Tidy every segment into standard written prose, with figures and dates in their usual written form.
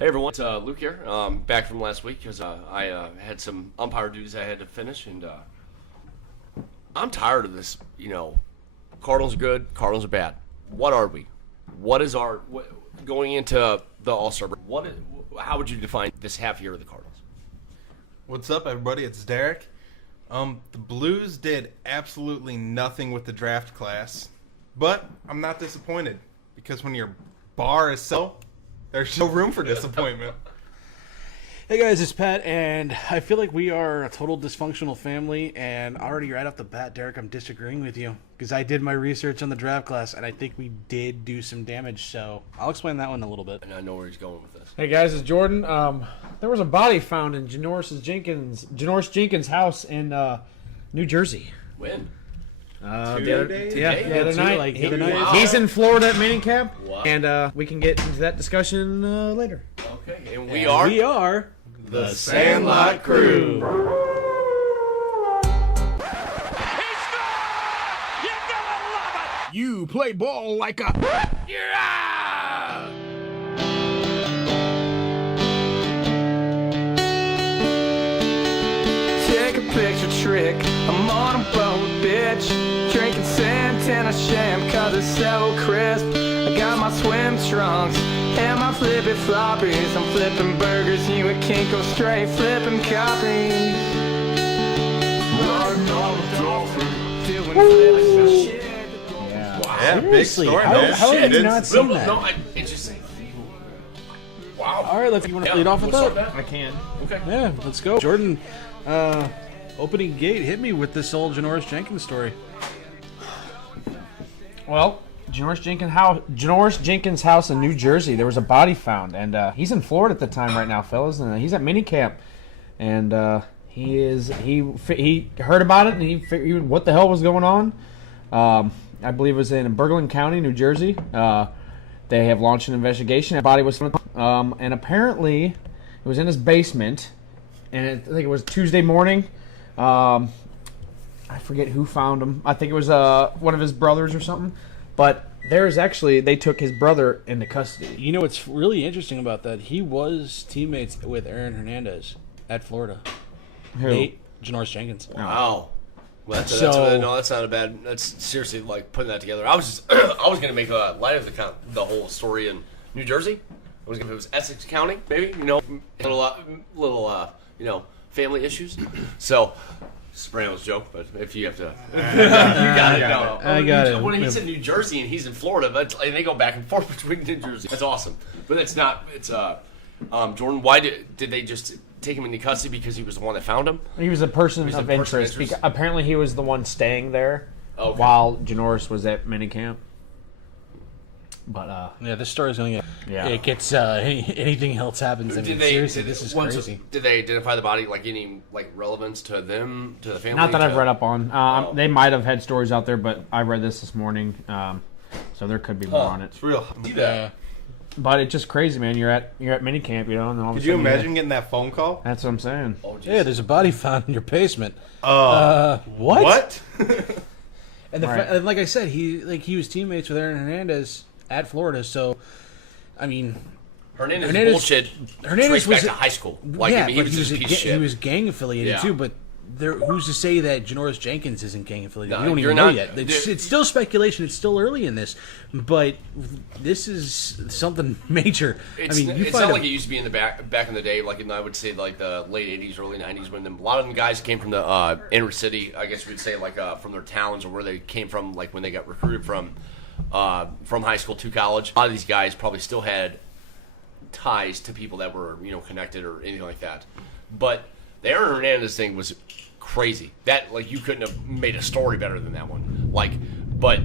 Hey everyone, it's Luke here. Back from last week because I had some umpire duties I had to finish, and I'm tired of this. Cardinals are good, Cardinals are bad. What are we? What is our going into the All-Star break? How would you define this half year of the Cardinals? What's up, everybody? It's Derek. The Blues did absolutely nothing with the draft class, but I'm not disappointed because when your bar is so, there's no room for disappointment. Hey guys, it's Pat, and I feel like we are a total dysfunctional family, and already right off the bat, Derek, I'm disagreeing with you because I did my research on the draft class, and I think we did do some damage, so I'll explain that one a little bit. And I know where he's going with this. Hey guys, it's Jordan. There was a body found in Janoris Jenkins' house in New Jersey. When? The other night. Wow. He's in Florida at minicamp, Wow. and we can get into that discussion later. Okay, and we are the Sandlot Crew. You play ball like a... Take a picture trick, I'm on a boat, bitch. Drinking Santana sham, cause it's so crisp. I got my swim trunks and my flippy floppies. I'm flipping burgers, you a Kinko straight, flipping copies. Doing flips and shit. Yeah, big Seriously, story, how man. have Shit, you it's- not seen that? No, it's just saying. Wow. All right, you want to lead off with We'll that? start I can. Okay. Yeah, let's go. Jordan, opening gate, hit me with this old Janoris Jenkins story. Well, Janoris Jenkins' house in New Jersey, there was a body found, and he's in Florida at the time right now, fellas, and he's at minicamp, and he heard about it, and he figured what the hell was going on. I believe it was in Bergen County, New Jersey. They have launched an investigation. The body was found, and apparently it was in his basement, and I think it was Tuesday morning. I forget who found him. I think it was one of his brothers or something. But they took his brother into custody. You know what's really interesting about that? He was teammates with Aaron Hernandez at Florida. Who? Janoris Jenkins. Wow. Well, that's not a bad. That's seriously like putting that together. I was gonna make a light of the whole story in New Jersey. I was gonna, if it was Essex County, maybe little family issues. So, Sopranos joke, but if you have to, you got it. No. I got it. When he's in New Jersey and he's in Florida, and they go back and forth between New Jersey. That's awesome, but it's not. It's Jordan. Why did they just take him into custody because he was the one that found him? He was a person He was of a person of interest. interest? Apparently, he was the one staying there Okay. Janoris was at minicamp. But Yeah, this story's going to get... Yeah. It gets... anything else happens. I mean, seriously, this is crazy. Did they identify the body, like any relevance to them, to the family? not that I've read up on. Oh. They might have had stories out there, but I read this morning, so there could be more on it. It's real. See that? But it's just crazy, man. You're at minicamp, and then all of a Could sudden you imagine getting that phone call? That's what I'm saying. Oh, geez. Yeah, there's a body found in your basement. What? What? And, Right. and like I said, he was teammates with Aaron Hernandez at Florida, so, I mean... Hernandez bullshit Hernandez traced was back to high school. Yeah, he but was just a piece of shit. he was gang affiliated Yeah. too, but who's to say that Janoris Jenkins isn't gang affiliated? No, We don't you're even know not- yet. dude. It's still speculation. It's still early in this, but this is something major. It's, I mean, you it's find not like it used to be in the back in the day, like I would say like the late 80s, early 90s, when a lot of them guys came from the inner city, I guess we'd say like from their towns or where they came from, like when they got recruited from high school to college. A lot of these guys probably still had ties to people that were connected or anything like that. But the Aaron Hernandez thing was crazy. That you couldn't have made a story better than that one. But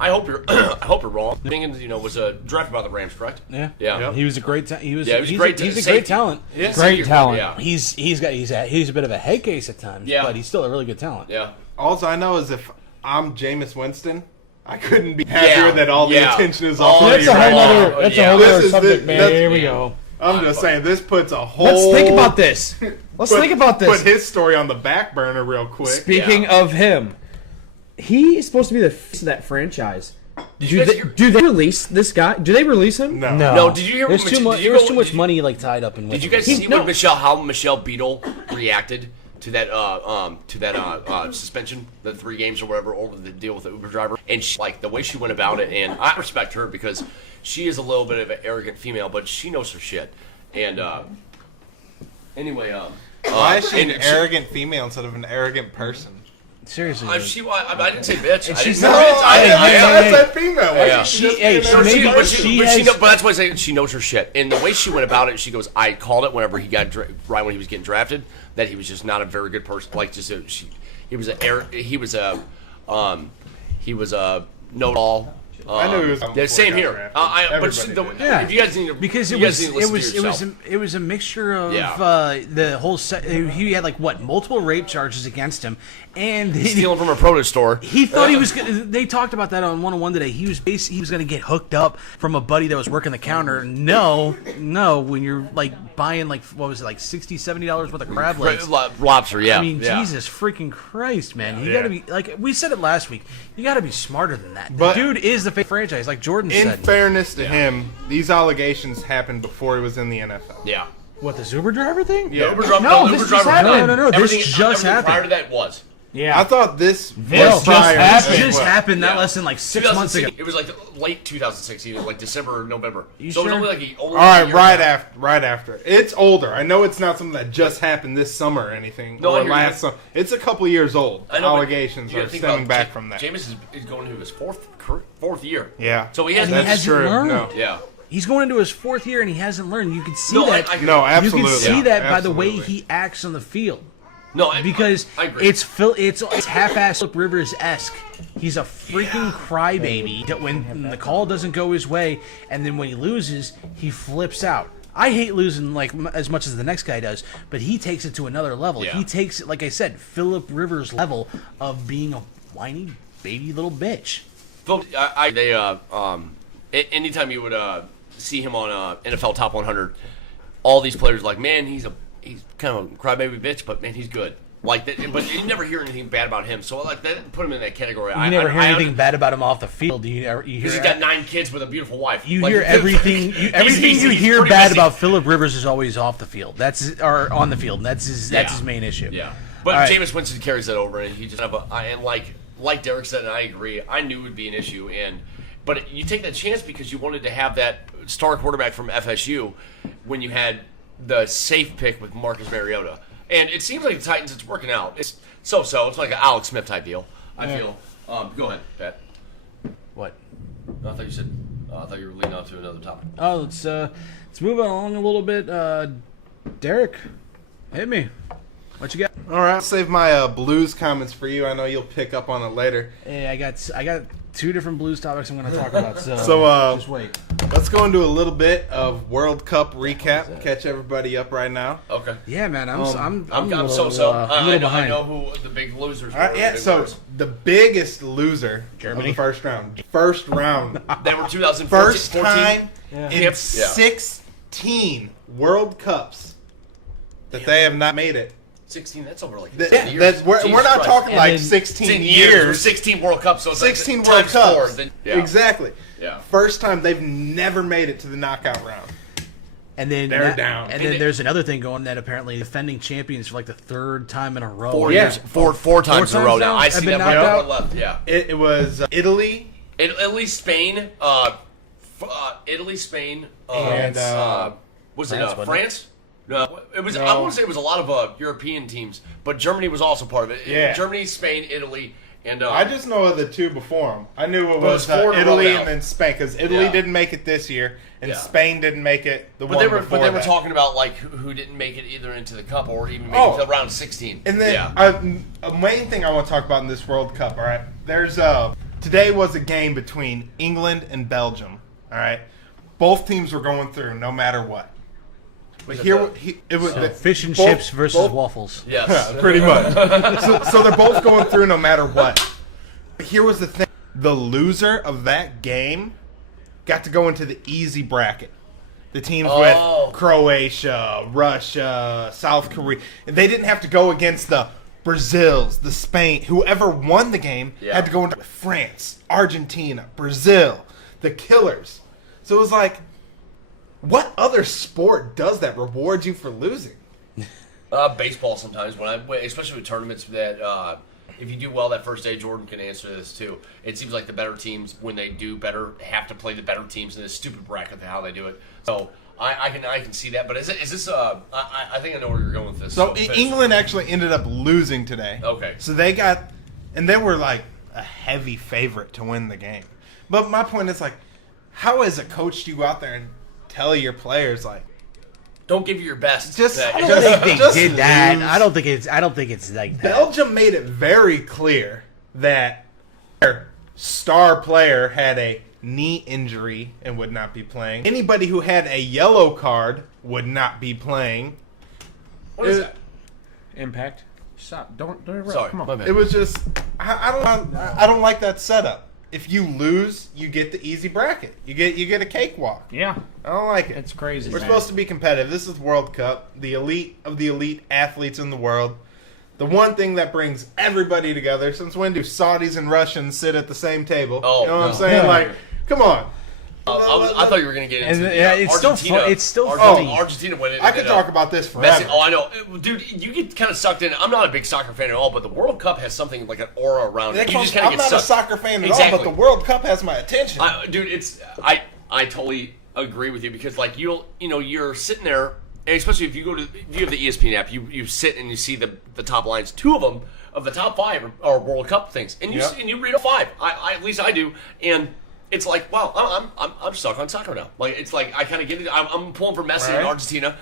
I hope you're wrong. Jenkins, was drafted by the Rams, correct? Yeah, Yeah. He was a great. He was. Yeah, he was he's great. He's a Safety. great talent. Yeah. Great Safety, talent. Yeah. He's a bit of a head case at times. Yeah. but he's still a really good talent. Yeah. All I know is if I'm Jameis Winston, I couldn't be happier Yeah. that all the Yeah. attention is Oh, off of That's you a right whole now. other. That's Yeah. a whole This other is subject, the- man. that's- Here we yeah. go. I'm just saying, this puts a whole... Let's think about this. Let's think about this. Put his story on the back burner real quick. Speaking of him, he is supposed to be the face of that franchise. Do they release this guy? Do they release him? No. No, did you hear? There's what too Mich- much. did you There's go- too much did you- money like tied up in. Did you guys see how Michelle Beadle reacted to that suspension, the 3 games or whatever, over the deal with the Uber driver, and she, like the way she went about it, and I respect her because she is a little bit of an arrogant female, but she knows her shit. And anyway, Why is she and an arrogant female instead of an arrogant person? Seriously. I didn't say bitch. I didn't say No, bitch. I didn't. that's that female. Why Yeah. is She- just hey, being she an maybe- arrogant But, person? but that's why I say she knows her shit. And the way she went about it, she goes, "I called it whenever he got right when he was getting drafted that he was just not a very good person. Like just he was a know-it-all." I knew he was. The same here. Everybody If you guys need to, Because you it guys was need to listen to yourself. it was a mixture of Yeah. the whole set. He had multiple rape charges against him, and stealing from a produce store. he thought he was. They talked about that on 101 today. He was going to get hooked up from a buddy that was working the counter. No, when you're buying what was it, $60, $70 worth of crab legs. Lobster, yeah. I mean, yeah. Jesus freaking Christ, man! You Yeah. got to be we said it last week. You got to be smarter than that. But- the dude is the fake franchise, like Jordan In said. fairness to him, these allegations happened before he was in the NFL. Yeah. What, the Uber driver thing? Yeah. Uber driver, No, no, this Uber just driver. happened. No, this Everything- just everything happened. Prior to that was. I thought this This was just prior. happened. Just Well, happened not Yeah. less than 6 months ago. It was late 2016, like December or November. You so sure? it was only All right, year right back. after. It's older. I know it's not something that just happened this summer or anything, No, I or hear last you. summer. It's a couple years old. I know, but Allegations you gotta are think stemming about back from that. Jameis is going into his fourth year. Yeah. So he has. And he That's hasn't true. learned. No. Yeah. He's going into his 4th year and he hasn't learned. You can see No, that. No, absolutely. You can see Yeah, that by the way absolutely. he acts on the field. No, Because I agree. it's half-ass Phillip Rivers-esque. He's a freaking crybaby that when the call doesn't go his way, and then when he loses, he flips out. I hate losing as much as the next guy does, but he takes it to another level. Yeah. He takes it, like I said, Phillip Rivers level of being a whiny baby little bitch. Phil, anytime you would see him on NFL Top 100, all these players man, he's kind of a crybaby bitch, but man, he's good. But you never hear anything bad about him. So that put him in that category. You never hear anything bad about him off the field. You hear He's got 9 kids with a beautiful wife. You hear everything. Everything you he's hear pretty bad busy. about Phillip Rivers is always off the field. Or on the field. That's his main issue. Yeah, but All right. Jameis Winston carries that over, and he just and like Derek said, and I agree. I knew it would be an issue, but you take that chance because you wanted to have that star quarterback from FSU when you had the safe pick with Marcus Mariota, and it seems like the Titans. It's working out. It's so. It's like an Alex Smith type deal. I feel. Go ahead, Pat. What? I thought you said. I thought you were leading on to another topic. Oh, let's move along a little bit. Derek, hit me. What you got? All right, I'll save my Blues comments for you. I know you'll pick up on it later. Hey, I got 2 different Blues topics I'm going to talk about. So, So, just wait. let's go into a little bit of World Cup recap. Catch everybody up right now. Okay. Yeah, man, I'm I'm a little, so. a little behind. I know who the big losers were. All right, yeah. the big So winners. the biggest loser Germany? of the first round. First round. They were 2014. First time in Yep. 16 World Cups that they have not made it. 16. That's over like That, 10 years. we're Jesus not Christ. talking And like then 16 16 years. 16 World Cups. So it's 16 like World times Cups. 4. Then, yeah. Exactly. Yeah. First time they've never made it to the knockout round. And then They're down. And then there's another thing going that apparently defending champions for the 3rd time in a row. 4 Yeah. years. Four times in a row times now. now? I Have see been that. knocked Right out? left. Yeah. It was Italy. Italy, Spain. Italy, Spain. And, was France, it wasn't it? France? No, it was. I No. want to say it was a lot of European teams, but Germany was also part of it. Yeah. Germany, Spain, Italy, and I just know of the 2 before them. I knew it But was it's 4 in a row Italy now. and then Spain because Italy Yeah. didn't make it this year and Yeah. Spain didn't make it the But one they were, before but they were that. talking about who didn't make it either into the cup or even make Oh. it to round 16. And then yeah. a main thing I want to talk about in this World Cup, all right? There's today was a game between England and Belgium, all right? Both teams were going through no matter what. But it was Fish and both- chips versus both- waffles. yes. pretty much. so they're both going through no matter what. But here was the thing: the loser of that game got to go into the easy bracket. The teams Oh. with Croatia, Russia, South Korea. They didn't have to go against the Brazil's, the Spain, whoever won the game had to go into France, Argentina, Brazil, the killers. So it was like, what other sport does that rewards you for losing? Baseball sometimes, especially with tournaments that if you do well that first day, Jordan can answer this too. It seems like the better teams, when they do better, have to play the better teams in this stupid bracket, how they do it. So I can see that. But is this? I think I know where you're going with this. So England actually ended up losing today. Okay. So they were like a heavy favorite to win the game. But my point is like, how as a coach do you go out there and tell your players like, don't give you your best. I don't think they did that. I don't think it's like that. Belgium made it very clear that their star player had a knee injury and would not be playing. Anybody who had a yellow card would not be playing. What is that? Impact. Stop. Don't interrupt. Sorry. Come on. It was just I don't like that setup. If you lose, you get the easy bracket. You get a cakewalk. Yeah. I don't like it. It's crazy. We're man. supposed to be competitive. This is World Cup, the elite of the elite athletes in the world. The one thing that brings everybody together. Since when do Saudis and Russians sit at the same table? Oh, you know what I'm no. saying? Yeah. Like, come on. I thought you were going to get into it's still Argentina. it's still Argentina, funny. Argentina went in. I could talk about this forever. Messi, oh, I know. Dude, you get kind of sucked in. I'm not a big soccer fan at all, but the World Cup has something like an aura around it. You just kind of I'm get not a sucked. soccer fan at Exactly. all, but the World Cup has my attention. Dude, I totally agree with you because like you're sitting there, and especially if you have the ESPN app, you sit and you see the top lines. 2 of them of the top 5 are World Cup things, and you read a 5. I at least I do, and it's like, wow, I'm stuck on soccer now. Like it's like I kind of get it. I'm pulling for Messi in Argentina.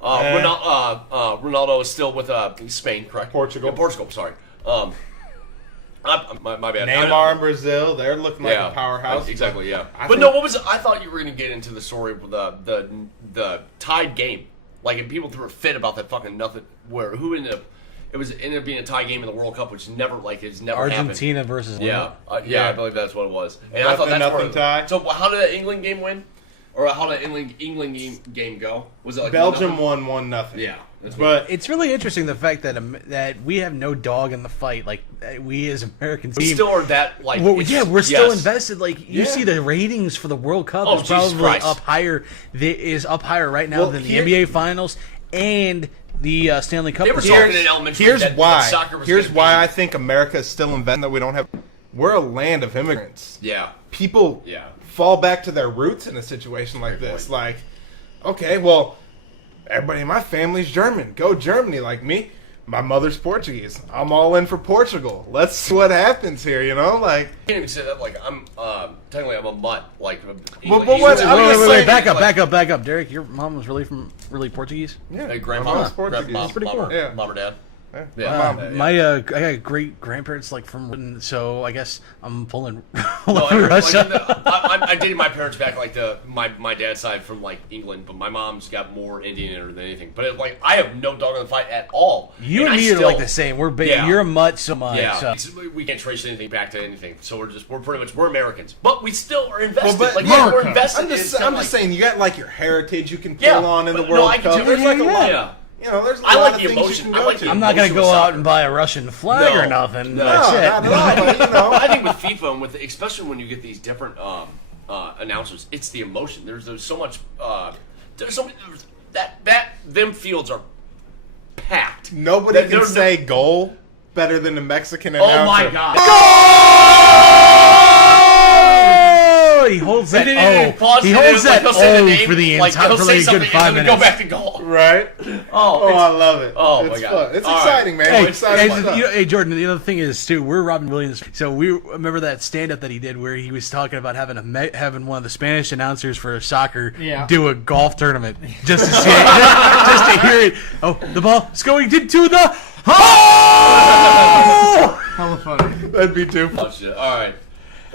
Ronaldo is still with Spain, correct? Portugal. Yeah, Portugal. Sorry. My bad. Neymar in Brazil, they're looking like a powerhouse. Exactly, yeah. I But think- no, what was it? I thought you were going to get into the story with the tied game. Like, and people threw a fit about that fucking nothing. Who ended up? It ended up being a tie game in the World Cup, which never Argentina happened. versus Yeah, Yeah. I believe that's what it was. And I thought that's Nothing where. tie. So how did that England game win? Or how did that England game go? Was it like Belgium 1-0? won 1-0. Yeah, But It's really interesting the fact that that we have no dog in the fight. Like we as Americans, we still are that like. we're still yes. invested. Like you see the ratings for the World Cup Oh, is Jesus probably Christ. up higher. Is up higher right now Well, than the here- NBA Finals and the Stanley Cup. They were this year. talking in elementary. here's that why. soccer was Here's gonna why be- I think America is still invested that we don't have. We're a land of immigrants. Yeah. People Yeah. fall back to their roots in a situation like Great this. point. Like, okay, well, everybody in my family's German. Go Germany. Like me, my mother's Portuguese. I'm all in for Portugal. Let's see what happens here. You know, like. I can't even say that. Like I'm technically I'm a mutt. Like But what- I'm just Wait, saying, back up, Derek. Your mom was really Portuguese. Yeah, Hey, my grandma, mom's Portuguese. mom, pretty cool. Yeah. mom or dad. Yeah. Yeah. My mom. My I got great grandparents like from Britain, so I guess I'm pulling No, Russia. I dated my parents back like my dad's side from like England, but my mom's got more Indian in her than anything. But it's like I have no dog in the fight at all. You and I me are still- like the same. We're big. Yeah. You're a mutt so much. Yeah, So. we can't trace anything back to anything. So we're Americans, but we still are invested. Well, but like yeah, we're invested. I'm just in saying, you got like your heritage you can pull Yeah, on in the but World no, I can Cup. too. There's like a Yeah, lot. yeah. You know, there's a I lot like of the things emotion. you can I go like to. the I'm not gonna Emotion go with out soccer. and buy a Russian flag No. or nothing. No. That's No, it. not at all, but, you know. I think with FIFA and with especially when you get these different announcers, it's the emotion. There's so much. Them fields are packed. Nobody can There's say goal better than the Mexican announcer. Oh my god! Oh, he holds that O. He holds that O for the entire he'll for say like a something good and 5 then go minutes. back to goal. Right? Oh, I love it. Oh, my it's God. fun. It's All exciting, man. Hey, It's exciting hey, stuff. hey, Jordan. The other thing is too. We're Robin Williams, so we remember that stand-up that he did where he was talking about having one of the Spanish announcers for soccer do a golf tournament just to see it, just to hear it. Oh, the ball is going into the hole. Hella funny. That'd be too fun. Oh, shit. All right.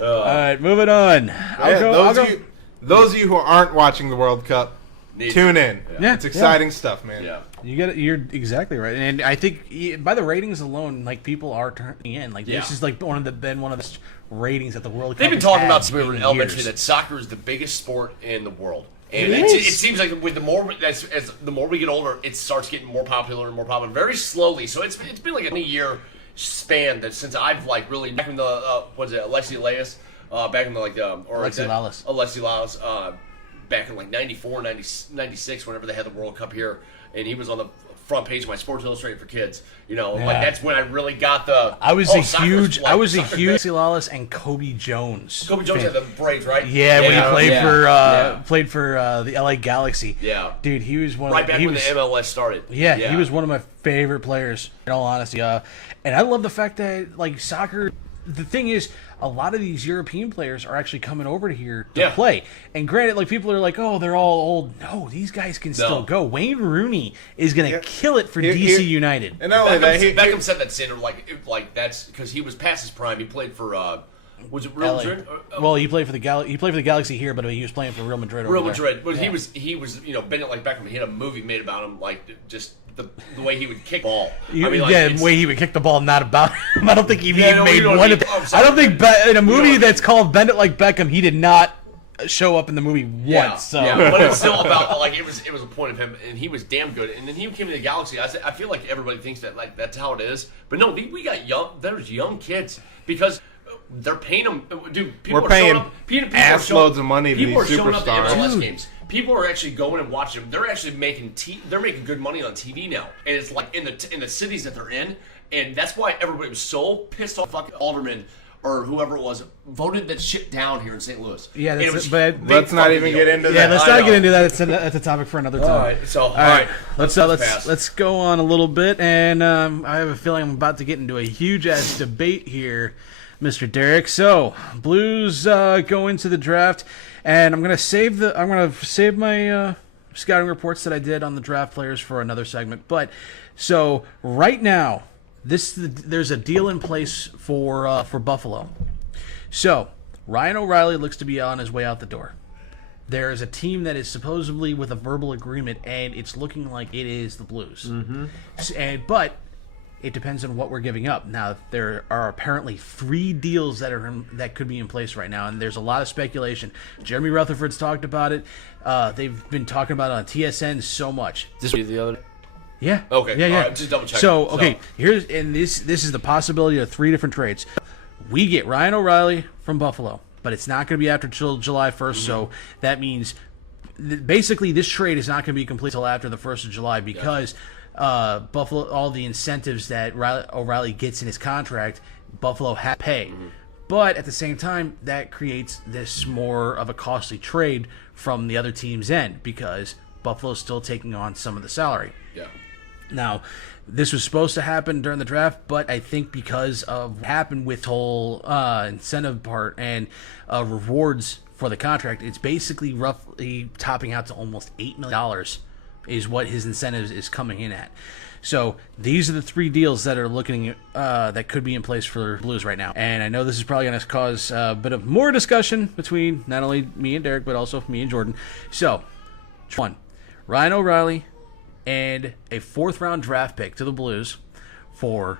All right, moving on. Those of you who aren't watching the World Cup, tune in. Yeah. It's exciting stuff, man. Yeah. You get it. You're exactly right, and I think by the ratings alone, like people are turning in. Like this is like one of the ratings that the World Cup. They've been has talking had about since we were in elementary years. that soccer is the biggest sport in the world, And it seems like with the more as the more we get older, it starts getting more popular and more popular very slowly. So it's been like a year span that since I've like really back in the Alexi Elias, back in the Alexi Lalas, back in like 94, 96, whenever they had the World Cup here, and he was on the front page of my Sports Illustrated for Kids. Like that's when I really got the. I was a huge Alexi Lalas and Kobe Jones. Kobe Jones had the Braves, right? Yeah, when he played for the LA Galaxy. Yeah, dude, he was one right of back when the MLS started. Yeah, he was one of my favorite players. In all honesty, and I love the fact that like soccer. The thing is, a lot of these European players are actually coming over here to play. And granted, like people are like, "Oh, they're all old." No, these guys can still go. Wayne Rooney is going to kill it for DC United. And not only that, Beckham set that standard. Like that's because he was past his prime. He played for was it Real Madrid? Well, he played for the Galaxy here, but he was playing for Real Madrid. Real Madrid. But he was Bennett like Beckham. He had a movie made about him, like just. The way he would kick ball. The way he would kick the ball, not about him. I don't think he even made one. I don't think in a movie that's called Bend It Like Beckham, he did not show up in the movie once. So. Yeah, but it's still about like it was a point of him, and he was damn good. And then he came to the Galaxy. I feel like everybody thinks that like that's how it is, but no, we got there's young kids because. They're paying them, dude. People We're are paying showing up. People ass loads of money to these superstars. People are showing up to MLS superstars. games. People are actually going and watching them. They're actually making they're making good money on TV now, and it's like in the cities that they're in, and that's why everybody was so pissed off. Fucking Alderman or whoever it was voted that shit down here in St. Louis. Yeah, but let's not even get into that. Yeah, let's not get into that. It's a topic for another time. All right, let's go on a little bit, and I have a feeling I'm about to get into a huge ass debate here, Mr. Derek. So, Blues go into the draft, and I'm gonna save my scouting reports that I did on the draft players for another segment. But so right now, there's a deal in place for Buffalo. So Ryan O'Reilly looks to be on his way out the door. There is a team that is supposedly with a verbal agreement, and it's looking like it is the Blues. Mm-hmm. But it depends on what we're giving up. Now, there are apparently 3 deals that could be in place right now, and there's a lot of speculation. Jeremy Rutherford's talked about it. They've been talking about it on TSN so much. This will be the other. Yeah. Okay. Yeah. All right, just double check. So, okay, this is the possibility of 3 different trades. We get Ryan O'Reilly from Buffalo, but it's not going to be after July 1st. Mm-hmm. So that means basically this trade is not going to be complete until after the 1st of July because. Buffalo, all the incentives that O'Reilly gets in his contract, Buffalo has to pay. Mm-hmm. But at the same time, that creates this more of a costly trade from the other team's end because Buffalo's still taking on some of the salary. Yeah. Now, this was supposed to happen during the draft, but I think because of what happened with the whole incentive part and rewards for the contract, it's basically roughly topping out to almost $8 million. Is what his incentives is coming in at. So these are the 3 deals that are looking that could be in place for Blues right now. And I know this is probably going to cause a bit of more discussion between not only me and Derek, but also me and Jordan. So, 1, Ryan O'Reilly and a 4th-round draft pick to the Blues for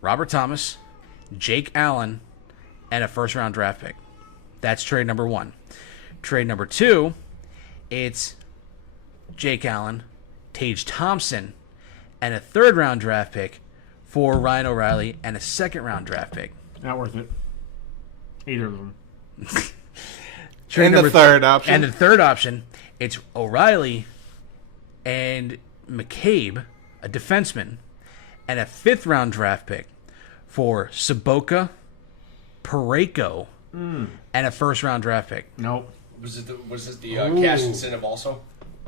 Robert Thomas, Jake Allen, and a 1st-round draft pick. That's trade number 1. Trade number 2, it's Jake Allen, Tage Thompson, and a 3rd-round draft pick for Ryan O'Reilly and a 2nd-round draft pick. Not worth it. Either of them. And the 3rd option. And the 3rd option, it's O'Reilly and McCabe, a defenseman, and a 5th-round draft pick for Saboka, Parayko, and a 1st-round draft pick. Nope. Was this the cash incentive also?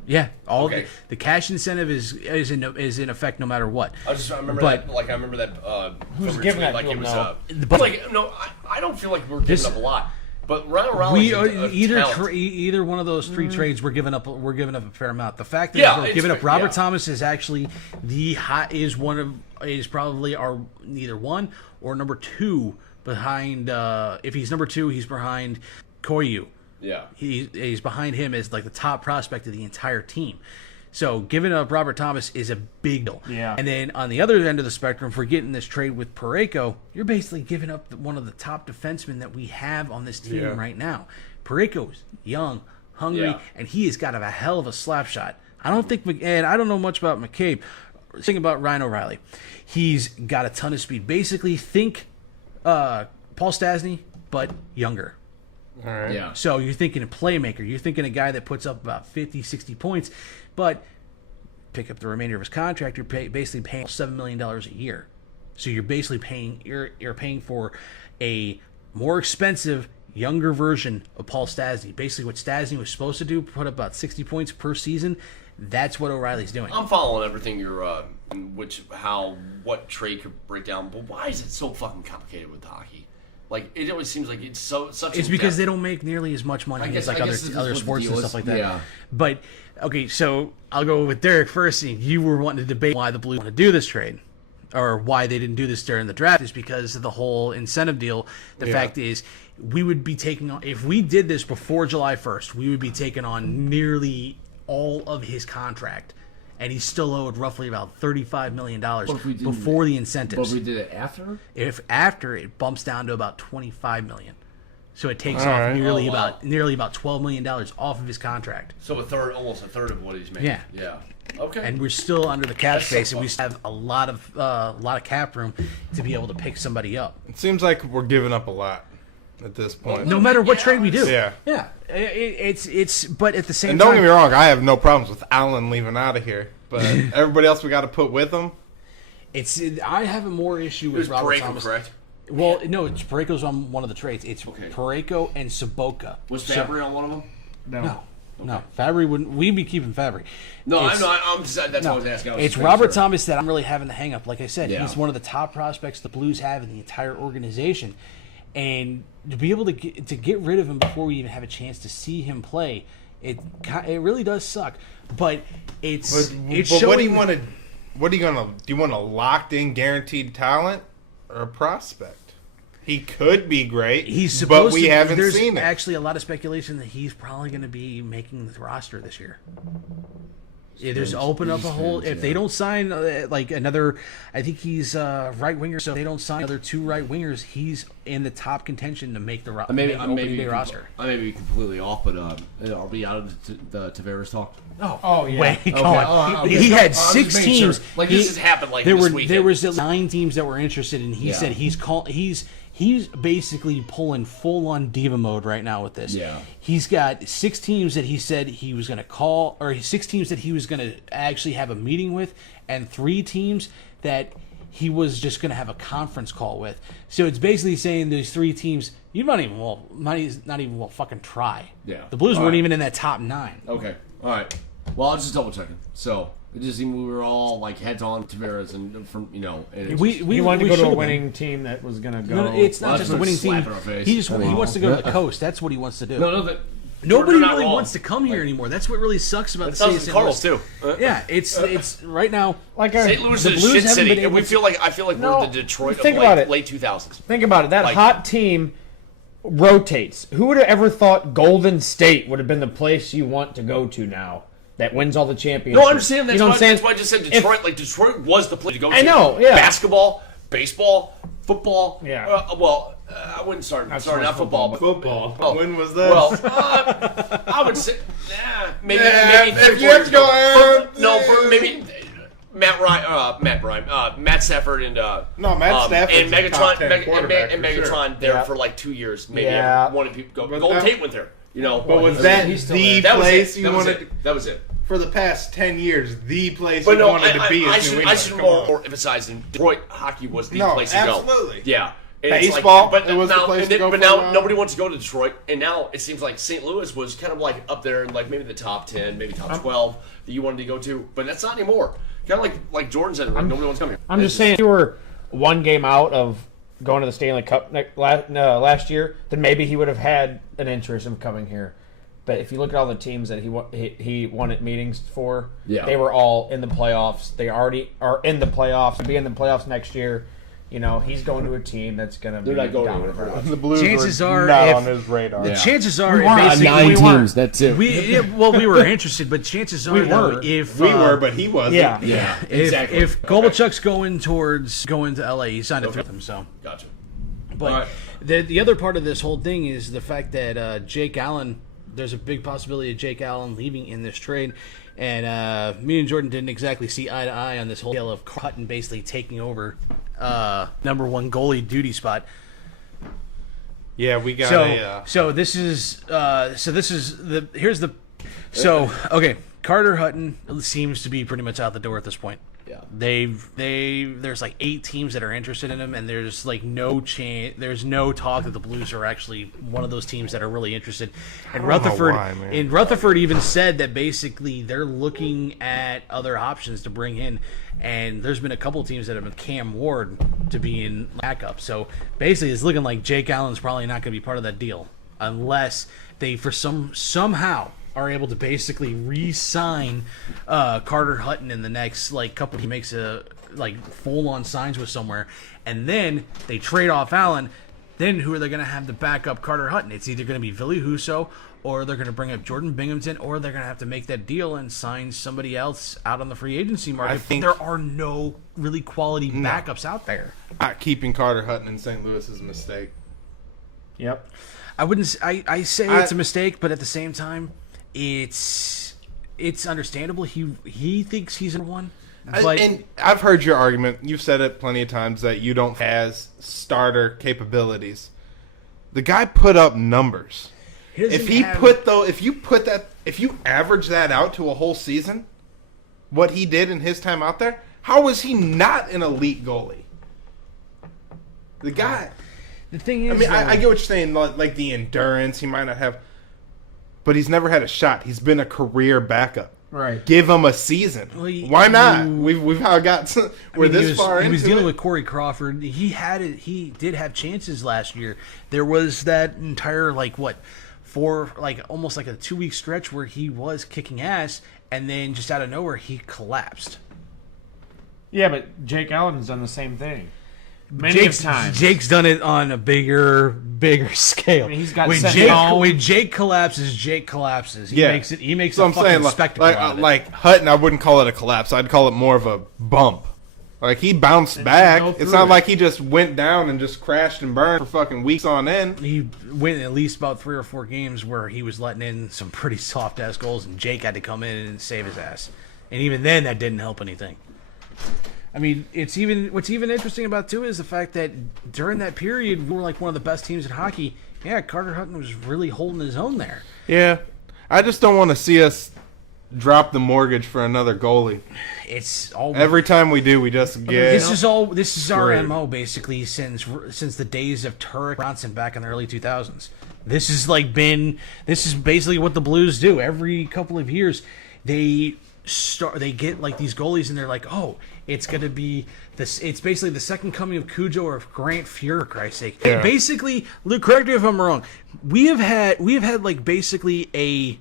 Yeah, Okay. The cash incentive is in effect no matter what. I remember that. Like I remember that. Who's giving that? Like it was. But like no, I don't feel like we're giving up a lot. But Ryan O'Reilly, either one of those 3 trades, we're giving up a fair amount. The fact that we're giving up Robert Thomas is actually is probably our either 1 or number 2 behind. If he's number 2, he's behind Koyu. Yeah, he's behind him as like the top prospect of the entire team. So giving up Robert Thomas is a big deal. Yeah. And then on the other end of the spectrum, for getting this trade with Parayko, you're basically giving up one of the top defensemen that we have on this team right now. Parayko's young, hungry, and he has got a hell of a slap shot. I don't think, and I don't know much about McCabe. Think about Ryan O'Reilly. He's got a ton of speed. Basically, think Paul Stastny, but younger. All right. Yeah. So you're thinking a playmaker. You're thinking a guy that puts up about 50, 60 points, but pick up the remainder of his contract. You're basically paying $7 million a year. So you're basically paying you're paying for a more expensive, younger version of Paul Stastny. Basically, what Stastny was supposed to do, put up about 60 points per season. That's what O'Reilly's doing. I'm following everything you're, what trade could break down, but why is it so fucking complicated with hockey? Like, it always seems like it's such. It's because they don't make nearly as much money as like other sports and stuff like that. Yeah. But okay, so I'll go with Derek first. You were wanting to debate why the Blues want to do this trade, or why they didn't do this during the draft, is because of the whole incentive deal. The fact is, we would be taking on, if we did this before July 1st, we would be taking on nearly all of his contract. And he's still owed roughly about $35 million before the incentives. But we did it after? If after, it bumps down to about $25 million. So it takes off nearly about $12 million off of his contract. So almost a third of what he's making. Yeah. Okay. And we're still under the cap space, and we so have a lot of cap room to be able to pick somebody up. It seems like we're giving up a lot at this point. No matter what trade we do. Yeah. Yeah. It's but at the same And time. don't get me wrong, I have no problems with Allen leaving out of here. But everybody else we got to put with him. I have a more issue with Robert Parayko, Thomas. correct? Well, no, it's Parayko's on one of the trades. It's Parayko and Saboka. Was Fabry on one of them? No. Fabry wouldn't. We'd be keeping Fabry. No, I'm not. That's what I was asking. It's Robert Thomas that I'm really having the hang up. Like I said, he's one of the top prospects the Blues have in the entire organization. And to be able to get rid of him before we even have a chance to see him play, it really does suck. But it's showing. What do you want to? What are you gonna? Do you want a locked in, guaranteed talent or a prospect? He could be great. He's supposed but we haven't there's seen it. Actually, a lot of speculation that he's probably going to be making the roster this year. There's open up a whole. If they don't sign like another, I think he's right winger. So if they don't sign another 2 right wingers, he's in the top contention to make the opening day roster. I may be completely off, but are we out of the Tavares talk? Oh yeah. Wait, Okay. He had 6 teams. Sure. Like this has happened. Like there this were weekend. there was 9 teams that were interested, and he said he's basically pulling full on diva mode right now with this. Yeah. He's got 6 teams that he said he was going to call, or 6 teams that he was going to actually have a meeting with, and 3 teams that he was just going to have a conference call with. So it's basically saying these 3 teams, you might not even fucking try. Yeah. The Blues All weren't right. even in that top 9. Okay. All right. Well, I was just double checking. So it just seemed we were all like heads on Tavares, and from And it's We He wanted to we go to a should've winning team that was going to go. No, it's not Well, just that's a winning slap team. in our face. He wants to go to the coast. That's what he wants to do. no. Nobody You're not really wrong. wants to come here anymore. That's what really sucks about the Sounds city like of the St. Louis. Cardinals too. Yeah, it's right now. like St. Louis The is a Blues shit haven't city, been and able we to- feel like I feel like No, we're the Detroit think of about like it. late 2000s. Think about it. That Like- hot team rotates. Who would have ever thought Golden State would have been the place you want to go to now? That wins all the championships. No, I understand. That's, you know what I'm saying? That's why I just said Detroit. Like Detroit was the place to go. I to. know, yeah. Basketball, baseball, football. Yeah. I wouldn't start. Sorry, not football. But Football. Oh, When was this? well, I would say, maybe if you have to go Aaron. maybe Matt Stafford and Matt Stafford's and a top Megatron 10 quarterback and for sure. Megatron there Yeah. for like 2 years. Maybe Yeah. one of people go. But Golden that- Tate went there. You know, But was that the that was place it. you That was wanted it. That was it. for the past 10 years? The place But you no, wanted to be I is New should England. Come on. more emphasize that Detroit hockey was the No, place to go. absolutely. Yeah. And it's Baseball, but it was the now, place and to then, go but for a now while. nobody wants to go to Detroit, and now it seems like St. Louis was kind of like up there in like maybe the top 10, maybe top 12 that you wanted to go to, but that's not anymore. Kind of like Jordan said, like, nobody wants to come here. I'm just saying, if you were one game out of going to the Stanley Cup last year, then maybe he would have had an interest in coming here. But if you look at all the teams that he won at meetings for, they were all in the playoffs. They already are in the playoffs. Be in the playoffs next year. You know, he's going to a team that's going to be not going dominant. anywhere. The Blues Chances were are, not if- on his radar. The chances are, We weren't on basically, 9 we weren't. teams. That's it. We were interested, but chances are, though, if We were, but he wasn't. Yeah. Exactly. if Kovalchuk's going to LA, he signed a 3 with him. So, Gotcha. but All right. the other part of this whole thing is the fact that Jake Allen there's a big possibility of Jake Allen leaving in this trade. And me and Jordan didn't exactly see eye to eye on this whole deal of Hutton basically taking over number one goalie duty spot. Yeah, we got okay. Carter Hutton seems to be pretty much out the door at this point. Yeah. There's like 8 teams that are interested in him, and there's like no chance. There's no talk that the Blues are actually one of those teams that are really interested. And Rutherford even said that basically they're looking at other options to bring in, and there's been a couple of teams that have been Cam Ward to be in backup. So basically, it's looking like Jake Allen's probably not going to be part of that deal unless they somehow are able to basically re-sign Carter Hutton in the next couple. He makes a full-on signs with somewhere, and then they trade off Allen. Then who are they going to have to back up Carter Hutton? It's either going to be Ville Husso, or they're going to bring up Jordan Binghamton, or they're going to have to make that deal and sign somebody else out on the free agency market. I think there are no really quality backups out there. Keeping Carter Hutton in St. Louis is a mistake. Yep. I wouldn't. I say it's a mistake, but at the same time, it's understandable. He thinks he's in one. But and I've heard your argument. You've said it plenty of times that you don't have starter capabilities. The guy put up numbers. If you average that out to a whole season, what he did in his time out there, how was he not an elite goalie? The guy. The thing is, I get what you're saying. Like the endurance, he might not have, but he's never had a shot. He's been a career backup. Right. Give him a season. Well, why not? We've got this far. He was dealing with Corey Crawford. He did have chances last year. There was that entire almost like a 2-week stretch where he was kicking ass, and then just out of nowhere he collapsed. Yeah, but Jake Allen's done the same thing. Many times. Jake's done it on a bigger scale. I mean, he's got when Jake collapses, Jake collapses. He makes so a fucking spectacle out of it. Like Hutton, I wouldn't call it a collapse. I'd call it more of a bump. Like he bounced back. It's not like he just went down and just crashed and burned for fucking weeks on end. He went at least about 3 or 4 games where he was letting in some pretty soft ass goals, and Jake had to come in and save his ass. And even then, that didn't help anything. I mean, what's even interesting about it, too, is the fact that during that period, we were like one of the best teams in hockey. Yeah, Carter Hutton was really holding his own there. Yeah. I just don't want to see us drop the mortgage for another goalie. It's all every time we do, we just get. This is our MO basically since the days of Turek Bronson back in the early 2000s. This is basically what the Blues do every couple of years. They get like these goalies and they're like, oh, it's gonna be this. It's basically the second coming of Cujo or of Grant Fuhrer, for Christ's sake. Yeah. Basically, Luke, correct me if I'm wrong. We have had like basically a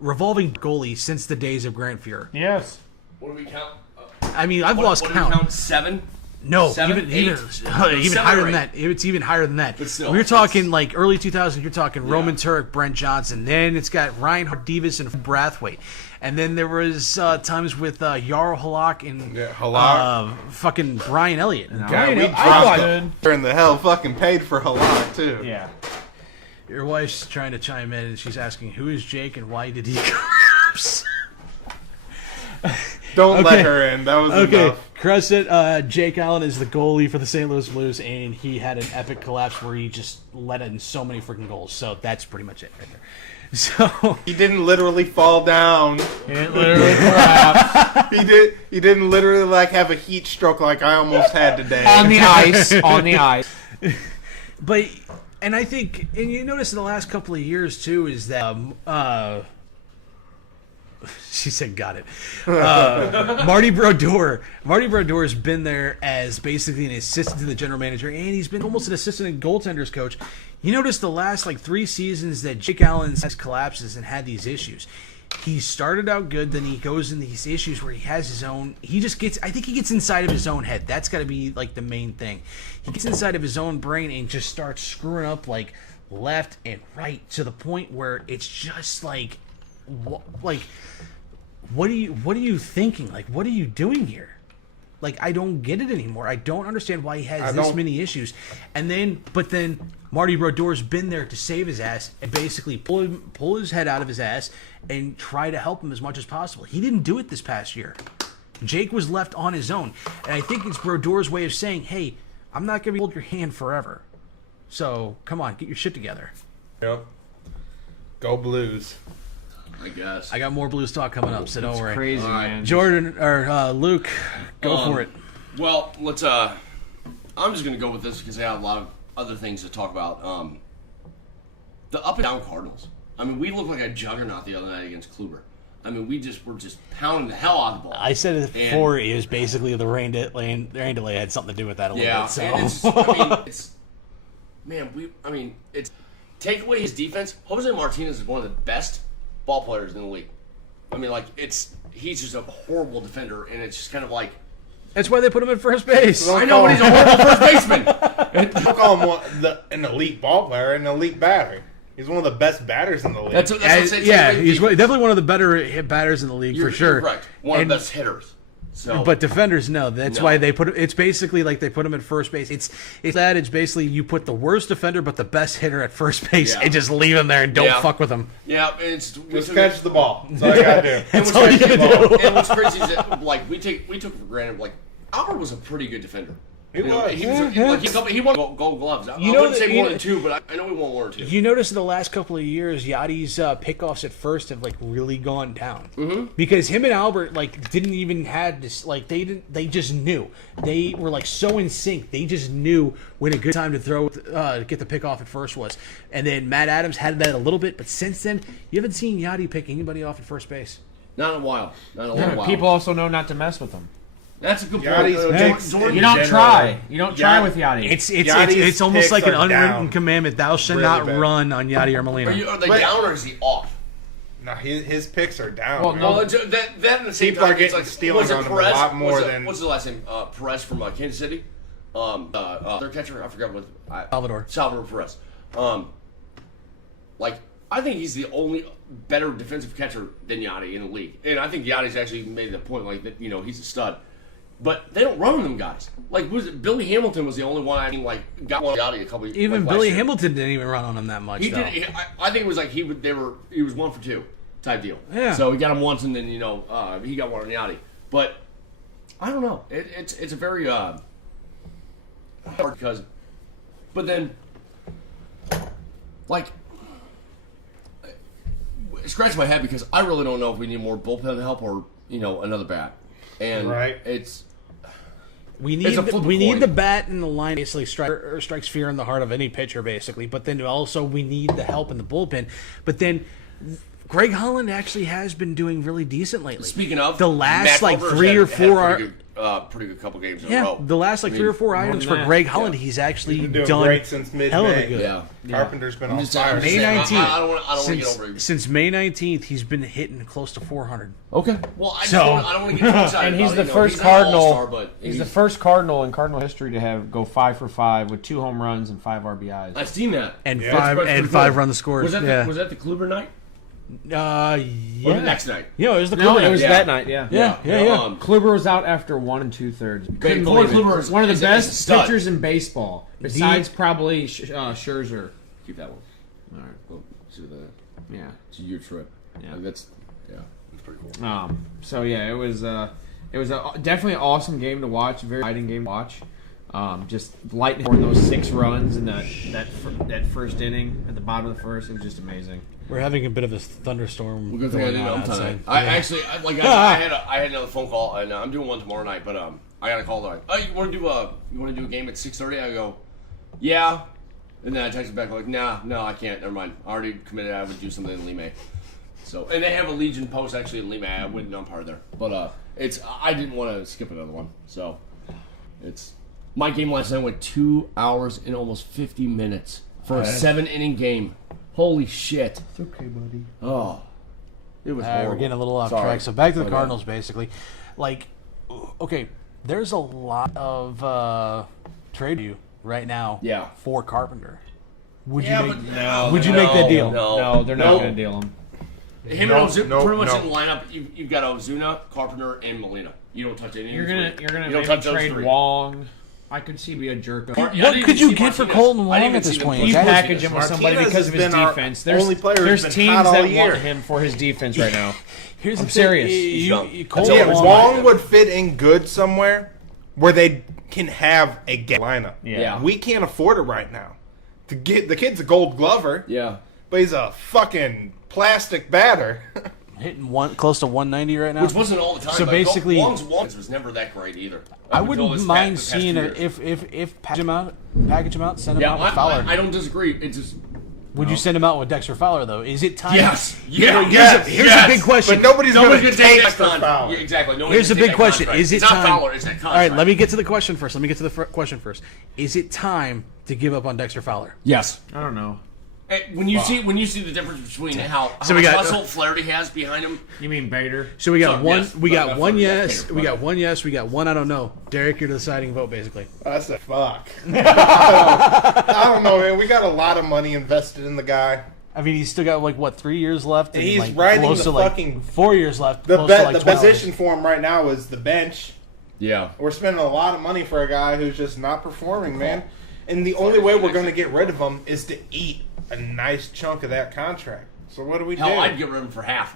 revolving goalie since the days of Grant Fuhrer. Yes. What do we count? I mean, I've lost count. Do we count 7? No, 7, even higher than that. It's even higher than that. We're talking like early 2000s. You're talking Roman Turek, Brent Johnson. Then it's got Reinhard Divas and Brathwaite. And then there was times with Jarl Halak and fucking Brian Elliott. God, we dropped in the hell fucking paid for Halak too. Yeah. Your wife's trying to chime in and she's asking, who is Jake and why did he collapse? Don't let her in. That was enough. Crescent, Jake Allen is the goalie for the St. Louis Blues, and he had an epic collapse where he just let in so many freaking goals. So that's pretty much it right there. So he didn't literally fall down. He didn't literally collapse. He didn't literally have a heat stroke like I almost had today. On the ice. On the ice. But and I think, and you notice in the last couple of years too, is that she said, "Got it." Marty Brodeur has been there as basically an assistant to the general manager, and he's been almost an assistant and goaltenders coach. You notice the last 3 seasons that Jake Allen has collapses and had these issues. He started out good, then he goes in these issues where he has his own. I think he gets inside of his own head. That's got to be the main thing. He gets inside of his own brain and just starts screwing up left and right to the point where it's just what are you thinking? What are you doing here? Like, I don't get it anymore. I don't understand why he has this many issues. But then Marty Brodeur's been there to save his ass and basically pull his head out of his ass and try to help him as much as possible. He didn't do it this past year. Jake was left on his own. And I think it's Brodeur's way of saying, hey, I'm not going to hold your hand forever. So, come on, get your shit together. Yep. Go Blues. I guess. I got more Blues talk coming up, so don't worry. Crazy, man. Jordan, or Luke, go for it. Well, let's, I'm just going to go with this because I have a lot of other things to talk about. The up and down Cardinals. I mean, we looked like a juggernaut the other night against Kluber. I mean, we were just pounding the hell out of the ball. I said it before, it was basically the rain delay had something to do with that a little bit. So. And it's take away his defense. Jose Martinez is one of the best ball players in the league. I mean, like, he's just a horrible defender, and it's just kind of like. That's why they put him in first base. I know, but he's a horrible first baseman. Don't call him an elite ball player, an elite batter. He's one of the best batters in the league. That's what I'm saying. Yeah, he's definitely one of the better batters in the league, for sure. You're correct. One of the best hitters. So, but defenders, no. That's why they put. It's basically like they put him at first base. It's basically you put the worst defender but the best hitter at first base and just leave him there and don't fuck with him. Yeah, just catch the ball. That's all you gotta do. That's all you gotta do. And what's crazy is that we took for granted Albert was a pretty good defender. He was. He won Gold Gloves. I wouldn't say more than 2, but I know he won 1 or 2. You notice in the last couple of years, Yachty's pickoffs at first have really gone down because him and Albert didn't even have this. They just knew they were so in sync. They just knew when a good time to throw get the pickoff at first was. And then Matt Adams had that a little bit, but since then you haven't seen Yachty pick anybody off at first base. Not in a while. Not in a long while. People also know not to mess with him. That's a good point. You don't try. You don't try with Yachty. It's almost like an unwritten down. commandment. Thou shalt not run on Yachty or Molina. Are they down or is he off? No, his picks are down. Well, no, that at the same people time, are getting stealing on him a lot more than. What's the last name? Perez from Kansas City. Their catcher, I forgot what. Salvador Perez. I think he's the only better defensive catcher than Yachty in the league, and I think Yachty's actually made the point that he's a stud. But they don't run on them guys. Billy Hamilton was the only one got one Yachty a couple years. Even Billy Hamilton didn't even run on him that much. He did. I think it was he was 1 for 2 type deal. Yeah. So he got him once, and then he got one on Yachty. But I don't know. It's a very hard because, but then scratch my head because I really don't know if we need more bullpen help or another bat. And we need the bat and the line basically strikes fear in the heart of any pitcher basically. But then also we need the help in the bullpen. But then Greg Holland actually has been doing really decent lately. Speaking of the last 3 or 4 pretty good couple games in a row. The last 3 or 4 items for Greg Holland, he's actually been doing done great since mid-May. hell of a good. Yeah. Carpenter's been on fire. May 19th. I don't want to get over it. Since May 19th, he's been hitting close to 400. Okay. Well, I don't want to get too excited. And he's the first Cardinal. He's the first Cardinal in Cardinal history to go 5 for 5 with 2 home runs and 5 RBIs. I've seen that. And five run scores. Was that the Kluber night? Yeah. Or the next night? Yeah, it was the Kluber. No, it was that night. Yeah. Kluber was out after 1 2/3. Couldn't believe it. Kluber is one of the best pitchers in baseball, besides probably Scherzer. Keep that one. All right. Well, see that. Yeah. It's a huge trip. Yeah. That's pretty cool. So yeah, it was definitely an awesome game to watch. Very exciting game to watch. Just lightning for those 6 runs in that first inning at the bottom of the first. It was just amazing. We're having a bit of a thunderstorm. We're going to outside. I had another phone call, and I'm doing one tomorrow night. But I got a call like, "Oh, you want to do a game at 6:30?" I go, "Yeah," and then I texted back like, "No, I can't. Never mind. I already committed. I would do something in Lima." So, and they have a Legion post actually in Lima. I wouldn't umpire there, but I didn't want to skip another one. So, my game last night went 2 hours and almost 50 minutes for a 7-inning game. Holy shit. It's okay, buddy. Oh. It was horrible. We're getting a little off track. So back to the Cardinals, basically. Okay, there's a lot of trade you right now for Carpenter. Would you make that deal? No, they're not going to deal him. Him No, and Ozuna, no, pretty much no. in the lineup, you've got Ozuna, Carpenter, and Molina. You don't touch any of You're them gonna three. you're gonna You don't maybe touch those trade three. Wong. I could see be a jerk. What Yeah, I didn't could even you see get for Martinez. Colton I didn't Wong even at this see them point? push You That is- package him with somebody Martinez because has of his been our defense. There's only player who's there's been teams hot all that year. want him for his defense right now. Here's I'm the serious. thing. He's young. Colton Yeah, That's Wong- all. Wong would fit in good somewhere where they can have a lineup. Yeah. We can't afford it right now. To get the kid's a Gold Glover, Yeah. but he's a fucking plastic batter. hitting close to 190 right now. Which wasn't all the time. So but basically- Wong's was never that great either. I Up until wouldn't this mind past seeing 2 it years. if package him out, send him Yeah, out with Fowler. I don't disagree. It's just Would you send him out with Dexter Fowler though? Is it time? yes. Here's a big question. But nobody's Nobody's going to gonna take take that for contract. Fowler. Yeah, exactly. Nobody's Here's a gonna take big that question. contract. Is it it's time? not Fowler? It's that contract. All right, let me get to the question first. Question first. Is it time to give up on Dexter Fowler? Yes. I don't know. Hey, when you see the difference between how So we much got- muscle Flaherty has behind him. You mean Bader? So we got So, one. yes, we got but- one but- yes. yeah, We got but- one yes. We got one. I don't know. Derek, you're the deciding vote, basically. I said, fuck. I don't know, man. We got a lot of money invested in the guy. I mean, he's still got like what 3 years left. And He's like, riding close the to like fucking- 4 years left. The close to like the 12. position for him right now is the bench. Yeah. We're spending a lot of money for a guy who's just not performing, man. And the only way we're going to get rid of him is to eat a nice chunk of that contract. So what do we Hell, do? I'd get rid of him for half.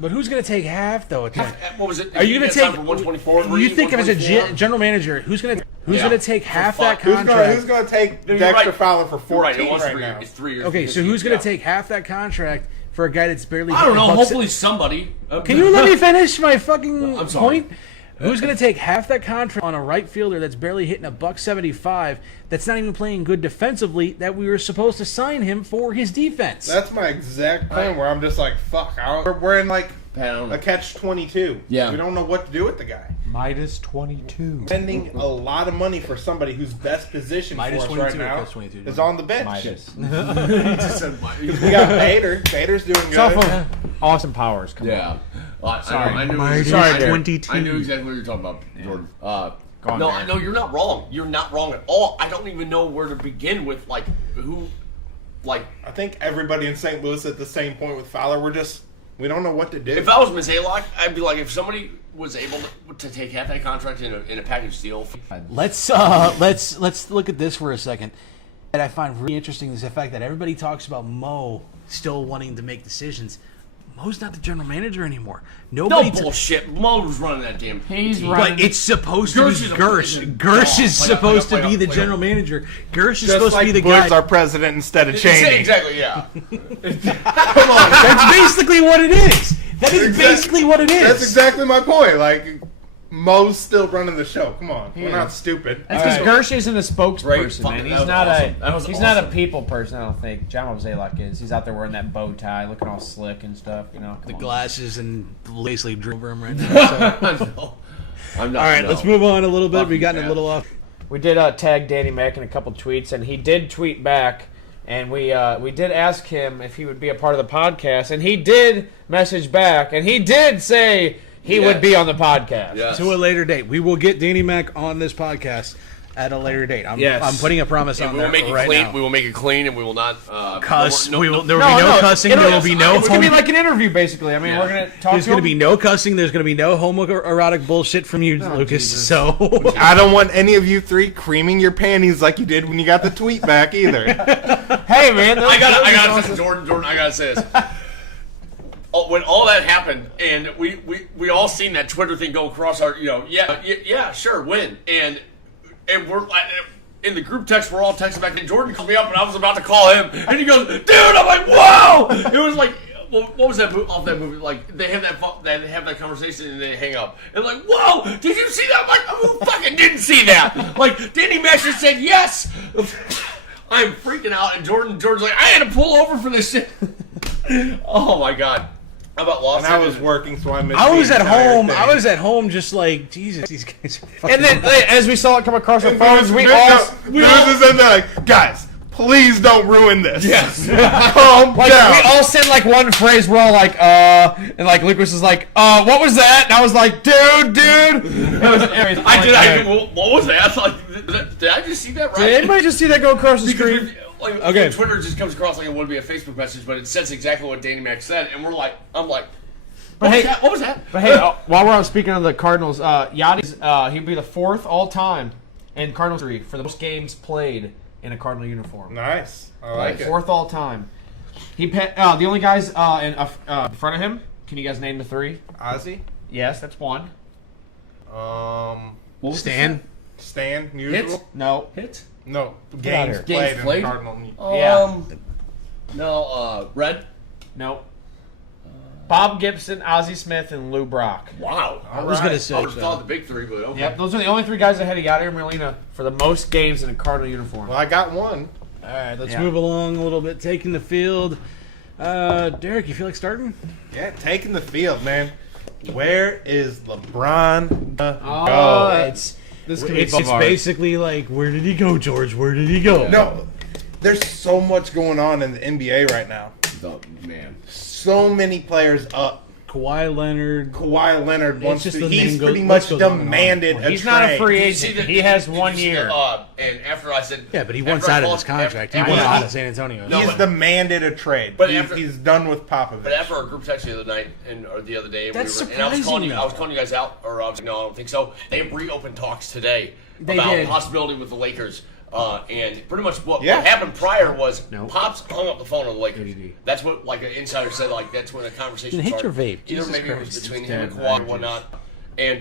But who's going to take half though? What was it? Are you going to had time take? for 124? You think of as a 124? general manager, who's going to Yeah. take half For that fuck. contract? Who's going to take You're Dexter right. Fowler for You're right. 14 It was right 3 now? years. It's 3 years. Okay, because so who's going yeah. to take half that contract for a guy that's barely? I don't know. hitting Hopefully somebody. Can you let me finish my fucking I'm sorry. point? Who's going to take half that contract on a right fielder that's barely hitting $175, that's not even playing good defensively, that we were supposed to sign him for his defense? That's my exact point where I'm just like, fuck. We're in like I don't know. a catch-22. Yeah. We don't know what to do with the guy. Midas 22. Spending a lot of money for somebody whose best position Minus for us 22 right or now plus 22, is on the bench. Midas. He just said We got Bader. Bader's doing It's off good. of Austin Powers. Come Yeah. on. Well, Sorry. I knew Minus I knew- 22. I knew exactly what you were talking about, Jordan. Go on, No, man. no, you're not wrong. You're not wrong at all. I don't even know where to begin with, like, who, like, I think everybody in St. Louis at the same point with Fowler. We don't know what to do. if I was Mazalok, I'd be like, if somebody was able to take half that contract in a package deal. Let's look at this for a second. That I find really interesting is the fact that everybody talks about Mo still wanting to make decisions. Mo's not the general manager ananymore. No Nobody. bullshit. Mo was running that damn He's team. running. But it's supposed to Gersh be is a- Gersh. Gersh is Wait up, supposed wait to up, be the wait general up. manager. Gersh is Just supposed like to be the Bush, guy. our president, instead of Cheney. Exactly, yeah. Come on, That's basically what it is. That is Exact- basically what it is. that's exactly my point. Like, Mo's still running the show. Come on, we're is. not stupid. That's because Alright. Gersh isn't a spokesperson, Great. man. Fucking- He's that was not awesome. That a was he's not a awesome. people person. I don't think John Mozeliak is. He's out there wearing that bow tie, looking all slick and stuff. You know, The come on. glasses and basically drove over him right now. So. No. I'm not. All right, no. let's move on a little bit. We Fucking gotten a bad. little off. We did tag Danny Mac in a couple tweets, and he did tweet back. And we did ask him if he would be a part of the podcast, and he did message back, and he did say he would be on the podcast. Yes. To a later date. We will get Danny Mac on this podcast at a later date. I'm putting a promise And on we will that make it right clean. now. We will make it clean, and we will not Cuss. No, There will be No, no cussing. There will be no It's gonna be homo- like an interview, basically. I mean, Yeah. we're gonna talk. There's to going to him. be no cussing. There's going to be no homoerotic bullshit from you, Lucas. Jesus. So I don't want any of you three creaming your panties like you did when you got the tweet back either. Hey, man, I gotta say, Jordan, I gotta say this. Oh, when all that happened, and we all seen that Twitter thing go across our, yeah, sure, win, and we're like, in the group text, we're all texting back, and Jordan called me up, and I was about to call him, and he goes, dude, I'm like, whoa! It was like, what was that off that movie? Like, they have that conversation, and they hang up, and like, whoa, did you see that? I'm like, who fucking didn't see that? Like, Danny Max just said yes. I'm freaking out, and Jordan's like, I had to pull over for this shit. Oh my god. How about lost? And I was working, so I missed I was the at entire home. thing. I was at home, just like Jesus. These guys are fucking. And then, as we saw it come across our And phones, we all is in there like, guys, please don't ruin this. Yes. Calm like down. we all said like one phrase. We're all like, and like Lucas was like, what was that? And I was like, dude. What was that? I was like, did I just see that right? Did anybody just see that go across the Because screen? like, Okay. Twitter just comes across like it would be a Facebook message, but it says exactly what Danny Mac said, and I'm like, But hey, what was that? But hey, while we're on speaking of the Cardinals, Yachty's he'd be the 4th all time in Cardinals history for the most games played in a Cardinal uniform. Nice. I like it. 4th all time. The only guys in front of him. Can you guys name the 3? Ozzy. Yes, that's 1. Stan. Stan. Usual. Hits? No. Hits? No. out Games here. played Games in played? Cardinal. Yeah. No, Red? No. Bob Gibson, Ozzie Smith, and Lou Brock. Wow. I was going to say I would have so. thought the big 3, but okay. Yep, those are the only 3 guys ahead of Yachty and Molina for the most games in a Cardinal uniform. Well, I got one. All right, let's Yeah. move along a little bit. Taking the field. Derek, you feel like starting? Yeah, taking the field, man. Where is LeBron gonna Oh, go? it's It's basically like, where did he go, George? Where did he go? No, there's so much going on in the NBA right now. Oh, man. So many players up. Kawhi Leonard. Kawhi Leonard wants just to. the He's name pretty goes- much list goes on and on. demanded a he's trade. not a free Did you see agent. the- He has did you 1 see year. And after I said, Yeah, but he after wants I out of called- his contract. He after- wants after- out of San Antonio. No, He's but- demanded a trade. But He's done with Popovich. But after our group text the other night or the other day, That's and I was calling surprising, you. I was calling you guys out, or I was like, no, I don't think so. They reopened talks today They about did. possibility with the Lakers. And pretty much what Yeah. happened prior was No. Pops hung up the phone on the Lakers. ADD. That's what like an insider said. Like that's when the conversation Then hit started. your vape. Either Jesus maybe it Christ. was between It's him and dead. Kawhi or whatnot.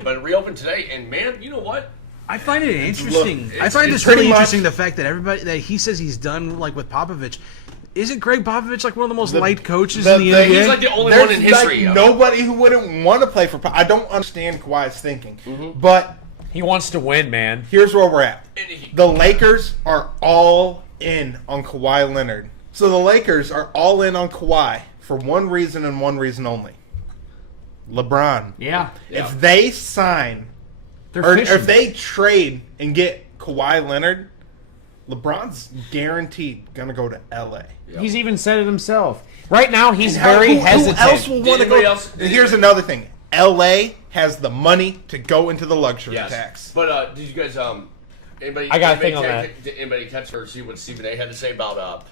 But it reopened today. And man, you know what? I find it interesting. I it's- find it's this really pretty much- interesting. The fact that that he says he's done like with Popovich. Isn't Greg Popovich like one of the most liked coaches in the NBA? He's like the only There's one in history. like nobody who wouldn't want to play for. I don't understand Kawhi's thinking, but He wants to win, man. here's where we're at. And he- The Lakers are all in on Kawhi Leonard. So the Lakers are all in on Kawhi for one reason and one reason only. LeBron. Yeah. If they sign They're or fishing. if they trade and get Kawhi Leonard, LeBron's guaranteed gonna go to LA. He's even said it himself. Right now, he's How- very who hesitant. else will want to go? Anybody else- And here's another thing: LA has the money to go into the luxury Yes. tax. But did you guys anybody? I got a anybody thing on catch- Did anybody catch or see what Stephen A. had to say about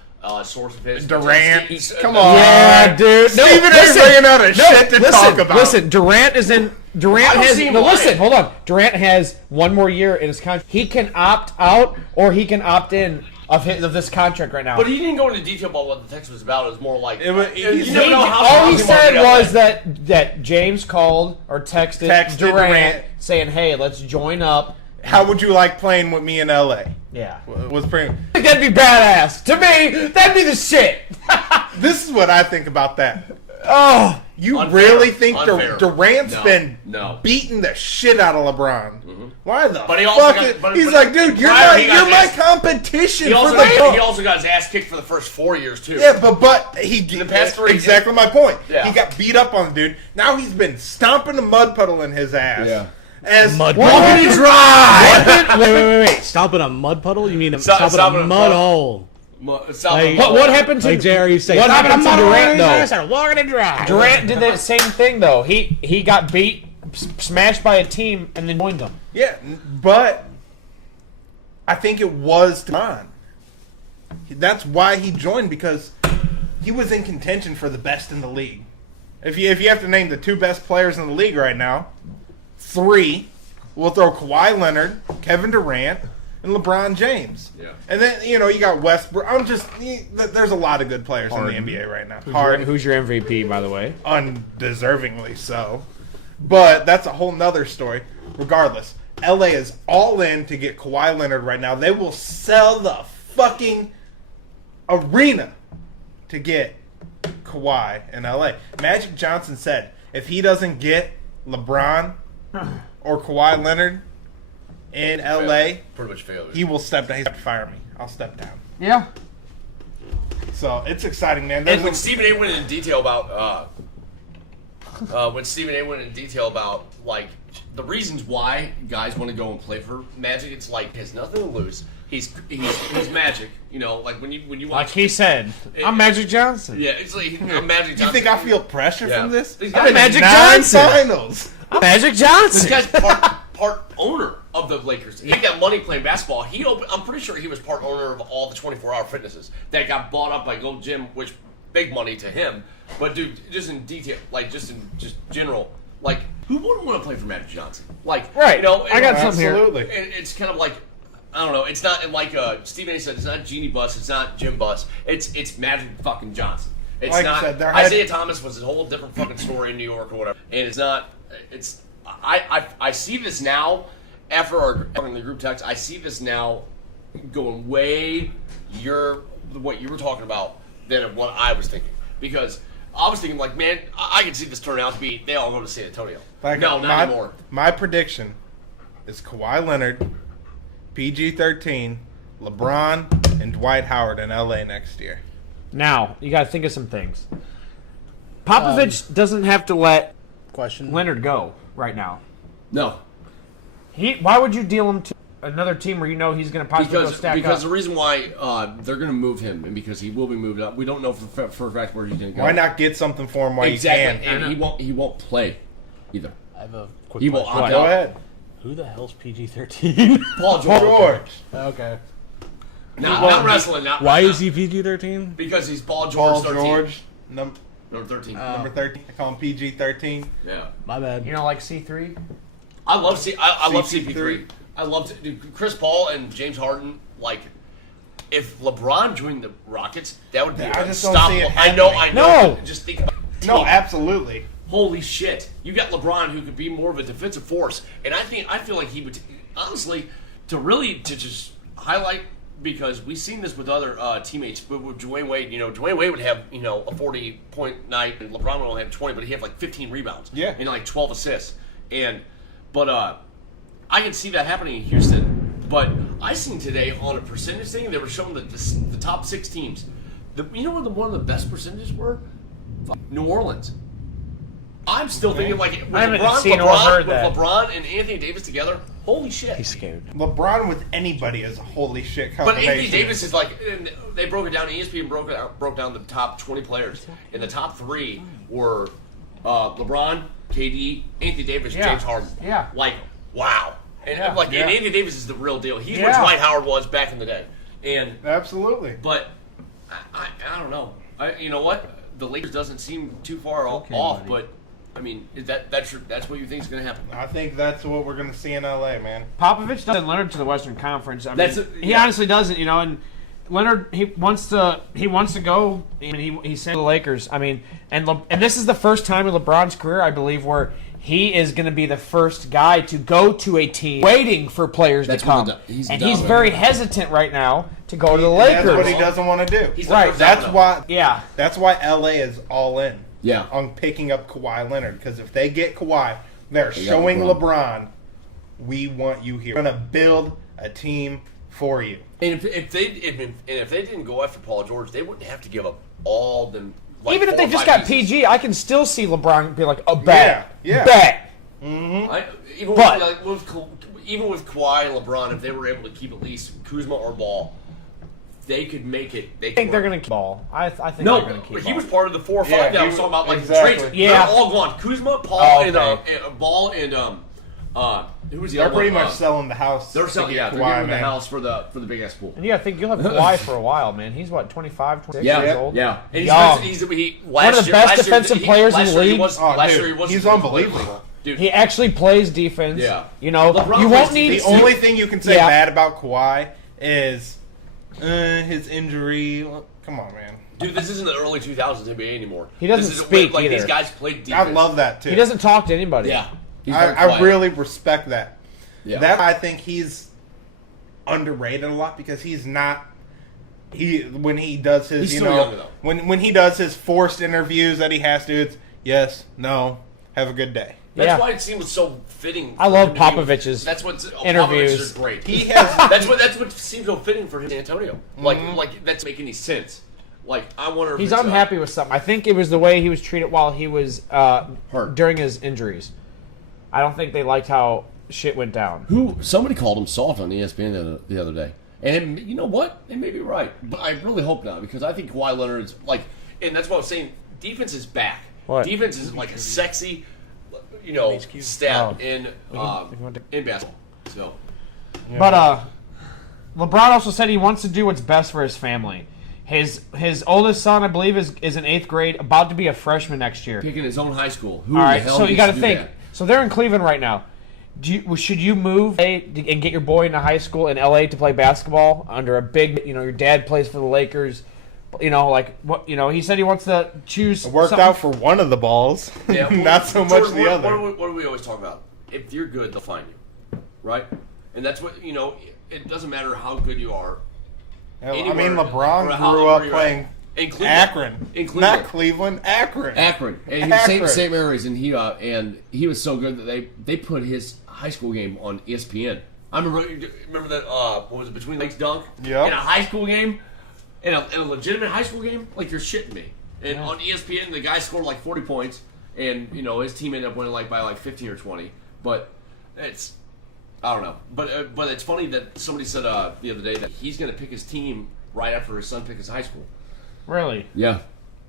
source of his Durant, Steve- come on. Yeah, dude. No, Stephen A. listen. bringing out a shit to listen, talk about. Listen, Durant is in. Durant I don't has. see him No, lying. listen, hold on. Durant has 1 more year in his contract. He can opt out or he can opt in of this contract right now. But he didn't go into detail about what the text was about. It was more like It was- you he's- never know how all he strong said might be was out that James called or texted Durant saying, "Hey, let's join up." How would you like playing with me in LA? Yeah. Was pretty. I think that'd be badass. To me, that'd be the shit. This is what I think about that. Oh, You Unfair. really think Unfair. Durant's No. been No. beating the shit out of LeBron? Why the But he also fuck? got- but- He's but- like, dude, you're prior my, he got you're my asked- competition He for also, the he ball. also got his ass kicked for the first 4 years too. Yeah, but he the past 3 exactly my point. Yeah. He got beat up on the dude. Now he's been stomping a mud puddle in his ass. Yeah. As Mud What puddle. did he drive? Wait. Stop in a mud puddle? You mean stop in stop a in a mud puddle. hole? But what happened to Like JR, you say, what stop in a happened to mud hole, Durant and though? I started walking and dry. Durant did that same thing though. He got beat, smashed by a team, and then joined them. Yeah, but I think it was Devon. That's why he joined, because he was in contention for the best in the league. If you have to name the 2 best players in the league right now, 3, we'll throw Kawhi Leonard, Kevin Durant, and LeBron James. Yeah. And then, you got Westbrook. There's a lot of good players in the NBA right now. Harden, Who's your MVP, by the way? undeservingly so. But that's a whole nother story. Regardless, LA is all in to get Kawhi Leonard right now. They will sell the fucking arena to get Kawhi in LA. Magic Johnson said if he doesn't get LeBron or Kawhi Leonard in LA, pretty much failed. he will step down. He's going to fire me. I'll step down. Yeah. So it's exciting, man. And There's when Stephen A. went in detail about like the reasons why guys want to go and play for Magic, it's like he has nothing to lose. He's Magic, like when you Like watch. he said, I'm Magic Johnson. Yeah, it's like I'm Magic Johnson. You think I feel pressure Yeah. from this? These I'm guys- in Magic 9 Johnson. finals. I'm Magic This Johnson. guy's part owner. of the Lakers. He got money playing basketball. I'm pretty sure he was part owner of all the 24-hour fitnesses that got bought up by Gold Gym, which big money to him. But dude, just in detail, like just general, like who wouldn't want to play for Magic Johnson? Like, Right. you know, I got some here. Absolutely. And it's kind of like, I don't know. It's not like Steve A said. It's not Genie Bus. It's not Jim Bus. It's Magic fucking Johnson. It's Like I not. said, there Isaiah Thomas was a whole different fucking story in New York or whatever. And it's not. It's. I see this now after in the group text. I see this now going way what you were talking about than what I was thinking, because I was thinking like, man, I can see this turn out to be they all go to San Antonio. Like, no, not anymore. My prediction is Kawhi Leonard, PG-13, LeBron, and Dwight Howard in LA next year. Now, you got to think of some things. Popovich doesn't have to let Question. Leonard go right now. No. Why would you deal him to another team where you know he's going to possibly go stack because up? the reason why they're going to move him, and because he will be moved up, we don't know for a fact where he's going to go. Why not get something for him while exactly? you can? And he won't play either. I have a quick He will question. opt Go out. ahead. Who the hell's PG-13? Paul George. George. Okay. Not wrestling. Why is he PG-13? Because he's Paul George. Paul 13. George, Number 13. number 13. I call him PG-13. Yeah. My bad. You know, like C3? I love CP3. CP3. I love Chris Paul and James Harden. Like, if LeBron joined the Rockets, that would be I just don't unstoppable. see it I know. happening. No. Just think about the No, team. absolutely. Holy shit! You got LeBron, who could be more of a defensive force, and I feel like he would honestly to just highlight, because we've seen this with other teammates. But with Dwayne Wade, Dwayne Wade would have a 40-point night, and LeBron would only have 20, but he had like 15 rebounds, Yeah, and like 12 assists, but I can see that happening in Houston. But I seen today on a percentage thing, they were showing the top 6 teams. You know what one of the best percentages were? New Orleans. I'm still thinking like with I haven't seen or heard that. LeBron and Anthony Davis together. Holy shit! He's scared. LeBron with anybody is a holy shit But combination. Anthony Davis is like, and they broke it down. ESPN broke down the top 20 players, and the top 3 were LeBron, KD, Anthony Davis, Yeah. James Harden. Yeah. Like, wow. And Yeah. and Anthony Davis is the real deal. He's what Yeah. Dwight Howard was back in the day. And Absolutely. but I don't know. You know what? The Lakers doesn't seem too far off, buddy. but I mean, that's what you think is going to happen. I think that's what we're going to see in LA, man. Popovich doesn't Leonard to the Western Conference. I mean, That's he yeah. honestly doesn't, and Leonard he wants to go. I mean, he's saying the Lakers. I mean, and this is the first time in LeBron's career, I believe, where he is going to be the first guy to go to a team waiting for players That's to come, what he's and done he's with very it. hesitant right now to go to the Lakers. That's what he doesn't want to do. He's the Right, first That's domino. why. Yeah. That's why LA is all in. Yeah. On picking up Kawhi Leonard, because if they get Kawhi, they're They got showing LeBron. LeBron, we want you here. We're gonna build a team for you. And if they didn't go after Paul George, they wouldn't have to give up all them. Like, Even if 4 they or just 5 got pieces. PG, I can still see LeBron be like a bet, Yeah. bet. Even But- with Kawhi and LeBron, if they were able to keep at least Kuzma or Ball, they could make it. I think they're going to keep ball. I think they're No, going to keep he ball. was part of the 4 or 5 Yeah, that I he was talking about, like exactly. trades. Yeah. They're all gone. Kuzma, Paul, Oh, and okay. Ball, and who was the They're other pretty one? much selling the house. They're to selling. get Yeah, they're Kawhi, giving the man. house for the big ass pool. And you got to think you'll have Kawhi for a while, man. He's what 25, 26 years old. Yeah. And Young. he's One of the best defensive players in the league. Last year he was. He's unbelievable. Dude, He actually plays defense. Yeah. You LeBron plays won't need. The defense. only thing you can say Yeah. bad about Kawhi is his injury. Come on, man. dude, this isn't the early 2000s NBA anymore. He doesn't This is speak like either. these guys played I defense. love that too. He doesn't talk to anybody. Yeah. He's very I quiet. really respect that. Yeah. That I think he's underrated a lot because he's not. When he does his, He's still young, though. when he does his forced interviews that he has to, it's yes, no, have a good day. That's Yeah. why it seemed so fitting. I for love him to be- Popovich's That's what interviews. Popovich is great. He has that's what seems so fitting for him, San Antonio. Like that's making any sense. Like I wonder. If He's it's, unhappy with something. I think it was the way he was treated while he was Hurt. during his injuries. I don't think they liked how shit went down. Somebody called him soft on ESPN the other day, and you know what? They may be right, but I really hope not because I think Kawhi Leonard's like, and that's what I was saying. Defense is back. What? Defense is like a sexy, stat Oh. in basketball. So, But LeBron also said he wants to do what's best for his family. His oldest son, I believe, is in 8th grade, about to be a freshman next year. picking his own high school. Who All the right, hell so you needs got to to do think. that? So they're in Cleveland right now. Should you move and get your boy into high school in LA to play basketball under a big? Your dad plays for the Lakers. Like what? He said he wants to choose. It worked out for one of the balls, Yeah, well, not so much Jordan, the other. What do we always talk about? If you're good, they'll find you, right? And that's what It doesn't matter how good you are. I mean, anywhere, or LeBron how- grew where up you're playing in Cleveland. Akron, In Cleveland. not Cleveland, Akron. Akron, and he was Akron. same areas, and he was so good that they put his high school game on ESPN. I remember that what was it, Between Lakes dunk? Yep. In a high school game, in a legitimate high school game, like you're shitting me. And on ESPN, the guy scored like 40 points, and his team ended up winning by 15 or 20. But I don't know. But it's funny that somebody said the other day that he's going to pick his team right after his son picked his high school. Really? Yeah.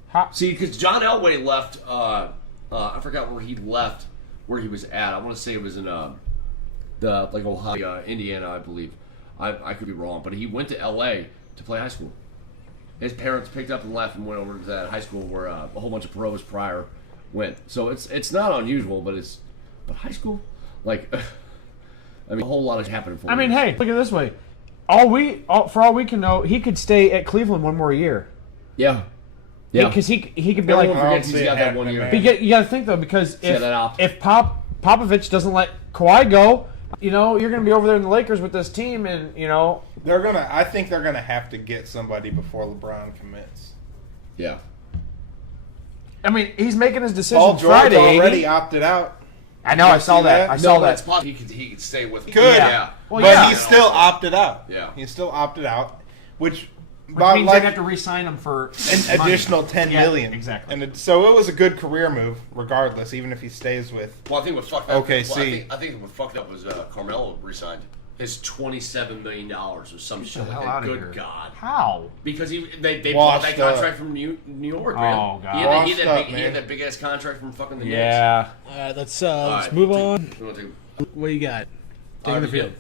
How? See, because John Elway left, I forgot where he left, where he was at. I want to say it was in Ohio, Indiana, I believe. I could be wrong, but he went to L.A. to play high school. His parents picked up and left and went over to that high school where a whole bunch of pros prior went. So it's not unusual, but high school, like, I mean, a whole lot is happening for him. I mean, hey, look at it this way. For all we can know, he could stay at Cleveland one more year. Yeah. Yeah. Because he could be Everyone like. forgets he's got that 1 year. But you got to think though, because that if Popovich doesn't let Kawhi go, you're going to be over there in the Lakers with this team, and I think they're gonna have to get somebody before LeBron commits. Yeah. I mean, he's making his decision Paul George Friday. already opted out. I know. I saw see that. that? I saw But it's that. possible he could stay with him. Could. Yeah. Well, But yeah. he still opted out. Yeah. He still opted out, which Which means they'd have to re-sign him for an money. additional $10 million. Exactly. And so it was a good career move, regardless, even if he stays with. Well, I think what fucked up. OKC. Well, I think what fucked up was Carmelo resigned. His $27 million or some shit like hell that. outta Good here. God. How? Because they bought that Washed up. contract from New York, man. Oh, God. He Washed up, had man. that big ass contract from fucking the Yeah. All right, let's Knicks. move All right, on. you wanna take- What do you got? Taking the field.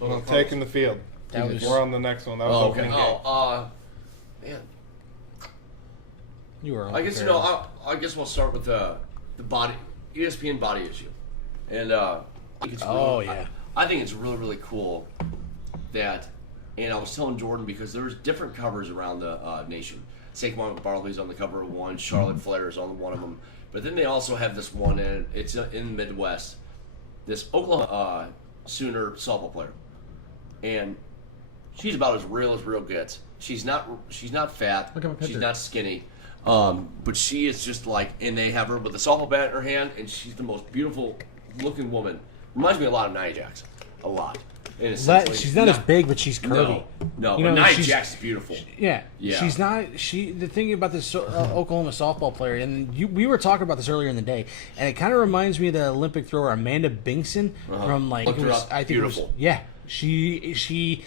Well, taking the field. That was- We're on the next one. That was Oh, okay. opening game. Man. You were. I guess I guess we'll start with the body ESPN body issue, and I think it's really, yeah. I think it's really really cool that, and I was telling Jordan because there's different covers around the nation. Saquon Barkley's on the cover of one, Charlotte Flair's on one of them, but then they also have this one, and it's in the Midwest. This Oklahoma Sooner softball player, and she's about as real gets. She's not fat. Look at my picture. She's not skinny. But she is just like, and they have her with a softball bat in her hand, and she's the most beautiful looking woman. Reminds me a lot of Nia Jax. A lot. And essentially- She's not as big, but she's curvy. No, You but know, Nia she's- Jax is beautiful. Yeah. Yeah. She's not. The thing about this Oklahoma softball player, and we were talking about this earlier in the day, and it kind of reminds me of the Olympic thrower Amanda Binkson from like Looked her up. I think it was Beautiful. yeah. She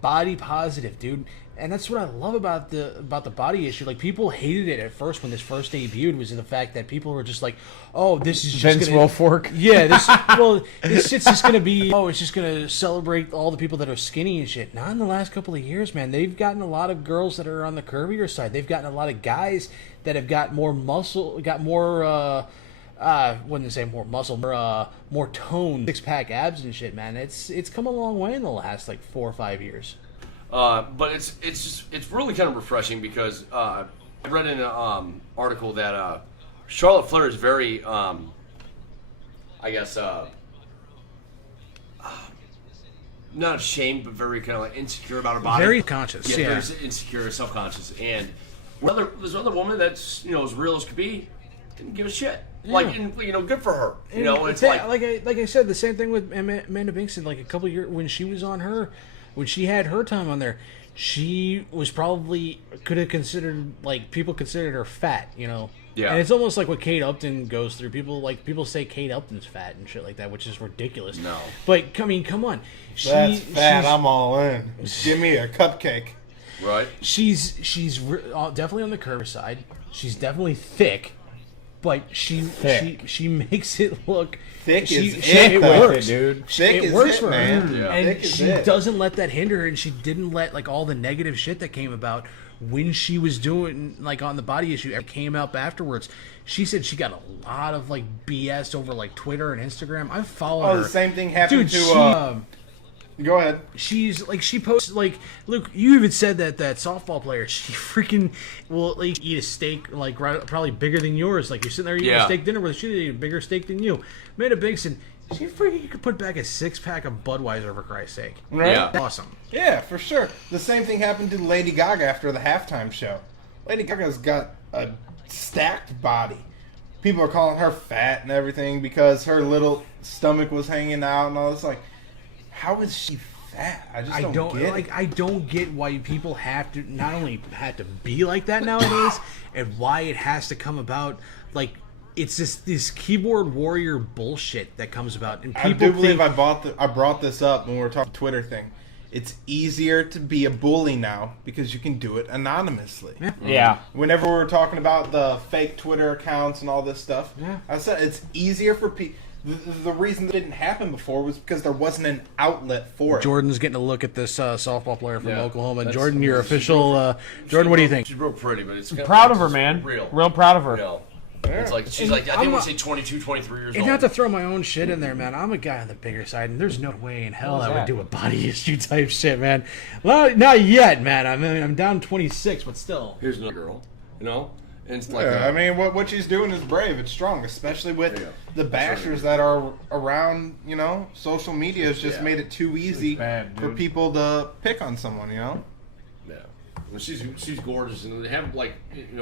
body positive, dude. And that's what I love about the body issue. Like people hated it at first when this first debuted, was the fact that people were just like, "Oh, this is just Vince gonna, Wilfork. Yeah, this shit's just gonna be. Oh, it's just gonna celebrate all the people that are skinny and shit." Not in the last couple of years, man. They've gotten a lot of girls that are on the curvier side. They've gotten a lot of guys that have got more muscle, got more. Wouldn't say more muscle, more tone, 6-pack abs and shit, man. It's come a long way in the last like 4 or 5 years. But it's really kind of refreshing because I read in an article that Charlotte Flair is very I guess not ashamed, but very kind of like insecure about her body. Very conscious, yeah. Very insecure, self-conscious, and there's another woman that's as real as could be, didn't give a shit. Yeah. Like good for her. It's like I said, the same thing with Amanda Binkson. Like a couple of years when she was on when she had her time on there, she was probably could have considered like people considered her fat, Yeah. And it's almost like what Kate Upton goes through. People say Kate Upton's fat and shit like that, which is ridiculous. No. But I mean, come on. That's fat. I'm all in. Give me a cupcake. Right. She's definitely on the curve side. She's definitely thick. but she makes it look Thick she, is she, it, it though. works, dude. Thick it is works it, for man. her, Yeah. and Thick is she it. doesn't let that hinder her, and she didn't let like all the negative shit that came about when she was doing like on the body issue came up afterwards. She said she got a lot of like BS over like Twitter and Instagram. I followed her. Oh, the same thing happened Dude, to. Go ahead. she's like she posts like, Luke, you even said that softball player, she freaking will like eat a steak like probably bigger than yours. Like you're sitting there eating a steak dinner with her, she'd eat a bigger steak than you. Amanda Bigson, she freaking could put back a 6-pack of Budweiser for Christ's sake. Right? Yeah. That's awesome. Yeah, for sure. The same thing happened to Lady Gaga after the halftime show. Lady Gaga's got a stacked body. People are calling her fat and everything because her little stomach was hanging out and all this. Like, how is she fat? I just don't get it. I don't get why people have to not only have to be like that nowadays, and why it has to come about. Like, it's just this keyboard warrior bullshit that comes about, and people I do believe think, I brought this up when we were talking Twitter thing. It's easier to be a bully now because you can do it anonymously. Yeah. Whenever we were talking about the fake Twitter accounts and all this stuff, Yeah. I said it's easier for people. The reason that didn't happen before was because there wasn't an outlet for it. Jordan's getting a look at this softball player from Yeah. Oklahoma. And That's- Jordan, your official. Jordan, what do you think? She's real pretty, but it's Proud of her, man. Real proud of her. Real. It's like she's like I think we say 22, 23 years And old. not to throw my own shit in there, man. I'm a guy on the bigger side, and there's no way in hell What was I would that? do a body issue type shit, man. Well, not yet, man. I mean, I'm down 26, but still. Here's another girl, you know, and it's like Yeah, I mean, what she's doing is brave. It's strong, especially with Yeah. the bashers that are around. You know, social media has just Yeah. made it too easy bad, for dude. people to pick on someone. You know. yeah, well, she's gorgeous, and they have like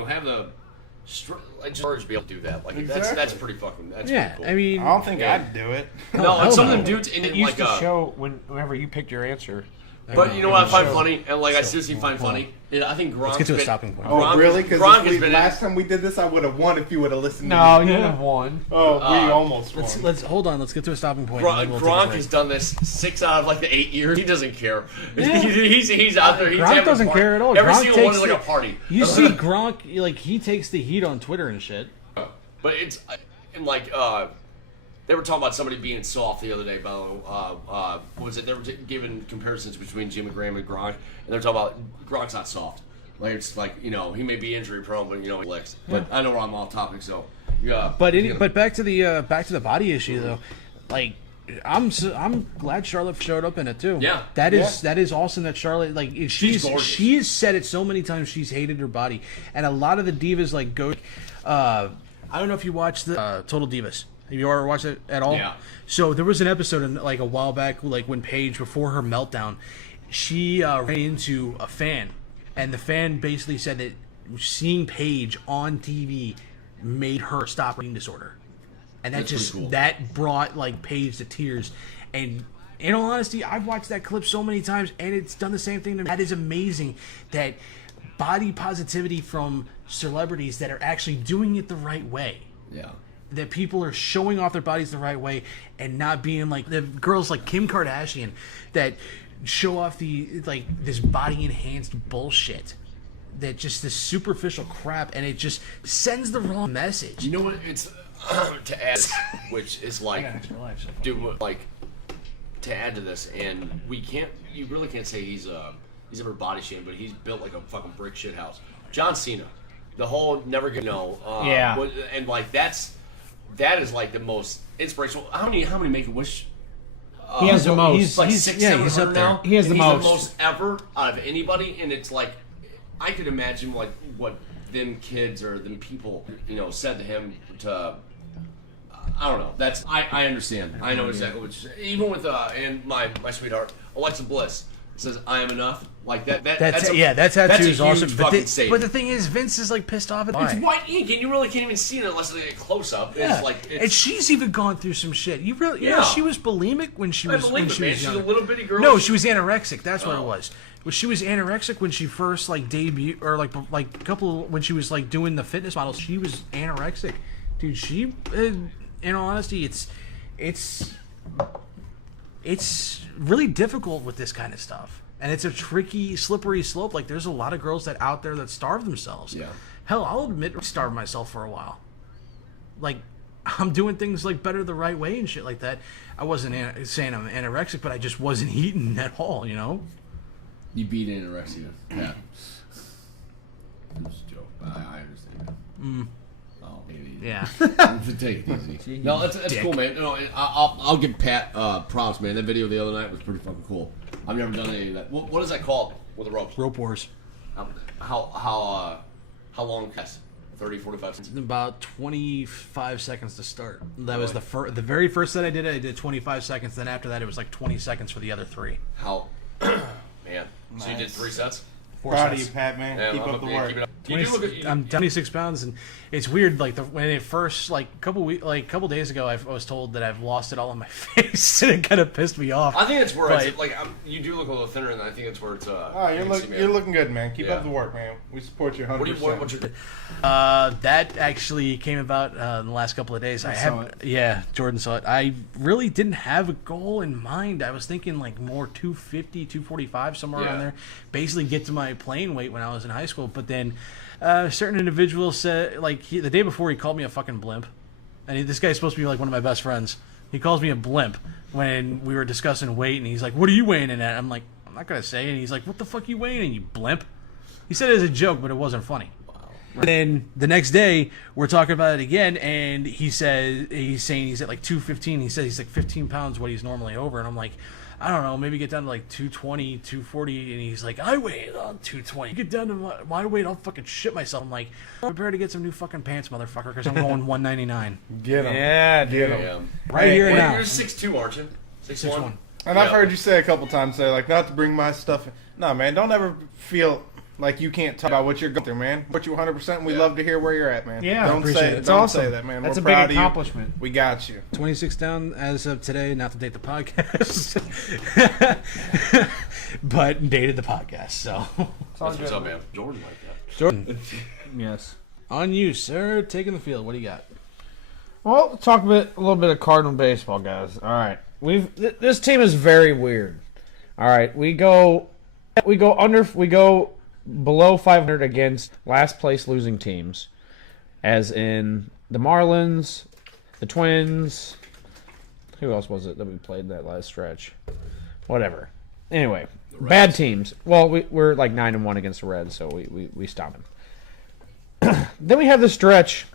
have the. Like just be able to do that, like that's Exactly. pretty fucking. That's Yeah, pretty cool. I mean, I don't think Yeah. I'd do it. no, hell and some no. of them dudes, and It then, used like to show whenever you picked your answer. But you know what I find funny, and like I seriously find funny. I think Gronk's get to a been, stopping point. Oh, Gronk- really? Because Gronk has been last time we did this, I would have won if you would have listened. No, to you me. didn't have won. Oh, we almost won. Let's hold on. Let's get to a stopping point. and then we'll take a Gronk break. has done this 6 out of like the 8 years. He doesn't care. he's out there. He's Gronk having a doesn't party. care at all. Every Gronk single one takes is like the- a party. You see Gronk, like he takes the heat on Twitter and shit. But it's and like they were talking about somebody being soft the other day. About what was it? They were giving comparisons between Jimmy Graham and Gronk, and they're talking about Gronk's not soft. Like it's like he may be injury prone, but he licks. But I know I'm off topic, so yeah. But back to the body issue though, like I'm glad Charlotte showed up in it too. Yeah. that is awesome that Charlotte She's gorgeous. she has said it so many times she's hated her body, and a lot of the divas like go. I don't know if you watched the Total Divas. Have you ever watched it at all? Yeah. So there was an episode in like a while back, like when Paige, before her meltdown, she ran into a fan, and the fan basically said that seeing Paige on TV made her stop her eating disorder, and that That's just pretty cool. that brought like Paige to tears. And in all honesty, I've watched that clip so many times, and it's done the same thing to me. That is amazing. That body positivity from celebrities that are actually doing it the right way. Yeah. That people are showing off their bodies the right way and not being like the girls like Kim Kardashian that show off this body enhanced bullshit, that just this superficial crap, and it just sends the wrong message. You know what? It's to add, which is like, dude, like to add to this, and you really can't say he's ever body shamed, but he's built like a fucking brick shit house. John Cena, the whole never get Yeah. and like that is like the most inspirational. How many Make-A-Wish? He has the most. It's like he's- 600, yeah, he's 700 up there. now. He has and the he's most. the most ever out of anybody, and it's like I could imagine like what them kids or them people said to him to. I don't know. I understand. I know exactly what you're saying. Even with and my sweetheart Alexa Bliss says I am enough. Like that. That's that tattoo is a huge awesome. fucking But statement. the thing is, Vince is like pissed off at It's why. white ink, and you really can't even see it unless they get close up. Yeah. It's like and she's even gone through some shit. You know, Yeah. she was bulimic when she I was believe when it, she man. was She's a young. little bitty girl. No, she was anorexic. That's what it Oh. was. Well, she was anorexic when she first like debuted, or like a couple when she was like doing the fitness models. She was anorexic, dude. She, in all honesty, it's really difficult with this kind of stuff, and it's a tricky, slippery slope. Like there's a lot of girls that out there that starve themselves. Yeah. Hell, I'll admit I starved myself for a while. like I'm doing things like better the right way and shit like that. I wasn't saying I'm anorexic, but I just wasn't eating at all, you know? You beat anorexia. Yeah. It was a joke. I understand. Oh, maybe. Yeah. Take it easy. No, that's cool, man. No, I'll give Pat props, man. That video the other night was pretty fucking cool. I've never done any of that. What is that called with the ropes? Rope wars. How long? 30, 45 seconds. About 25 seconds to start. That was the very first set I did 25 seconds. Then after that, it was like 20 seconds for the other 3. How? Man. Nice. So you did 3 sets? 4 Proud sets. of you, Pat, man. Yeah, Keep up the work. Keep it up. You do look at, I'm 26 pounds, and it's weird. Like when it first, couple days ago, I was told that I've lost it all on my face, and it kind of pissed me off. I think it's where But- it's like you do look a little thinner, and I think it's where it's. Oh, you're looking good, man. Keep Yeah. up the work, man. We support you 100%. What's your? That actually came about in the last couple of days. Yeah, Jordan saw it. I really didn't have a goal in mind. I was thinking like more 250, 245, somewhere around Yeah. there. Basically get to my playing weight when I was in high school. But then certain individuals said, like the day before, he called me a fucking blimp. And this guy's supposed to be like one of my best friends. He calls me a blimp when we were discussing weight, and he's like, "What are you weighing in at?" I'm like, "I'm not gonna say." And he's like, "What the fuck are you weighing in, you blimp?" He said it as a joke, but it wasn't funny. And then the next day, we're talking about it again, and he's saying he's at like 215. He says he's like 15 pounds what he's normally over, and I'm like, I don't know, maybe get down to like 220, 240, and he's like, I weigh 220. You get down to my weight, I'll fucking shit myself. I'm like, prepare to get some new fucking pants, motherfucker, because I'm going 199. Get him. Yeah, dude. Yeah. Right here now. You're 6'2", aren't you? 6'1". And I've heard you say a couple times, like, not to bring my stuff in. No, man, don't ever feel like you can't talk about what you're going through, man. Put you 100%, and we love to hear where you're at, man. Yeah, don't appreciate say it. don't It's awesome. say that, man. That's We're a big proud of you. accomplishment. We got you. 26 down as of today, not to date the podcast. But dated the podcast, so. That's what's up, man. Jordan like that. Jordan, Yes. on you, sir. Taking the field. What do you got? Well, let's talk a little bit of Cardinal baseball, guys. All right, this team is very weird. All right, we go below 500 against last place losing teams, as in the Marlins, the Twins. Who else was it that we played that last stretch? Whatever. Anyway, bad teams. Well, we're like 9-1 against the Reds, so we stop them. Then we have the stretch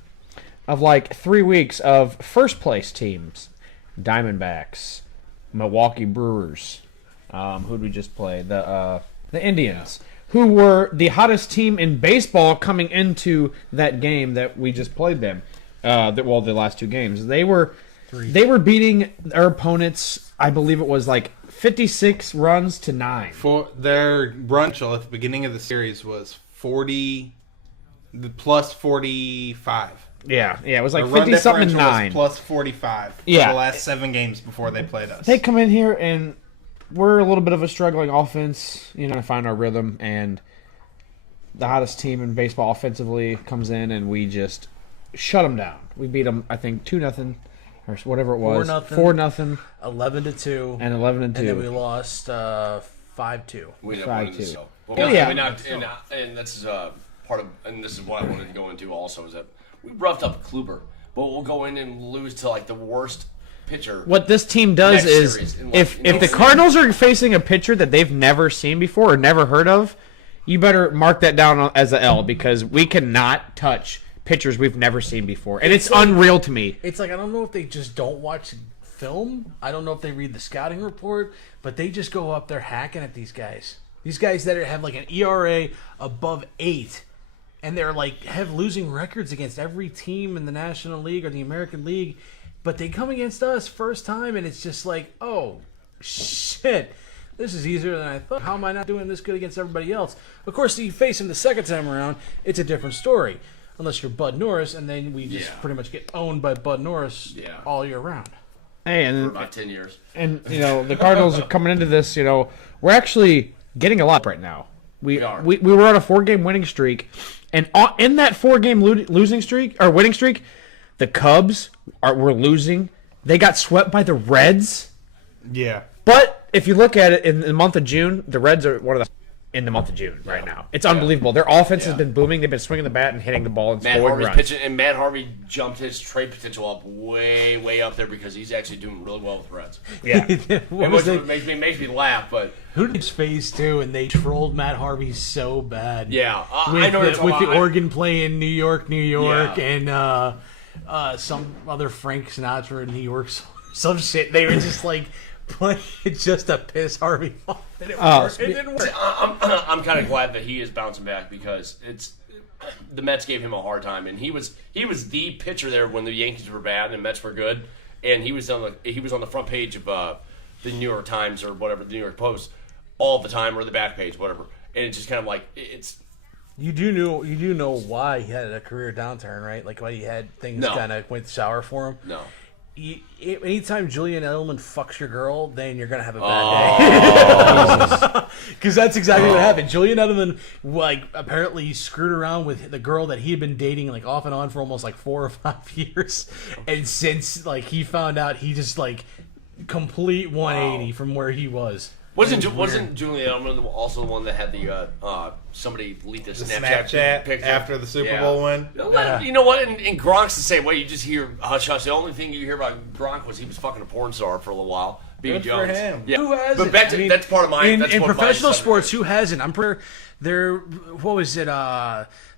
of like 3 weeks of first place teams: Diamondbacks, Milwaukee Brewers. Who'd we just play? The Indians, who were the hottest team in baseball coming into that game that we just played them. The last 2 games, they were beating our opponents. I believe it was like 56 runs to 9. For their run total at the beginning of the series was 40, plus 45. Yeah, it was like Their run 50 something to differential 9. was plus 45 for Yeah. the last 7 games before they played us. They come in here and we're a little bit of a struggling offense, to find our rhythm, and the hottest team in baseball offensively comes in and we just shut them down. We beat them, I think, 2-0 or whatever it was. 4-0. 11-2. And 11-2. And then we lost 5-2. We never 5-2. wanted to sell. Oh, Well, yeah. and this is part of, and this is what I wanted to go into also, is that we roughed up Kluber, but we'll go in and lose to like the worst pitcher. What this team does Next is, series, in if like, the Cardinals are facing a pitcher that they've never seen before or never heard of, you better mark that down as a L, because we cannot touch pitchers we've never seen before, and it's unreal to me. It's like, I don't know if they just don't watch film. I don't know if they read the scouting report, but they just go up there hacking at these guys. These guys that have like an ERA above 8, and they're like have losing records against every team in the National League or the American League, but they come against us first time, and it's just like, oh shit, this is easier than I thought. How am I not doing this good against everybody else? Of course, you face them the second time around, it's a different story. Unless you're Bud Norris, and then we just pretty much get owned by Bud Norris all year round. Hey, for and about 10 years. the Cardinals are coming into this. We're actually getting a lot right now. We are. We were on a 4-game winning streak, and in that 4-game losing streak or winning streak, the Cubs were losing. They got swept by the Reds. Yeah. But if you look at it in the month of June, the Reds are one of the. in the month of June right now. It's unbelievable. Their offense has been booming. They've been swinging the bat and hitting the ball and Matt scoring Harvey's runs. pitching, and Matt Harvey jumped his trade potential up way up there because he's actually doing really well with the Reds. Yeah. It makes me laugh, but Who did face too? And they trolled Matt Harvey so bad. yeah, with, I know with the Oregon play in New York, and some other Frank Sinatra in New York, some shit. They were just like playing it just to piss Harvey off. And it didn't work. I'm kind of glad that he is bouncing back because the Mets gave him a hard time, and he was the pitcher there when the Yankees were bad and the Mets were good, and he was on the front page of the New York Times or whatever, the New York Post, all the time, or the back page, whatever. And it's just kind of like it's. You do know why he had a career downturn, right? Like why he had things kind of went sour for him. No. Anytime Julian Edelman fucks your girl, then you're gonna have a bad day. Because that's exactly what happened. Julian Edelman, apparently screwed around with the girl that he had been dating, off and on for almost 4 or 5 years, and since he found out, he just complete 180 from where he was. Wasn't Julian Edelman also the one that had the somebody leaked the Snapchat picture after the Super Bowl win? You know what? And Gronk's the same way. You just hear hush hush. The only thing you hear about Gronk was he was fucking a porn star for a little while. Good for him. Yeah. Who hasn't? But that's part of my. In that's professional sports, who hasn't? I'm pretty. There. What was it?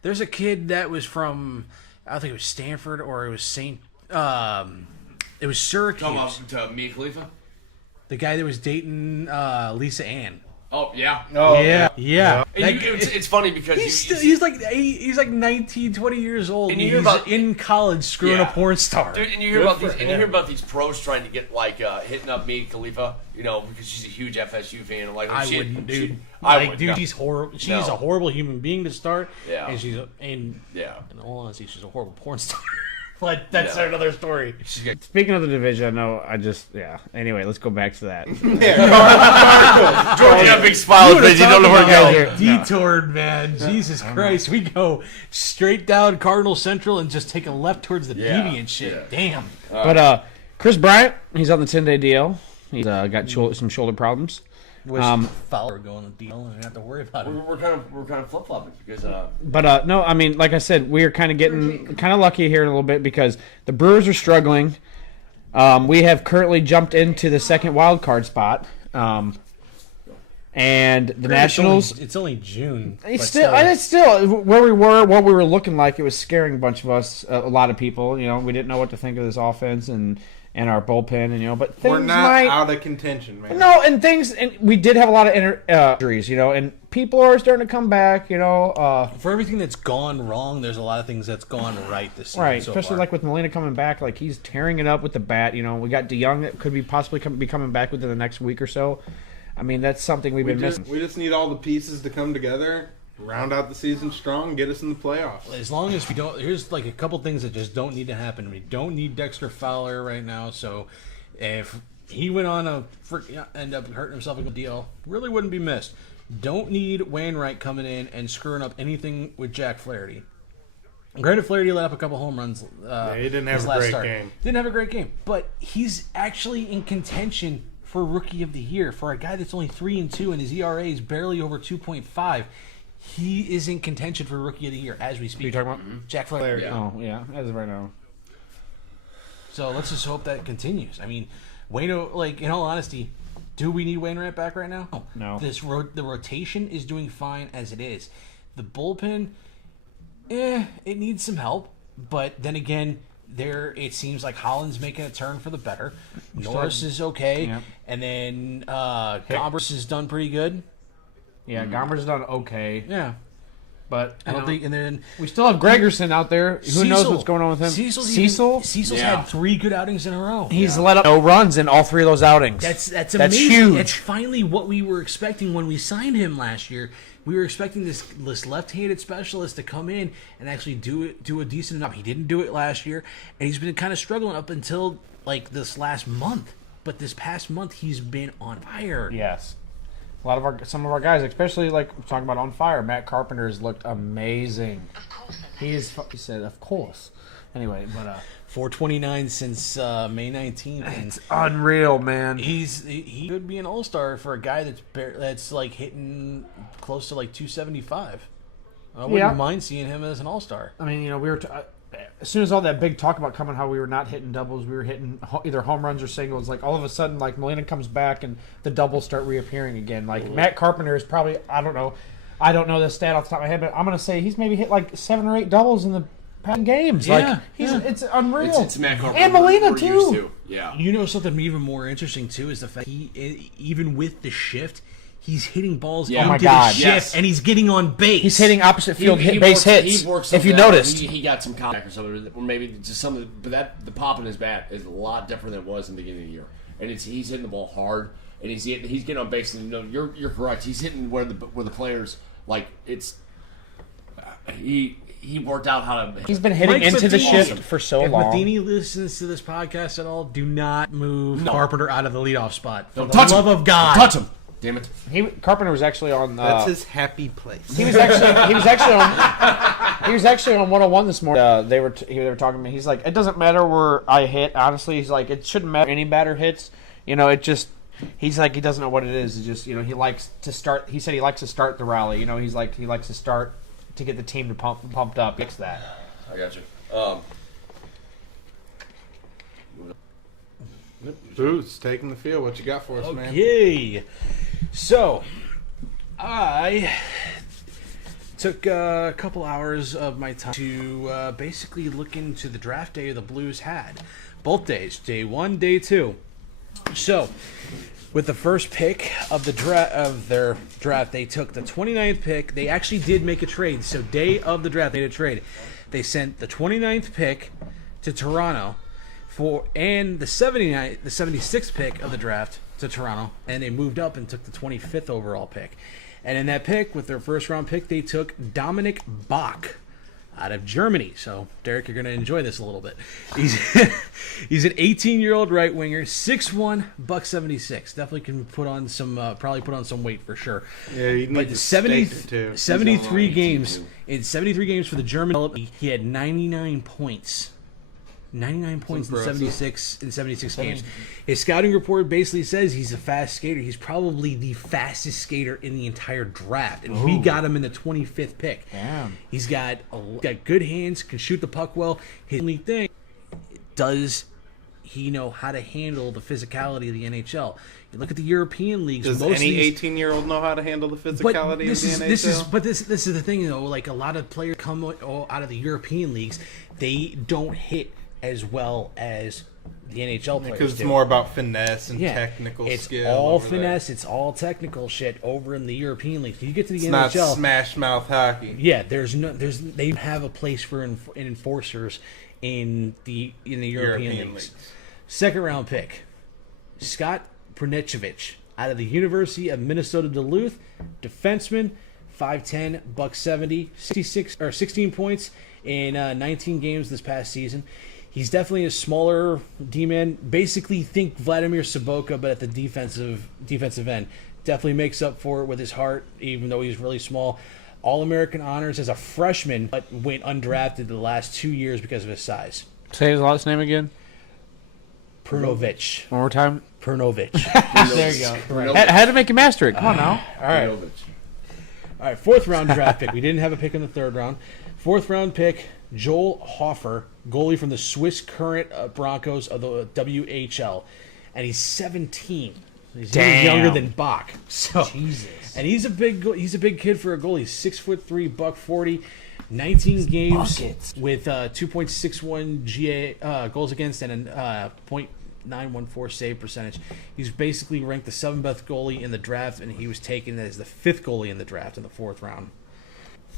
There's a kid that was from. I think it was Stanford or it was Saint. It was Syracuse. Talking about Mia Khalifa. The guy that was dating Lisa Ann. Oh yeah. Oh Yeah. And it's funny because he's like 19, 20 years old. And he's you hear about in college screwing a porn star. Dude, and you hear about these pros trying to get hitting up Mia Khalifa, because she's a huge FSU fan. I wouldn't, dude. No. She's horrible. She's a horrible human being to start. Yeah. And in all honesty, she's a horrible porn star. But that's another story. Speaking of the division, Anyway, let's go back to that. George had a big smile on his face. You don't know where to go. Detoured, man. Jesus Christ. We go straight down Cardinal Central and just take a left towards the deviant shit. Yeah. Damn. But Chris Bryant, he's on the 10-day deal. He's got some shoulder problems. Fowler going on the deal and I have to worry about it. We're kind of flip flopping because. But no, I mean, like I said, we're kind of getting lucky here in a little bit because the Brewers are struggling. We have currently jumped into the second wild card spot, and the Nationals. It's only June. It's still where we were, what we were looking like. It was scaring a bunch of us, a lot of people. We didn't know what to think of this offense and our bullpen, but things we're not out of contention, man. No, and we did have a lot of injuries, and people are starting to come back, For everything that's gone wrong, there's a lot of things that's gone right this season. Right, so especially far. like with Molina coming back, he's tearing it up with the bat. We got DeYoung that could be possibly be coming back within the next week or so. I mean, that's something we've been missing. We just need all the pieces to come together, round out the season strong, get us in the playoffs. As long as we don't, here's a couple things that just don't need to happen. We don't need Dexter Fowler right now. So if he went on end up hurting himself in a deal, really wouldn't be missed. Don't need Wainwright coming in and screwing up anything with Jack Flaherty. Granted, Flaherty let up a couple home runs. He didn't have a great game. Didn't have a great game, but he's actually in contention for Rookie of the Year for a guy that's only 3-2 and his ERA is barely over 2.5. He is in contention for Rookie of the Year as we speak. Who are you talking about? Jack Flaherty. Yeah. Oh, yeah, as of right now. So let's just hope that continues. I mean, Waino, in all honesty, do we need Wainwright back right now? No. The rotation is doing fine as it is. The bullpen, it needs some help. But then again, it seems like Holland's making a turn for the better. Norris is okay. Yep. And then Gombers has done pretty good. Yeah, Gomber's done okay. Yeah. But I don't think, and then we still have Gregerson out there. Who knows what's going on with him? Cecil's had 3 good outings in a row. He's let up no runs in all 3 of those outings. That's amazing. That's huge. It's finally what we were expecting when we signed him last year. We were expecting this left-handed specialist to come in and actually do a decent enough. He didn't do it last year, and he's been kind of struggling up until this last month. But this past month, he's been on fire. Yes. Some of our guys, especially talking about on fire, Matt Carpenter has looked amazing. He said, of course. Anyway, but 429 since May 19th. And it's unreal, man. he could be an all-star for a guy that's like hitting close to like 275. I wouldn't mind seeing him as an all-star. I mean, we were as soon as all that big talk about coming, how we were not hitting doubles, we were hitting either home runs or singles. Like all of a sudden, like Molina comes back and the doubles start reappearing again. Like Matt Carpenter is probably, I don't know the stat off the top of my head, but I'm gonna say he's maybe hit like 7 or 8 doubles in the past games. Yeah, it's unreal. It's Matt Carpenter and Molina we're used too. to. Yeah. You know something even more interesting too is the fact even with the shift, he's hitting balls Yeah. into Oh my the God, shift, yes. and he's getting on base. He's hitting opposite field base works, hits. He works if you something out. noticed, he got some contact or something, or maybe just something. But the pop in his bat is a lot different than it was in the beginning of the year, and he's hitting the ball hard, and he's getting on base. And you're correct. He's hitting where the players like it's. He worked out how to. he's been hitting Mike into the Matheny. shift for so If long. Matheny listens to this podcast at all, do not move Carpenter out of the leadoff spot. For Don't the touch love him. of God. Don't touch him. Damn it. Carpenter was actually on. That's his happy place. He was actually on 101 this morning. They were talking to me. He's like, it doesn't matter where I hit. Honestly, he's like, it shouldn't matter any batter hits. It just. He's like, he doesn't know what it is. It's just he likes to start. He said he likes to start the rally. He's like he likes to start to get the team to pumped up. Fix that. I got you. Boots taking the field. What you got for us, man? Okay. So, I took a couple hours of my time to basically look into the draft day the Blues had. Both days, day 1, day 2. So, with the first pick of their draft, they took the 29th pick. They actually did make a trade. So, day of the draft, they did a trade. They sent the 29th pick to Toronto and the 76th pick of the draft to Toronto, and they moved up and took the 25th overall pick. And in that pick, with their first round pick, they took Dominic Bach out of Germany. So, Derek, you're going to enjoy this a little bit. He's an 18-year-old right winger, 6'1", $176. Definitely can probably put on some weight for sure. Yeah, he But needs 73 games. In 73 games for the German, he had 99 points. 99 points in 76 games. His scouting report basically says he's a fast skater. He's probably the fastest skater in the entire draft, and we got him in the 25th pick. Damn. He's got good hands, can shoot the puck well. His only thing, does he know how to handle the physicality of the NHL? You look at the European leagues. Does any 18-year-old know how to handle the physicality of the NHL? This is the thing, though. Like, a lot of players come out of the European leagues, they don't hit as well as the NHL players Because it's do. more about finesse and technical skill. It's all over finesse. there. It's all technical shit over in the European leagues. You get to the It's NHL. not smash mouth hockey. Yeah, they have a place for enforcers in the European leagues. Second round pick, Scott Prunechevich out of the University of Minnesota Duluth, defenseman, 5'10", $170, 16 points in 19 games this past season. He's definitely a smaller D-man. Basically, think Vladimir Sobotka, but at the defensive end. Definitely makes up for it with his heart, even though he's really small. All-American honors as a freshman, but went undrafted the last 2 years because of his size. Say his last name again. Pernovich. One more time. Pernovich. There you go. Had to make him master it. Come on now. All right. All right, fourth round draft pick. We didn't have a pick in the third round. Fourth round pick, Joel Hofer, goalie from the Swiss Current Broncos of the WHL. And he's 17. He's even younger than Bach. So, Jesus. And he's a big kid for a goalie. He's 6'3", $140, 19 games with 2.61 GA goals against and a .914 save percentage. He's basically ranked the 7th best goalie in the draft, and he was taken as the 5th goalie in the draft in the 4th round.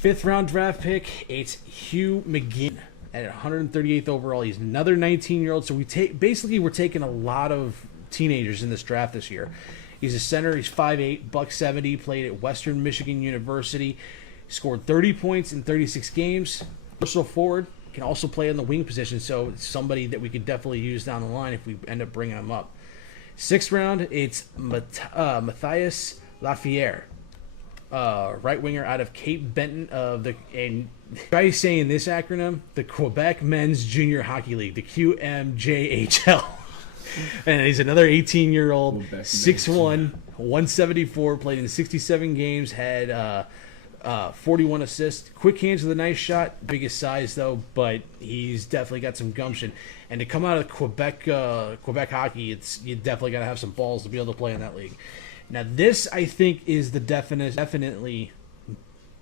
5th round draft pick, it's Hugh McGinn at 138th overall. He's another 19-year-old. So we're taking a lot of teenagers in this draft this year. He's a center. He's 5'8", $170, played at Western Michigan University. Scored 30 points in 36 games. Versatile forward. Can also play in the wing position, so it's somebody that we could definitely use down the line if we end up bringing him up. 6th round, it's Matthias Lafayette right winger out of Cape Benton of the and try saying this acronym, the Quebec Men's Junior Hockey League, the QMJHL. And he's another 18-year-old, 6'1", 174, played in 67 games, had 41 assists. Quick hands with a nice shot. Biggest size, though, but he's definitely got some gumption. And to come out of Quebec hockey, you definitely got to have some balls to be able to play in that league. Now, this, I think, is the definitely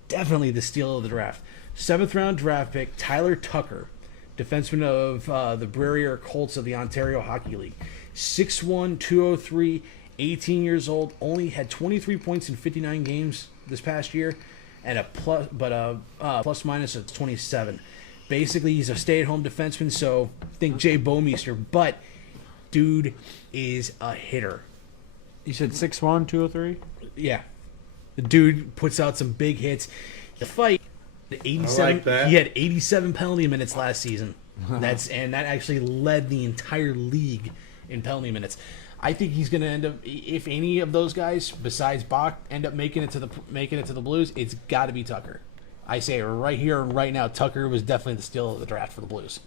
the steal of the draft. 7th-round draft pick, Tyler Tucker, defenseman of the Briere Colts of the Ontario Hockey League. 6'1", 203, 18 years old, only had 23 points in 59 games this past year, and a plus minus of 27. Basically, he's a stay-at-home defenseman, so think Jay Bomeister, but dude is a hitter. You said 6'1", 203? Yeah. The dude puts out some big hits. The fight, 87, I like that. he had 87 penalty minutes last season. That actually led the entire league in penalty minutes. I think he's going to end up, if any of those guys besides Bach end up making it to the Blues, it's got to be Tucker. I say right here and right now, Tucker was definitely the steal of the draft for the Blues.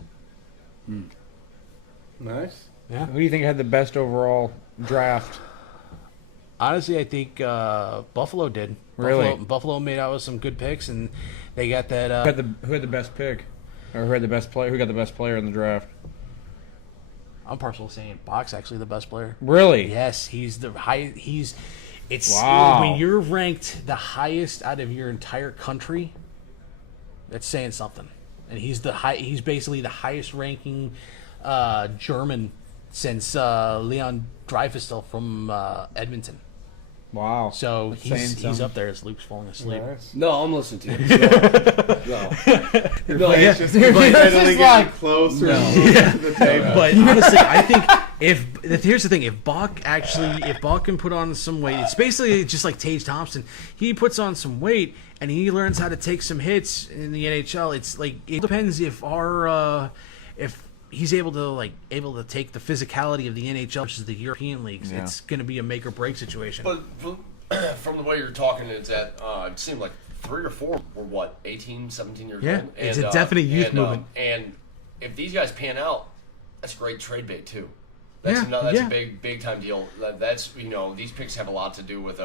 Nice. Yeah. Who do you think had the best overall draft? Honestly, I think Buffalo did. Really? Buffalo made out with some good picks, and they got that. Who had the best pick? Or who had the best player? Who got the best player in the draft? I'm partial to saying Bach's actually the best player. Really? Yes, he's the high. It's Wow. when you're ranked the highest out of your entire country. That's saying something. And he's basically the highest ranking German since Leon Dreyfustel from Edmonton. Wow. So That's saying he's something. up there as Luke's falling asleep. Nice. No, I'm listening to you. No. It's just This steadily is getting like- closer to the table. But honestly, I think here's the thing: if Bach can put on some weight, it's basically just like Tage Thompson. He puts on some weight and he learns how to take some hits in the NHL. It's like it depends if he's able to take the physicality of the NHL versus the European leagues. Yeah. It's going to be a make or break situation. But from the way you're talking, it's that it seemed like 3 or 4 were 18, 17 years Yeah, old. it's a definite youth movement. And if these guys pan out, that's a great trade bait too. That's Yeah, a big time deal. That's these picks have a lot to do with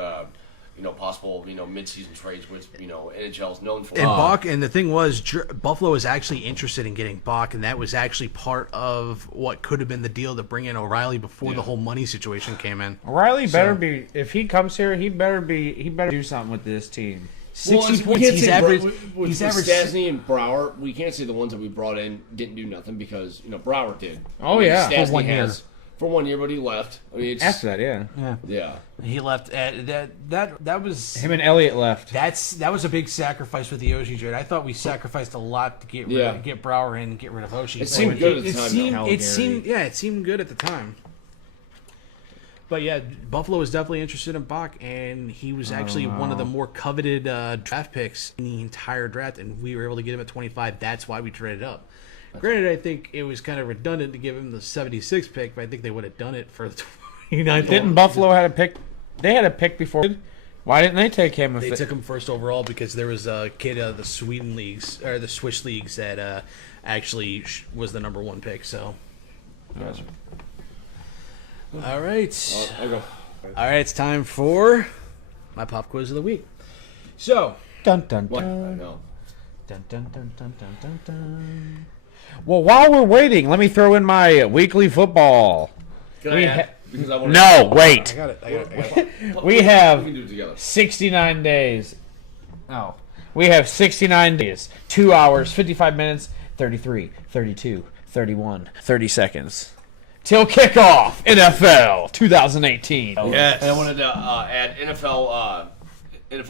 possible mid-season trades, which NHL is known for. And Bach, and the thing was, Buffalo was actually interested in getting Bach, and that was actually part of what could have been the deal to bring in O'Reilly before the whole money situation came in. O'Reilly better be, if he comes here, he better do something with this team. 60 points. He's averaged. With He's averaged. Stasny and Brower. We can't say the ones that we brought in didn't do nothing because Brower did. Oh, yeah. Stasny For 1 year. For 1 year, but he left. I mean, it's, After that, yeah. yeah. He left. That was. Him and Elliott left. That was a big sacrifice with the Oshie trade. I thought we sacrificed a lot to get Brower in and get rid of Oshie. It seemed good at the time. It seemed good at the time. But yeah, Buffalo was definitely interested in Bach, and he was actually one of the more coveted draft picks in the entire draft, and we were able to get him at 25. That's why we traded up. Granted, I think it was kind of redundant to give him the 76th pick, but I think they would have done it for the 29th. Didn't Buffalo had a pick? They had a pick before. Why didn't they take him? They took him first overall because there was a kid out of the Sweden leagues or the Swiss leagues that actually was the number 1 pick. So, all right, I'll go. all right, it's time for my pop quiz of the week. So, Dun dun What? I dun. know. Dun dun dun dun dun dun dun. Well, while we're waiting, let me throw in my weekly football. Can We I add? Because I want No, wait. I got it. We have We can do it together. 69 days. Oh. We have 69 days, 2 hours, 55 minutes, 33, 32, 31, 30 seconds. Till kickoff, NFL 2018. Yes. And I wanted to add NFL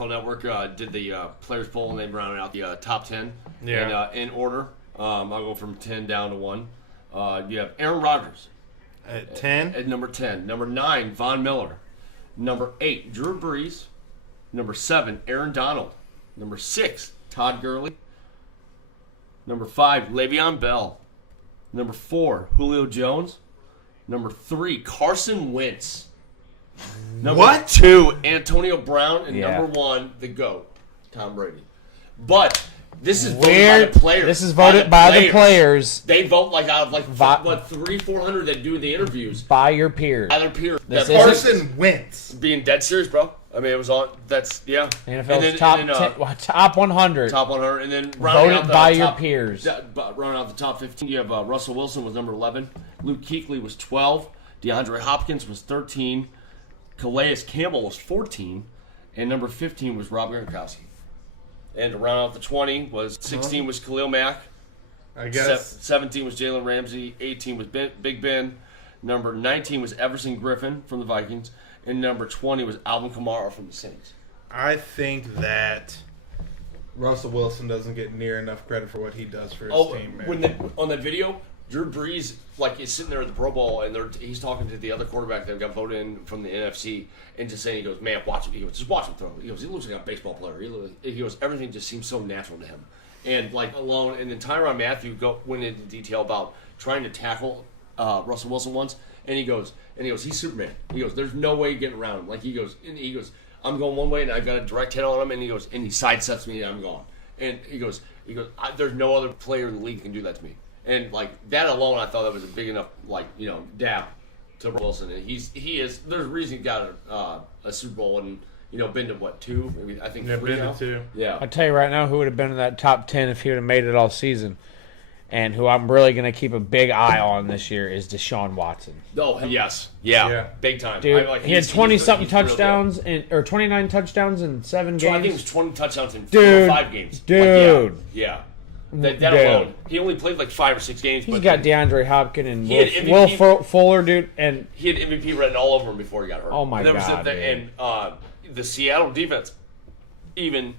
Network did the players poll and they rounded out the top 10 in order. I'll go from 10 down to 1. You have Aaron Rodgers At 10? at number 10. Number 9, Von Miller. Number 8, Drew Brees. Number 7, Aaron Donald. Number 6, Todd Gurley. Number 5, Le'Veon Bell. Number 4, Julio Jones. Number 3, Carson Wentz. Number 2, Antonio Brown, and Yeah. number 1, the GOAT, Tom Brady. But this is voted Weird. by the players. This is voted by the players. They vote like out of like 300-400 that do the interviews. By your peers. By their peers. This That isn't- Carson Wentz. being dead serious, bro. I mean, it was on. That's yeah. NFL's top 100. Top 100, and then rounding Voted out the by top, your peers. Rounding out the top 15, you have Russell Wilson was number 11. Luke Kuechly was 12. DeAndre Hopkins was 13. Calais Campbell was 14, and number 15 was Rob Gronkowski. And to round out the 20 was 16 was Khalil Mack. I guess. 17 was Jalen Ramsey. 18 was Big Ben. Number 19 was Everson Griffin from the Vikings. And number 20 was Alvin Kamara from the Saints. I think that Russell Wilson doesn't get near enough credit for what he does for his team, man. On that video, Drew Brees is sitting there at the Pro Bowl, and he's talking to the other quarterback that got voted in from the NFC, and just saying, he goes, "Man, watch him." He goes, "Just watch him throw." He goes, "He looks like a baseball player." He goes, "Everything just seems so natural to him." And alone, and then Tyrann Mathieu went into detail about trying to tackle Russell Wilson once, and he goes, "He's Superman." He goes, "There's no way getting around him." He goes, "I'm going one way, and I got a direct hit on him," and he sidesteps me, and I'm gone. And he goes, "There's no other player in the league can do that to me." And that alone, I thought that was a big enough dab to Wilson. And he is. There's a reason he got a Super Bowl and been to what, 2? Maybe I think 3 been now. to 2. Yeah. I'll tell you right now who would have been in that top 10 if he would have made it all season. And who I'm really going to keep a big eye on this year is Deshaun Watson. Oh, yes. Yeah. Big time. Dude, he had 20-something he's real touchdowns, or 29 touchdowns in 7 games. I think it was 20 touchdowns in Dude. 5 games. Dude. Yeah. That Dude. alone. He only played 5 or 6 games. He's but got DeAndre Hopkins and He had Will MVP Fuller, dude. And he had MVP written all over him before he got hurt. Oh, my and God, dude. And the Seattle defense, even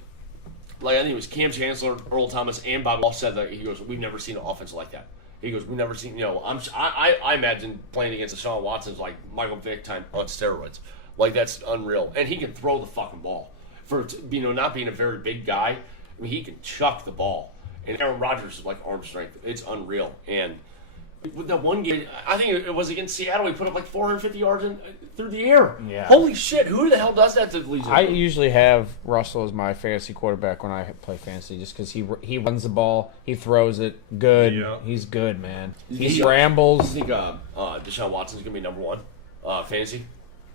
I think it was Cam Chancellor, Earl Thomas, and Bobby all said that. He goes, "We've never seen an offense like that." He goes, "We've never seen." I imagine playing against Deshaun Watson's like Michael Vick time on steroids. That's unreal, and he can throw the fucking ball for not being a very big guy. I mean, he can chuck the ball. And Aaron Rodgers is arm strength. It's unreal. And with that one game, I think it was against Seattle, he put up 450 yards through the air. Yeah. Holy shit, who the hell does that to the league? I usually have Russell as my fantasy quarterback when I play fantasy, just because he runs the ball, he throws it good. Yeah. He's good, man. You He scrambles. think Deshaun Watson's going to be number 1 fantasy?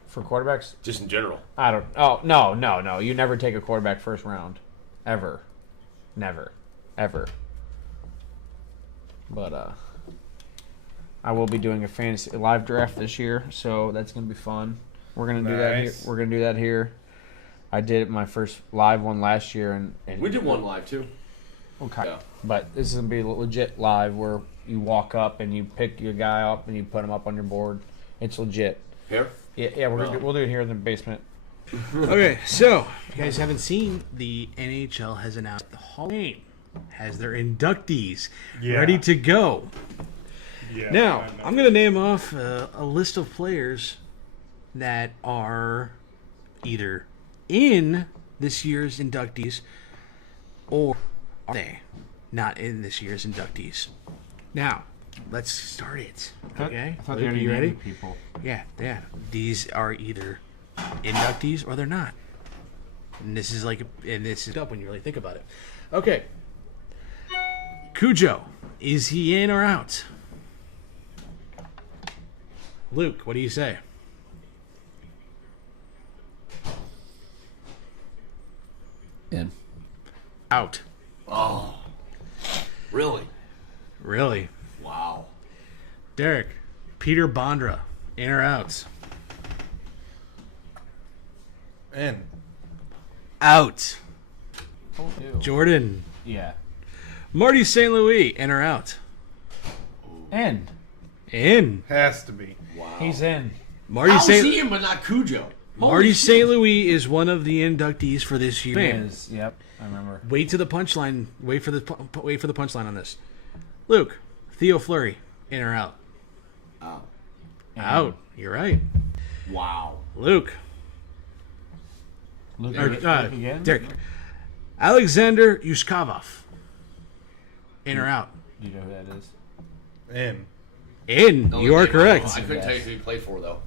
For quarterbacks? Just in general. I don't. Oh, no. You never take a quarterback first round. Ever. Never. Ever. But, I will be doing a fantasy live draft this year, so that's going to be fun. We're going to do that here. Nice. We're going to do that here. I did my first live one last year. And We did one live, too. Okay. Yeah. But this is going to be legit live where you walk up and you pick your guy up and you put him up on your board. It's legit. Here? Yeah, we'll do it here in the basement. Okay, so if you guys haven't seen, the NHL has announced the Hall of Fame has their inductees ready to go. Yeah, Now, I'm going to name off a list of players that are either in this year's inductees or are they not in this year's inductees. Now, let's start it. Okay? I thought Are you ready? People. Yeah. These are either inductees or they're not. And this is up when you really think about it. Okay. Cujo, is he in or out? Luke, what do you say? In. Out. Oh. Really? Really? Wow. Derek, Peter Bondra, in or out? In. Out. Oh, Jordan, yeah. Marty St. Louis, in or out? And In. Has to be. Wow. he's in. Marty How is St. he in, but not Cujo? Marty St. Louis is one of the inductees for this year. Is. Yep, I remember. Wait to the punchline. Wait for the punchline on this. Luke, Theo Fleury, in or out? Out. Out. You're right. Wow. Luke. Luke again? Derek. Alexander Yuskavov. In or out? Do you know who that is? In. In. You are correct. I couldn't tell you who he played for, though.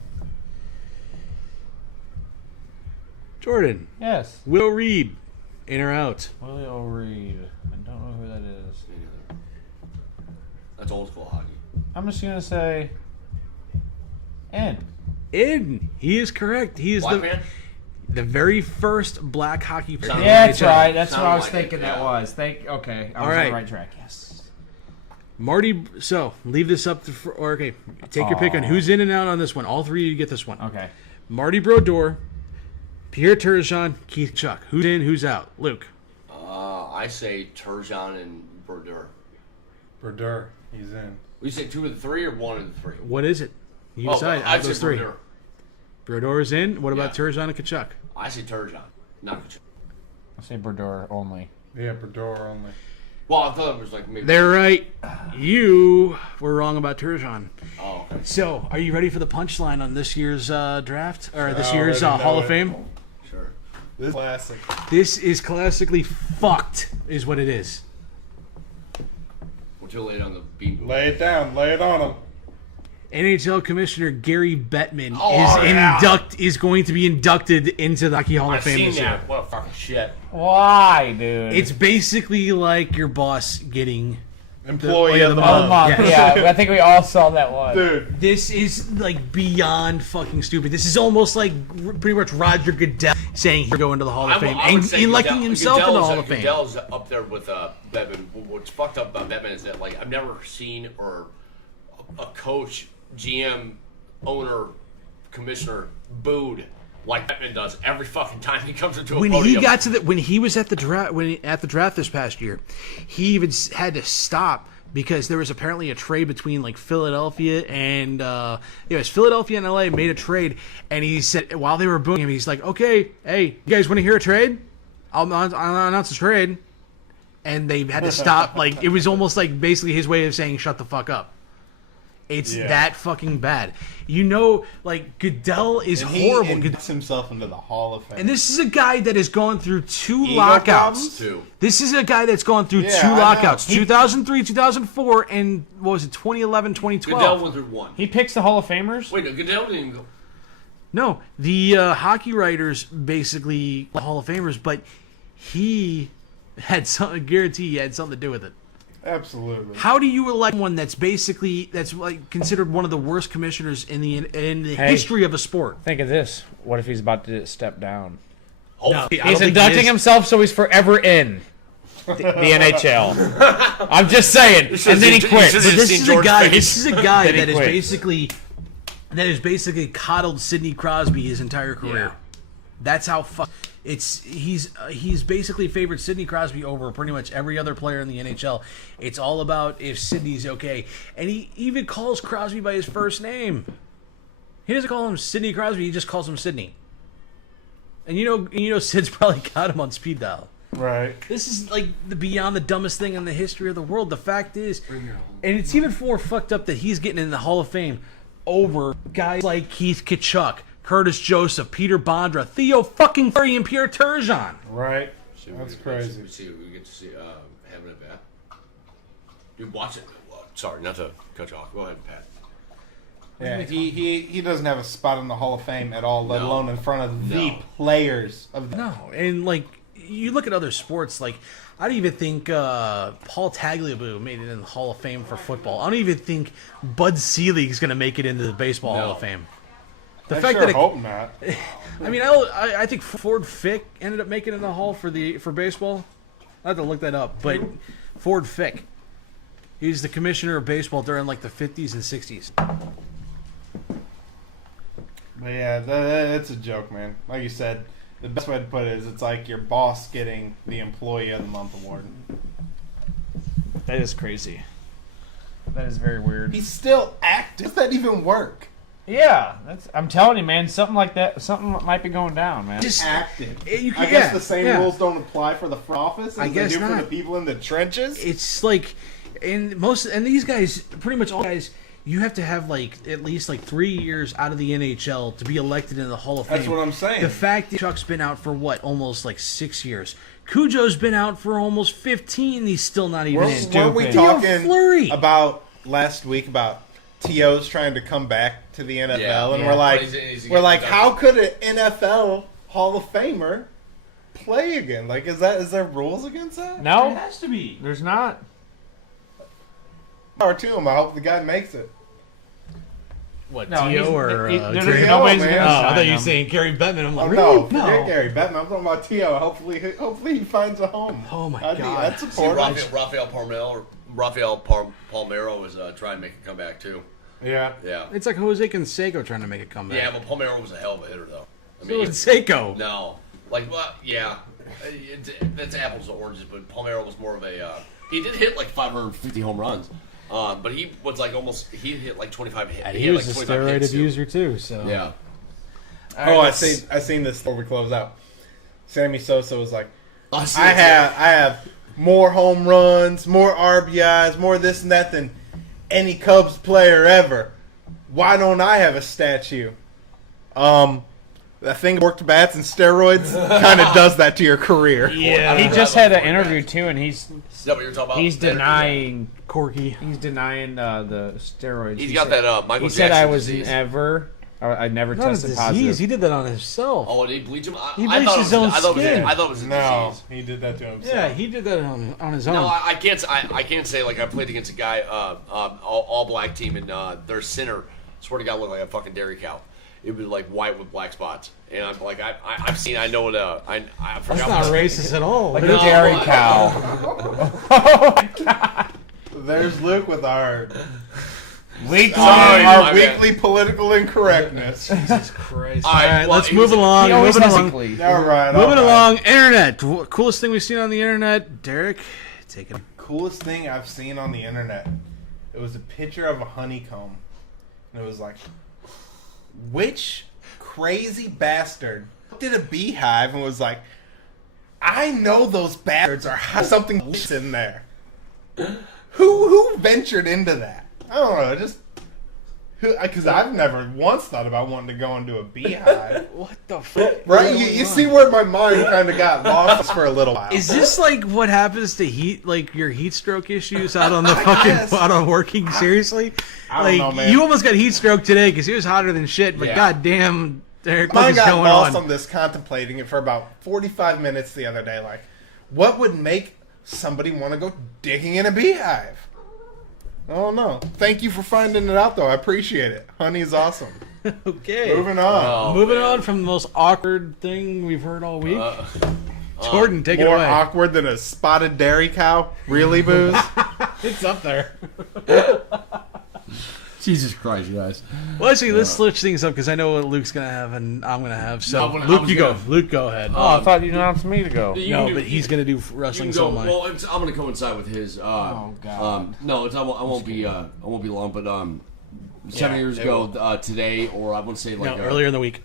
Jordan. Yes. Will Reed. In or out? Willie O'Reed. I don't know who that is. That's old school hockey. I'm just gonna say N. In. He is correct. He is Black man? the very first black hockey player. Sound- Yeah, that's NHL. right. That's what Sounded I was like thinking it, that yeah. was. Okay. I All was on right. the right track. Yes. Marty, so leave this up to, take your pick on who's in and out on this one. All three of you get this one. Okay. Marty Brodeur, Pierre Turgeon, Keith Chuck. Who's in, who's out? Luke. I say Turgeon and Brodeur. Brodeur, he's in. You say 2 of the 3 or 1 of the 3? What is it? You decide. Out I'd of say those three. Brodeur. Brodeur is in. What about Yeah. Turgeon and Kachuk? I say Turgeon, not Kachuk. I'll say Brodeur only. Yeah, Brodeur only. Well, I thought it was like maybe. They're right. You were wrong about Turgeon. Oh, okay. So, are you ready for the punchline on this year's draft? Or this I year's already Hall know of it. Fame? Sure. This is classic. This is classically fucked, is what it is. We're too late on the beam. Lay it down. Lay it on him. NHL Commissioner Gary Bettman Oh, is going to be inducted into the Hockey Hall of I've Fame seen this year. that. What a fucking shit. Why, dude? It's basically like your boss getting. Employee The- of the oh, month. month. Yeah. Yeah, I think we all saw that one. Dude. This is like beyond fucking stupid. This is almost like pretty much Roger Goodell saying he'll go into the Hall of Fame I would and say electing Goodell- himself in the Goodell's- Hall of Fame. Goodell's up there with Bettman. What's fucked up about Bettman is that like I've never seen or a coach, GM, owner, commissioner booed like Bettman does every fucking time he comes into a When podium. he got to when he was at the draft this past year, he even had to stop because there was apparently a trade between like Philadelphia and it was Philadelphia and LA made a trade, and he said while they were booing him, he's like, "Okay, hey, you guys want to hear a trade? I'll announce a trade," and they had to stop. Like it was almost like basically his way of saying, "Shut the fuck up." It's that fucking bad. You know, like Goodell is horrible. He gets himself into the Hall of Fame. And this is a guy that has gone through 2 Ego lockouts. problems? Two. This is a guy that's gone through Yeah, 2 I know. lockouts. 2003, 2004, and what was it, 2011, 2012? Goodell went through 1. He picks the Hall of Famers? Wait, no, Goodell didn't even go. No, the hockey writers basically Hall of Famers, but he had I guarantee he had something to do with it. Absolutely. How do you elect one that's like considered one of the worst commissioners in the history of a sport? Think of this. What if he's about to step down? Hopefully. I He's don't think inducting he is. himself so he's forever in the NHL. I'm just saying. And then he quits. This But is this seen is a George guy. face. This is a guy Then he that is quits. basically coddled Sidney Crosby his entire career. Yeah. That's how he's basically favored Sidney Crosby over pretty much every other player in the NHL. It's all about if Sidney's okay, and he even calls Crosby by his first name. He doesn't call him Sidney Crosby. He just calls him Sidney. And you know, Sid's probably got him on speed dial. Right. This is like beyond the dumbest thing in the history of the world. The fact is, and it's even more fucked up that he's getting in the Hall of Fame over guys like Keith Kachuk, Curtis Joseph, Peter Bondra, Theo fucking Fleury, and Pierre Turgeon. Right. See, That's we crazy. We get to see having it back. Dude, watch it. Sorry, not to cut you off. Go ahead, Pat. Yeah, he doesn't have a spot in the Hall of Fame at all, let No. alone in front of the No. players of the. No, and like you look at other sports, like I don't even think Paul Tagliabue made it in the Hall of Fame for football. I don't even think Bud Selig is going to make it into the Baseball Hall of Fame. The I fact sure that hope not. I mean, I think Ford Fick ended up making it in the Hall for baseball. I have to look that up, but Ford Fick, he was the commissioner of baseball during like the 50s and 60s. But yeah, that's a joke, man. Like you said, the best way to put it is it's like your boss getting the Employee of the Month award. That is crazy. That is very weird. He's still active. Does that even work? Yeah, I'm telling you, man. Something like that. Something might be going down, man. Just Active. You I can- guess yeah, the same yeah. rules don't apply for the front office as I they guess do for not. the people in the trenches. it's like, and these guys, pretty much all guys, you have to have like at least like 3 years out of the NHL to be elected in the Hall of Fame. That's what I'm saying. The fact that Chuck's been out for what, almost like 6 years. Cujo's been out for almost 15. He's still not even in. Weren't we Theo talking Fleury. about last week about T.O.'s trying to come back to the NFL, Yeah, and yeah. we're like, He's we're like, done. how could an NFL Hall of Famer play again? Like, is there rules against that? No, It has to be. there's not. Power to him. I hope the guy makes it. What, No, T.O. or there's Gary? nobody's man. gonna Oh, I sign thought you were him. saying Gary Bettman. I'm Oh like, no, really? forget Gary Bettman. I'm talking about T.O. Hopefully he finds a home. Oh, my I'd God. See, support him. Rafael Palmeiro was trying to make a comeback too. Yeah. Yeah. It's like Jose Canseco trying to make a comeback. Yeah, but Palmeiro was a hell of a hitter though. I So it's Seiko. no, like, well, yeah, that's apples to oranges. But Palmeiro was more of a. He did hit like 550 home runs, but he was like he hit like 25 hits. He was a steroid abuser too. So Yeah. Oh, I seen this before we close out. Sammy Sosa was like, I I have more home runs, more RBIs, more this and that than any Cubs player ever. Why don't I have a statue? That thing worked bats and steroids kind of does that to your career. yeah, He just had an interview too, and Is that what you're talking about? he's denying Corky. the steroids. He's He got said- that Michael He said Jackson I was disease. I never Not a tested disease. positive. He did that on himself. Oh, did he bleach him? He I bleached thought it his was- own I thought it was- skin. I thought it was a No, disease. he did that to himself. Yeah, he did that on his own. No, I can't say like I played against a guy, all black team, and their center, swear to God, looked like a fucking dairy cow. It was like white with black spots, and I'm like, I've seen, I know what, I That's forgot. not what- racist at all. like No, a dairy I- cow. There's Luke with our Sorry, our my bad. weekly political incorrectness. Jesus Christ. All All right, right, well, let's he move was- along. He always Moving has a along. glee. All right, Moving all right. along. Internet. Coolest thing we've seen on the internet. Derek, take it. Coolest thing I've seen on the internet. It was a picture of a honeycomb, and it was like, which crazy bastard did a beehive and was like, I know those bastards are something in there. Who ventured into that? I don't know. Just because I've never once thought about wanting to go into a beehive. What the fuck? Right? You see where my mind kind of got lost for a little while. Is this like what happens to heat, like your heat stroke issues out on the fucking guess. out on working? Seriously, I don't like know, man. you almost got heat stroke today because he was hotter than shit. But Yeah. goddamn, Derek, what Mine is got going lost on? on this, contemplating it for about 45 minutes the other day. Like, what would make somebody want to go digging in a beehive? I don't know. Thank you for finding it out, though. I appreciate it. Honey is awesome. Okay, Moving on. Oh, moving man. on from the most awkward thing we've heard all week. Uh, Jordan, take it More away. awkward than a spotted dairy cow. Really, Booze? It's up there. Jesus Christ, you guys. Well, actually, let's switch things up because I know what Luke's gonna have and I'm gonna have. So, I was Luke, you go. gonna- Luke, go ahead. Oh, I thought you announced me to go. You no, can do- but he's gonna do wrestling. So am I. Well, I'm going to coincide with his. Oh, God. No, I won't be long. But 7 Yeah, years it ago today, or I wouldn't say like No, earlier in the week.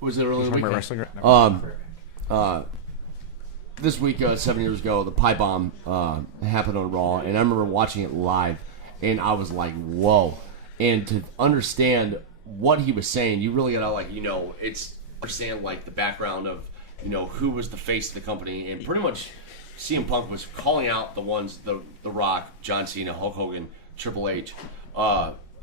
Was it earlier in the Remember week? wrestling? This week, 7 years ago, the pipe bomb happened on Raw, and I remember watching it live, and I was like, "Whoa!" And to understand what he was saying, you really gotta it's understand like the background of who was the face of the company, and pretty much CM Punk was calling out the ones the Rock, John Cena, Hulk Hogan, Triple H,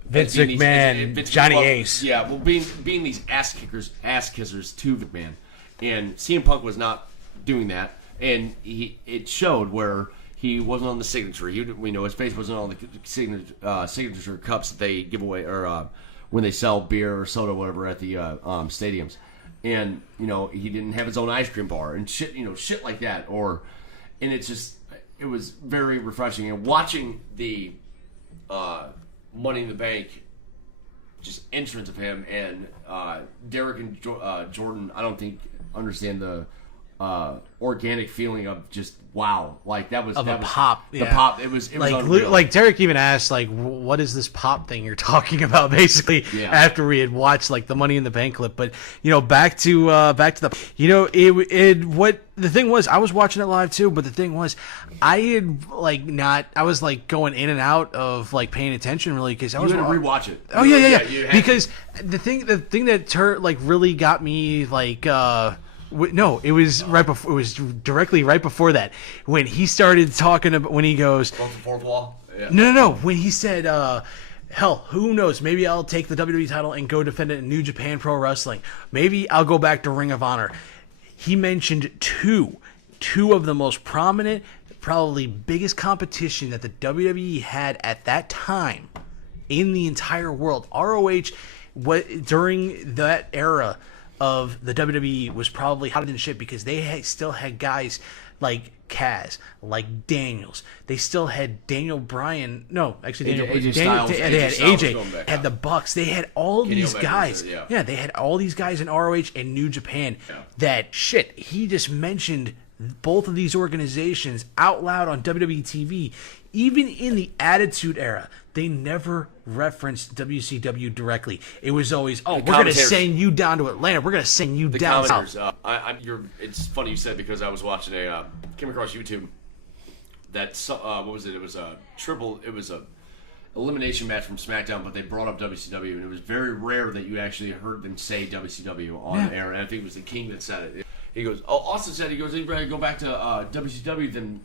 Vince being these- McMahon, Vince Johnny McMahon. Ace. Yeah, well, being these ass kissers to McMahon, and CM Punk was not doing that, and it showed where he wasn't on the signature. His face wasn't on the signature cups that they give away or when they sell beer or soda or whatever at the stadiums, and he didn't have his own ice cream bar and shit like that. And it was very refreshing, and watching the Money in the Bank just entrance of him and Derek and Jordan. I don't think understand the organic feeling of just wow, like that was Of that a was, pop, The yeah. pop. It was Like, unreal. like Derek even asked, like, what is this pop thing you're talking about? Basically, Yeah. after we had watched like the Money in the Bank clip, but back to the, what the thing was, I was watching it live too, but the thing was, I was like going in and out of like paying attention really because I you was had to rewatch it. Oh yeah. you had Because the thing that like really got me like no, it was right before. It was directly right before that when he started talking about when he goes, broke the fourth wall. Yeah. no. When he said, hell, who knows? Maybe I'll take the WWE title and go defend it in New Japan Pro Wrestling. Maybe I'll go back to Ring of Honor. he mentioned two of the most prominent, probably biggest competition that the WWE had at that time in the entire world. ROH, during that era of the WWE, was probably hotter than shit because they still had guys like Kaz, like Daniels. They still had Daniel Bryan. No, actually, AJ Styles. they had Styles AJ. Had the Bucks. They had all these guys. Yeah, they had all these guys in ROH and New Japan. Yeah. That shit. He just mentioned both of these organizations out loud on WWE TV. Even in the Attitude Era, they never referenced WCW directly. It was always, we're going to send you down to Atlanta. We're going to send you down south. It's funny you said, because I was watching came across YouTube that, what was it? It was a elimination match from SmackDown, but they brought up WCW, and it was very rare that you actually heard them say WCW on air, and I think it was the King that said it. He goes, Austin said, he'd rather go back to WCW than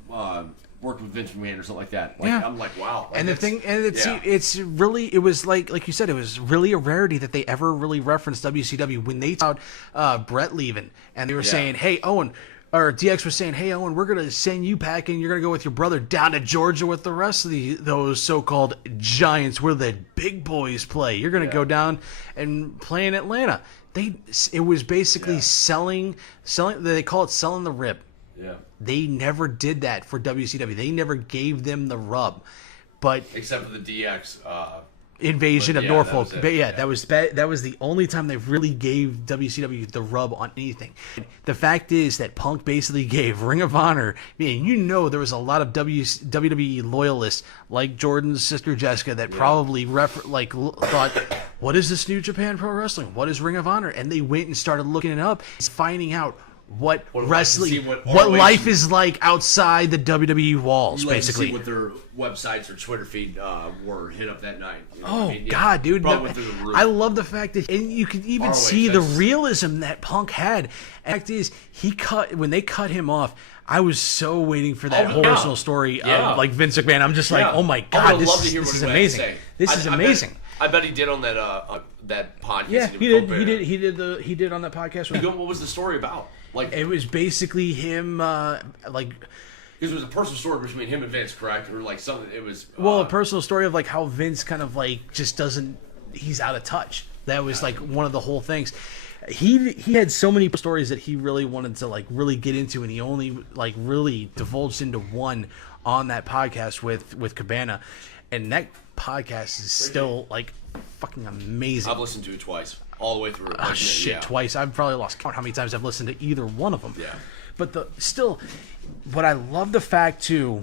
work with Vince McMahon or something like that. I'm like, wow. And the thing, it's really, it was like you said, it was really a rarity that they ever really referenced WCW. When they talked Brett leaving, and they were saying, hey, Owen, or DX was saying, hey, Owen, we're going to send you packing. You're going to go with your brother down to Georgia with the rest of those so-called giants where the big boys play. You're going to go down and play in Atlanta. It was basically selling. They call it selling the rib. Yeah. They never did that for WCW. They never gave them the rub, but except for the DX invasion of Norfolk. That was the only time they really gave WCW the rub on anything. The fact is that Punk basically gave Ring of Honor. There was a lot of WWE loyalists like Jordan's sister Jessica that probably thought, what is this New Japan Pro Wrestling? What is Ring of Honor? And they went and started looking it up, finding out what wrestling, what life is like outside the WWE walls, basically. See what their websites or Twitter feed were hit up that night. God, dude! I love the fact that, and you can even see the realism that Punk had. The fact is, when they cut him off, I was so waiting for that whole personal story of like Vince McMahon. I'm just like, oh my God, this is amazing. This is amazing. I bet he did on that podcast. Yeah, he did on that podcast. What was the story about? It was basically him, because it was a personal story between him and Vince, correct? Or something. It was a personal story of how Vince kind of just doesn't. He's out of touch. That was one of the whole things. He had so many stories that he really wanted to really get into, and he only really divulged into one on that podcast with Cabana, and that podcast is still fucking amazing. I've listened to it twice. All the way through. Twice. I've probably lost count how many times I've listened to either one of them. Yeah. But what I love the fact too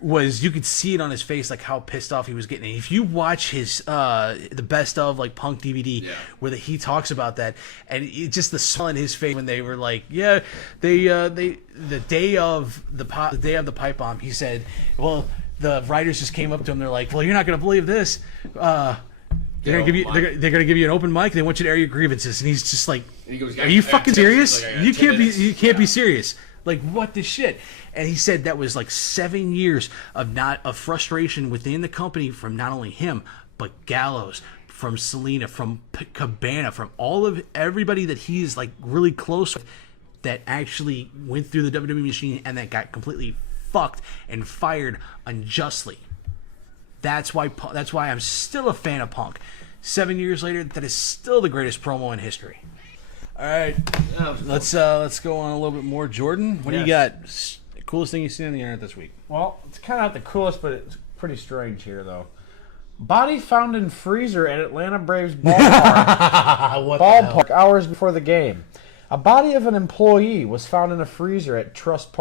was you could see it on his face, how pissed off he was getting. If you watch his the best of Punk DVD, where he talks about that, and just the smile on his face when they were the day of the pipe bomb, he said, well, the writers just came up to him. They're like, well, you're not going to believe this. They're gonna give you an open mic. They want you to air your grievances, and he's just like, "Are you fucking serious? You can't be serious. What the shit?" And he said that was 7 years of frustration within the company from not only him but Gallows, from Selena, from Cabana, from everybody that he's really close with, that actually went through the WWE machine and that got completely fucked and fired unjustly. That's why I'm still a fan of Punk. 7 years later, that is still the greatest promo in history. All right, let's go on a little bit more. Jordan, what do you got? Coolest thing you've seen on the internet this week? Well, it's kind of not the coolest, but it's pretty strange here, though. Body found in freezer at Atlanta Braves ballpark hours before the game. A body of an employee was found in a freezer at SunTrust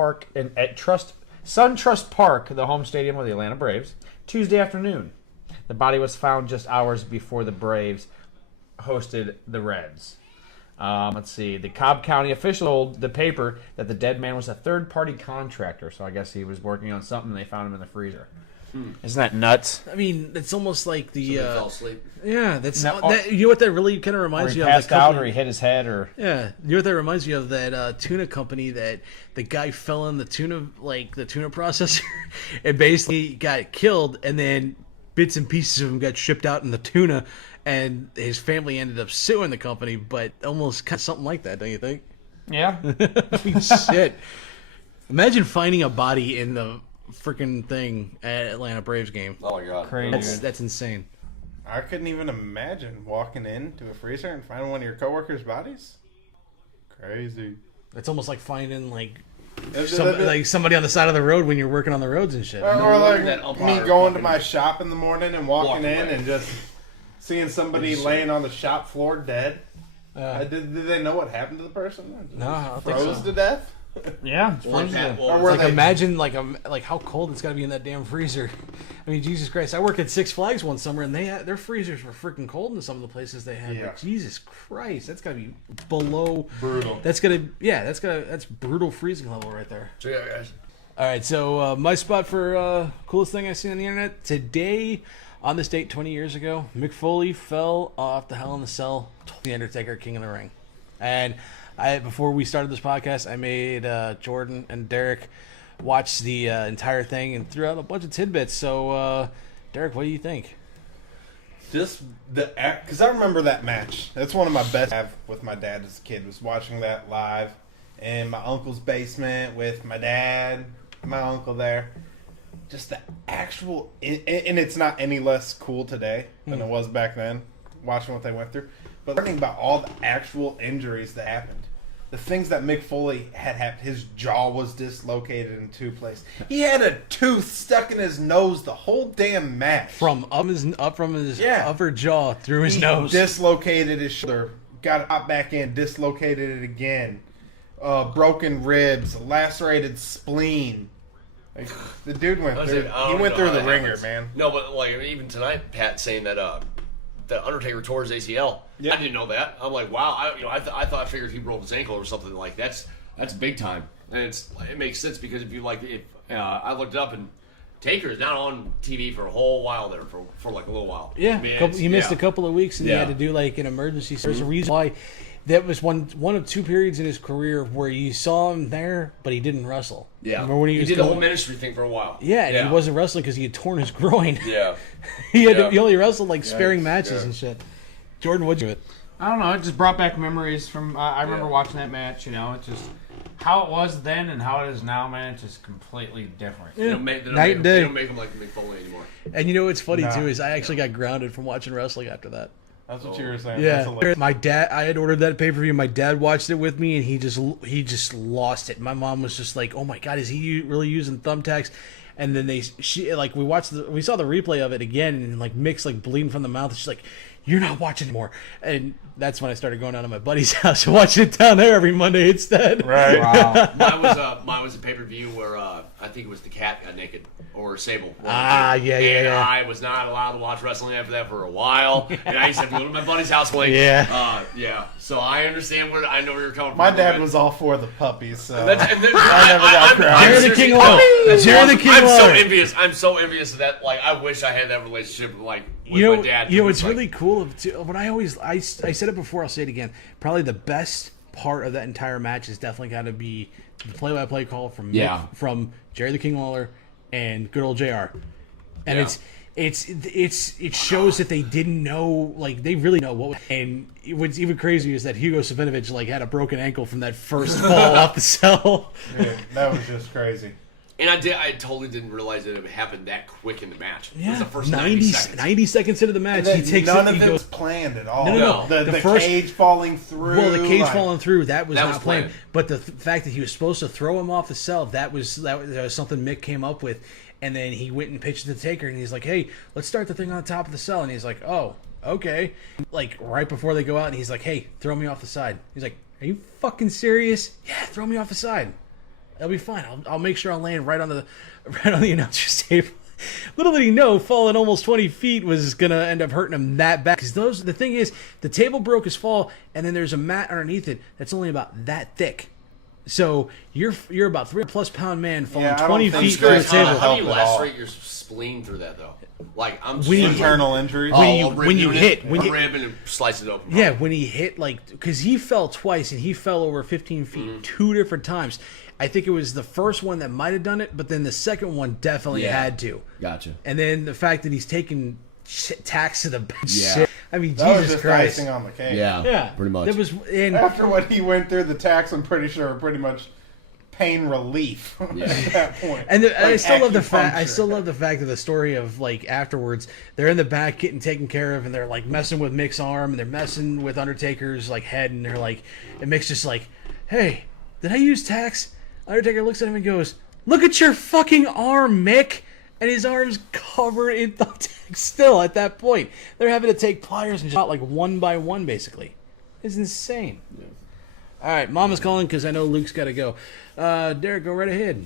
Park, the home stadium of the Atlanta Braves, Tuesday afternoon. The body was found just hours before the Braves hosted the Reds. Let's see. The Cobb County official told the paper that the dead man was a third-party contractor, so I guess he was working on something and they found him in the freezer. Isn't that nuts? I mean, it's almost like the... fell asleep. Yeah, you know what that really kind of reminds you of? Or he passed out, or he hit his head, or... Yeah, you know what that reminds you of? That tuna company that the guy fell in the tuna processor and basically got killed, and then bits and pieces of him got shipped out in the tuna, and his family ended up suing the company, but almost kind of something like that, don't you think? Yeah. Holy shit. Imagine finding a body in the freaking thing at Atlanta Braves game. Oh my god. Crazy. That's insane. I couldn't even imagine walking into a freezer and finding one of your coworkers' bodies. Crazy. It's almost like finding like Or somebody on the side of the road when you're working on the roads and shit. like that me umpire going to fucking my shop in the morning and walking in away. and just seeing somebody laying on the shop floor dead. Did they know what happened to the person? No, I don't think Froze so. to death? Yeah. Like that, well, Or were Like they- imagine like how cold it's got to be in that damn freezer. I mean, Jesus Christ! I worked at Six Flags one summer, and their freezers were freaking cold in some of the places they had. Yeah. But Jesus Christ, that's got to be below Brutal. That's brutal freezing level right there. So yeah, guys. All right, so my spot for coolest thing I've seen on the internet today. On this date, 20 years ago, Mick Foley fell off the Hell in the Cell, The Undertaker, King of the Ring. And before we started this podcast, I made Jordan and Derek watch the entire thing and threw out a bunch of tidbits. So, Derek, what do you think? Just because I remember that match. That's one of my best I have with my dad as a kid, was watching that live in my uncle's basement with my dad, my uncle there. Just the actual, and it's not any less cool today than it was back then, watching what they went through. But learning about all the actual injuries that happened. The things that Mick Foley had happened. His jaw was dislocated in 2 places. He had a tooth stuck in his nose the whole damn match. From up from his Yeah. upper jaw through his He nose. dislocated his shoulder, got it up back in, dislocated it again. Broken ribs, lacerated spleen. Like, the dude went That's through. it. I He don't went know through how the that ringer, happens. man. No, but like even tonight, Pat saying that the Undertaker tore his ACL. Yep. I didn't know that. I'm like, wow. I thought I figured he broke his ankle or something like that's big time, and it makes sense because if I looked up and Taker is not on TV for a whole while there for like a little while. Yeah, I mean, he missed a couple of weeks, and he Yeah. had to do like an emergency. There's a reason why. That was one of 2 periods in his career where you saw him there, but he didn't wrestle. Yeah, Remember when he was did the going- whole ministry thing for a while. Yeah, and he wasn't wrestling because he had torn his groin. Yeah, He only wrestled like sparing Yikes, matches yeah. and shit. Jordan, what'd you do it? I don't know. It just brought back memories from. I remember watching that match. You know, it's just how it was then and how it is now, man. It's just completely different. They don't make Night and day. They don't make him like Mick Foley anymore. And you know what's funny Nah. too is I actually got grounded from watching wrestling after that. That's what you were saying. Yeah, That's hilarious. my dad. I had ordered that pay-per-view. My dad watched it with me, and he just lost it. My mom was just like, "Oh my god, is he really using thumbtacks?" And then we saw the replay of it again, and like Mick's like bleeding from the mouth. And she's like, "You're not watching anymore." And that's when I started going down to my buddy's house and watching it down there every Monday instead. Right. Wow. Mine was a pay per view where I think it was the cat got naked or Sable. Ah, yeah. I was not allowed to watch wrestling after that for a while, and I used to have to go to my buddy's house. Like, Yeah. yeah. So I understand I know where you're coming from. My dad but- was all for the puppies, so I never got grounded. Jerry the King of Lawler. Jerry the King of I'm so Lawler. envious. I'm so envious of that. Like, I wish I had that relationship. Like with You know, my dad. you know, It it's was like- really cool. What I said it before. I'll say it again. Probably the best part of that entire match is definitely got to be the play-by-play call from from Jerry the King Lawler and good old JR. And Yeah. it shows that they didn't know, like they really know what. And what's even crazier is that Hugo Savinovich like had a broken ankle from that first fall off the cell. Dude, that was just crazy. And I totally didn't realize that it happened that quick in the match. It was Yeah, the first 90 seconds. 90 seconds into the match, And then he takes none it. of He it goes, was planned at all. No. The The first- cage falling through. well, the cage like- falling through that was That not was planned. planned. But the fact that he was supposed to throw him off the cell, that was something Mick came up with. And then he went and pitched to the Taker, and he's like, "Hey, let's start the thing on top of the cell." And he's like, "Oh, okay." Like right before they go out, and he's like, "Hey, throw me off the side." He's like, "Are you fucking serious?" "Yeah, throw me off the side. That'll be fine. I'll make sure I'll land right on the announcer's table." Little did he know, falling almost 20 feet was gonna end up hurting him that bad. Because the thing is, the table broke his fall, and then there's a mat underneath it that's only about that thick. So you're about 3+ pound man falling Yeah, I don't 20 think feet so. through the It's table. not How do you help at all. lacerate your spleen through that though? Like I'm When you- Internal injuries. when you hit- when a you- rib and slice it open. Yeah, when he hit, like, because he fell twice, and he fell over 15 feet 2 different times. I think it was the first one that might have done it, but then the second one definitely Yeah. had to. Gotcha. And then the fact that he's taking tacks to the Yeah. shit. I mean, That was Jesus just Christ. icing on the cake. Yeah, pretty much. That was in. After what he went through, the tax, I'm pretty sure, pretty much pain relief at that point. And I Like still love the fact. I acupuncture. still love the fact of the story of like afterwards, they're in the back getting taken care of, and they're like messing with Mick's arm, and they're messing with Undertaker's like head, and they're like, and Mick's just like, "Hey, did I use tax?" Undertaker looks at him and goes, "Look at your fucking arm, Mick." And his arm's covered in thumbtacks still at that point. They're having to take pliers and just out like one by one, basically. It's insane. Yeah. All right, Mama's calling because I know Luke's got to go. Derek, go right ahead.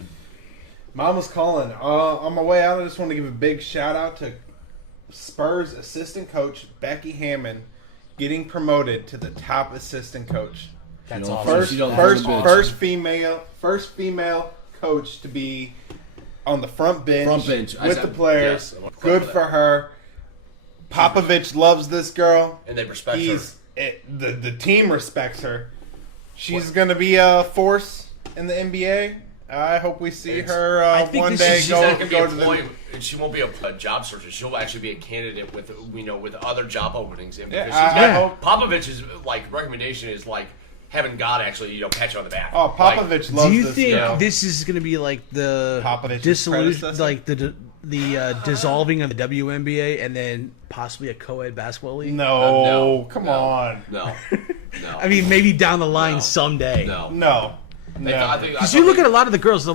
Mama's calling. On my way out, I just want to give a big shout out to Spurs assistant coach Becky Hammond getting promoted to the top assistant coach. That's You know, awesome. First female coach to be on the front bench with the players. Yes. Good for her. Popovich loves this girl. And they respect her. The team respects her. She's going to be a force in the NBA. I hope we see her one day She's not going to be go to the. employed. She won't be a job searcher. She'll actually be a candidate with other job openings. And because I hope. Popovich's recommendation is like having God actually pat you on the back. Oh, Popovich loves Do you this think girl. this is going to be like the Popovich's dissolution, predecessor? like the dissolving of the WNBA and then possibly a co-ed basketball league? No, No. come No. on. No. I mean, maybe down the line No. someday. No. Because you look at a lot of the girls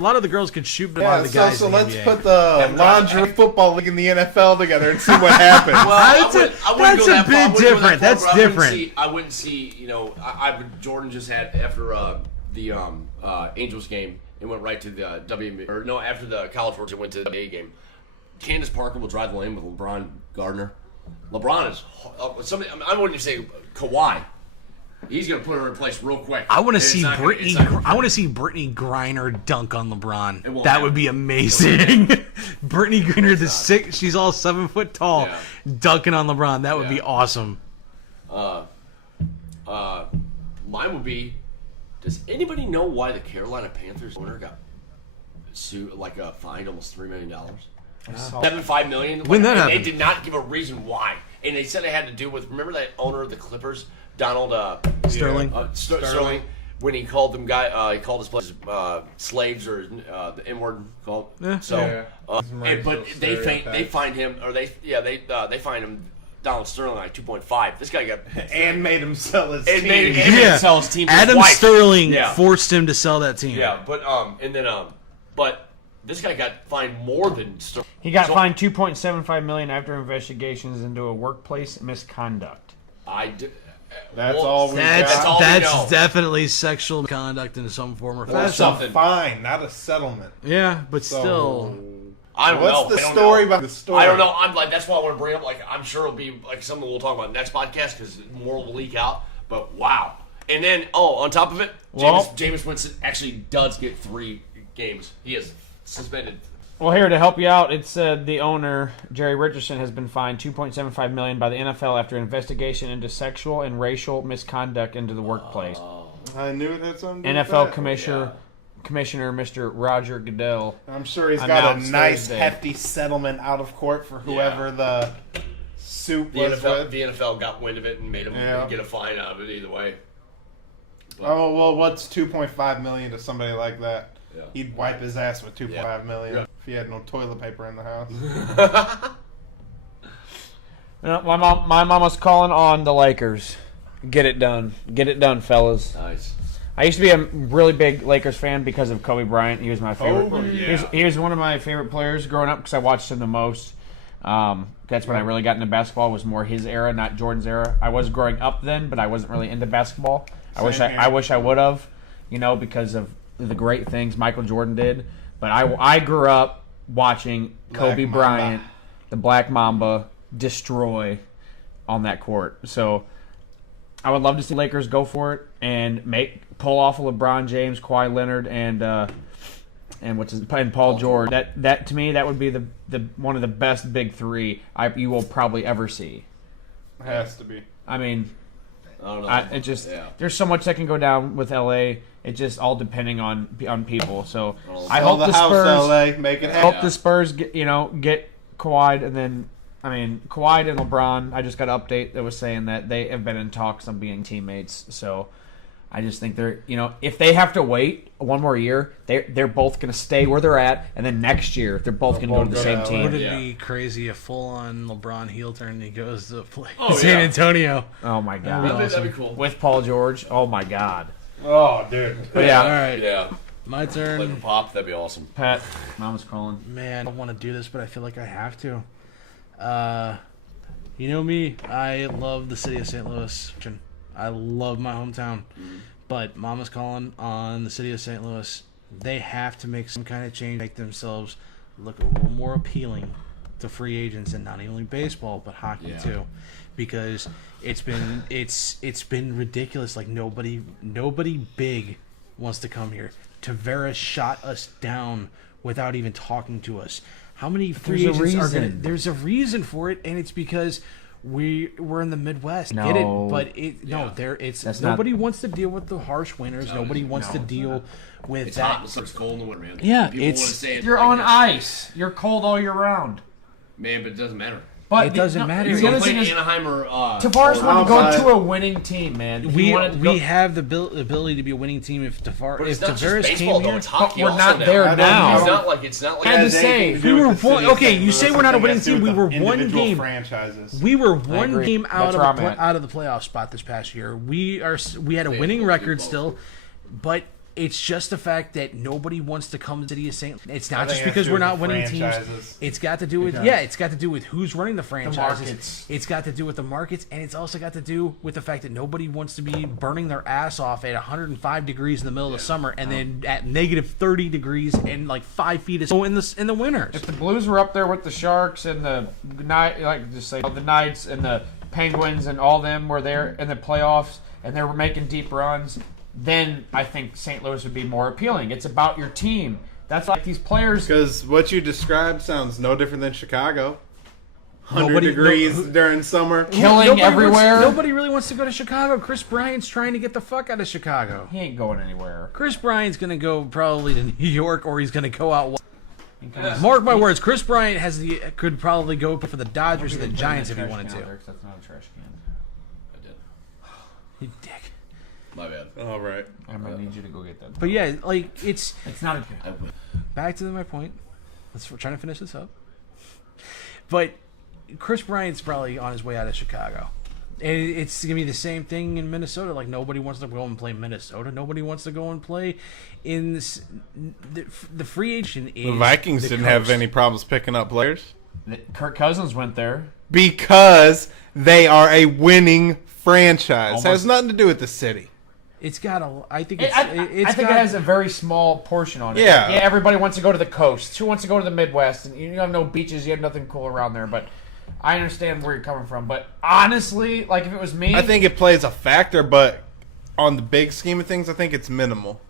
can shoot, but a lot of the guys. So in the let's NBA. put the lingerie football league in the NFL together and see what happens. That's a bit different. That's different. I wouldn't see. Jordan just had after the Angels game. It went right to the WNBA. Or no, after the College World, it went to the WNBA game. Candace Parker will drive the lane with LeBron Gardner. LeBron is somebody. I wouldn't even say Kawhi. He's gonna put her in place real quick. I want to And see it's not gonna- Brittany. it's not gonna- I want to see Brittany Griner dunk on It LeBron. won't That happen. would be amazing. Brittany Griner, the six, she's all 7 foot tall, Yeah. dunking on LeBron. That would be Yeah. awesome. Mine would be: does anybody know why the Carolina Panthers owner got fined almost $3 million? $7.5 million. When that and happened? they did not give a reason why, and they said it had to do with remember that owner of the Clippers, Donald Sterling. Sterling. When he called them he called his players slaves or the N-word. Called. Yeah. So, Yeah. but they fined him, or they fined him. Donald Sterling like 2.5. This guy got and made him sell his and team. made him sell his team. To his Adam wife. Sterling Yeah. forced him to sell that team. Yeah, but this guy got fined more than Sterling. He got fined $2.75 million after investigations into a workplace misconduct. That's all we That's got. all we that's know. definitely sexual conduct in some form or That's fashion. a fine, not a settlement. Yeah, but So, still. I don't know. what's the I don't story know. behind the story? I don't know. I'm like that's why I want to bring up. Like I'm sure it'll be like something we'll talk about next podcast because more will leak out. But wow. And then on top of it, Jameis Winston actually does get 3 games. He is suspended. Well, here to help you out, it said the owner, Jerry Richardson, has been fined $2.75 million by the NFL after investigation into sexual and racial misconduct into the workplace. I knew it had something to do with NFL that. Commissioner Mr. Roger Goodell. I'm sure he's got a announced nice Thursday. hefty settlement out of court for whoever the suit The was NFL, with. the NFL got wind of it and made him Yeah. get a fine out of it either way. Oh well, what's $2.5 million to somebody like that? Yeah. He'd wipe his ass with $2.5 million Yeah. if he had no toilet paper in the house. My mama's calling on the Lakers. Get it done. Get it done, fellas. Nice. I used to be a really big Lakers fan because of Kobe Bryant. He was my favorite. Kobe, yeah. He was one of my favorite players growing up because I watched him the most. That's when I really got into basketball. Was more his era, not Jordan's era. I was growing up then, but I wasn't really into basketball. I wish I would have, because of the great things Michael Jordan did. But I grew up watching Kobe Black Bryant, Mamba. the Black Mamba, destroy on that court. So I would love to see Lakers go for it and pull off a LeBron James, Kawhi Leonard, and Paul George. That to me, that would be the one of the best big 3 you will probably ever see. Has to be. I mean, I don't know. there's so much that can go down with LA. It's just all depending on people. So I Sell hope the the house, Spurs. LA, make it I happen. hope the Spurs get Kawhi, and then I mean, Kawhi and LeBron, I just got an update that was saying that they have been in talks on being teammates. So I just think they're, if they have to wait one more year, they're both going to stay where they're at. And then next year, they're both going to go to the same team. Would it be crazy, a full-on LeBron heel turn and he goes to play Oh, San yeah. Antonio? Oh, my God. That'd be cool. With Paul George. Oh, my God. Oh, dude. But yeah. All right. Yeah. My turn. Like a pop, that'd be awesome. Pat, Mama's calling. Man, I don't want to do this, but I feel like I have to. You know me, I love the city of St. Louis. I love my hometown. But Mama's calling on the city of St. Louis. They have to make some kind of change, make themselves look a little more appealing to free agents, and not only baseball but hockey too, because it's been ridiculous. Like nobody big wants to come here. Tavares shot us down without even talking to us. How many free agents are going to... There's a reason for it, and it's because we're in the Midwest. No. Get it? But nobody wants to deal with the harsh winters. Nobody wants to deal with It's that. hot. It's cold in the winter, man. Yeah, People want to say it. You're like on this. ice. You're cold all year round. Man, but it doesn't matter. But It doesn't matter. The You other play thing is, Anaheim or... Tavares wanted to go to a winning team, man. We have the ability to be a winning team if But Tavares it's not just came baseball, though. here. It's hockey we're also not now. there now. It's not like... I had to say, We were one. Okay, you say we're not a winning team. We were one game. Franchises. We were one agree. game out That's where I'm of at. out of the playoff spot this past year. We had a winning record still, but it's just the fact that nobody wants to come to the city of St. It's not just because we're not winning teams. It's got to do with it's got to do with who's running the franchises. markets. It's got to do with the markets, and it's also got to do with the fact that nobody wants to be burning their ass off at 105 degrees in the middle of the summer, and then at negative 30 degrees and like 5 feet of snow in the winters. if the Blues were up there with the Sharks and the the Knights and the Penguins and all them were there in the playoffs and they were making deep runs, then I think St. Louis would be more appealing. It's about your team. That's like these players. Because what you described sounds no different than Chicago. 100 Nobody- degrees no- during summer. Killing Nobody everywhere. Nobody really wants to go to Chicago. Chris Bryant's trying to get the fuck out of Chicago. He ain't going anywhere. Chris Bryant's going to go probably to New York, or he's going to go out. Mark my words. Chris Bryant could probably go for the Dodgers or the Giants if he wanted to. That's not a trash can. I did. You dick. My bad. All right. I might need you to go get that. But yeah, like it's not a I would. back to my point. We're trying to finish this up. But Chris Bryant's probably on his way out of Chicago. And it's going to be the same thing in Minnesota. Like, nobody wants to go and play Minnesota. Nobody wants to go and play in this, the free agent. The Vikings didn't have any problems picking up players. Kirk Cousins went there. Because they are a winning franchise. Almost. Has nothing to do with the city. It's got a. I think I think it has a very small portion on it. Yeah. Yeah, everybody wants to go to the coast. Who wants to go to the Midwest? And you have no beaches. You have nothing cool around there. But I understand where you're coming from. But honestly, like if it was me, I think it plays a factor, but on the big scheme of things, I think it's minimal.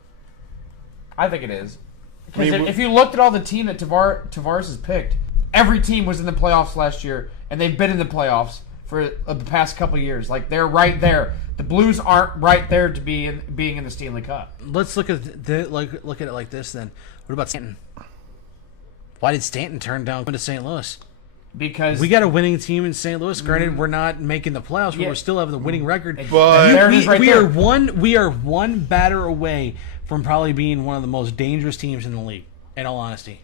I think it is. Because I mean, if you looked at all the team that Tavares has picked, every team was in the playoffs last year, and they've been in the playoffs for the past couple of years. Like they're right there. The Blues aren't right there to being in the Stanley Cup. Let's look at look at it like this. Then, what about Stanton? Why did Stanton turn down going to St. Louis? Because We got a winning team in St. Louis. Granted, we're not making the playoffs, but Yeah. we're still having the winning record. But- there it is right there. We are one batter away from probably being one of the most dangerous teams in the league. In all honesty,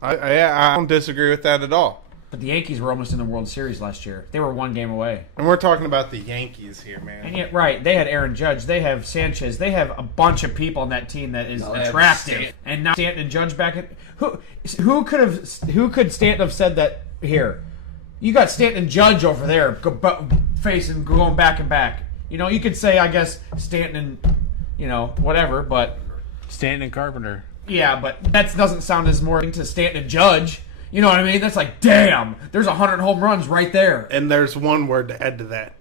I don't disagree with that at all. But the Yankees were almost in the World Series last year. They were one game away. And we're talking about the Yankees here, man. And yet, right, they had Aaron Judge, they have Sanchez, they have a bunch of people on that team that is they have attractive. Stanton. And now Stanton and Judge back at who could Stanton have said that here? You got Stanton and Judge over there facing going back and back. You know, you could say I guess Stanton and whatever, but Stanton and Carpenter. yeah, but that doesn't sound as more into Stanton and Judge. You know what I mean? That's like, damn, there's 100 home runs right there. And there's one word to add to that.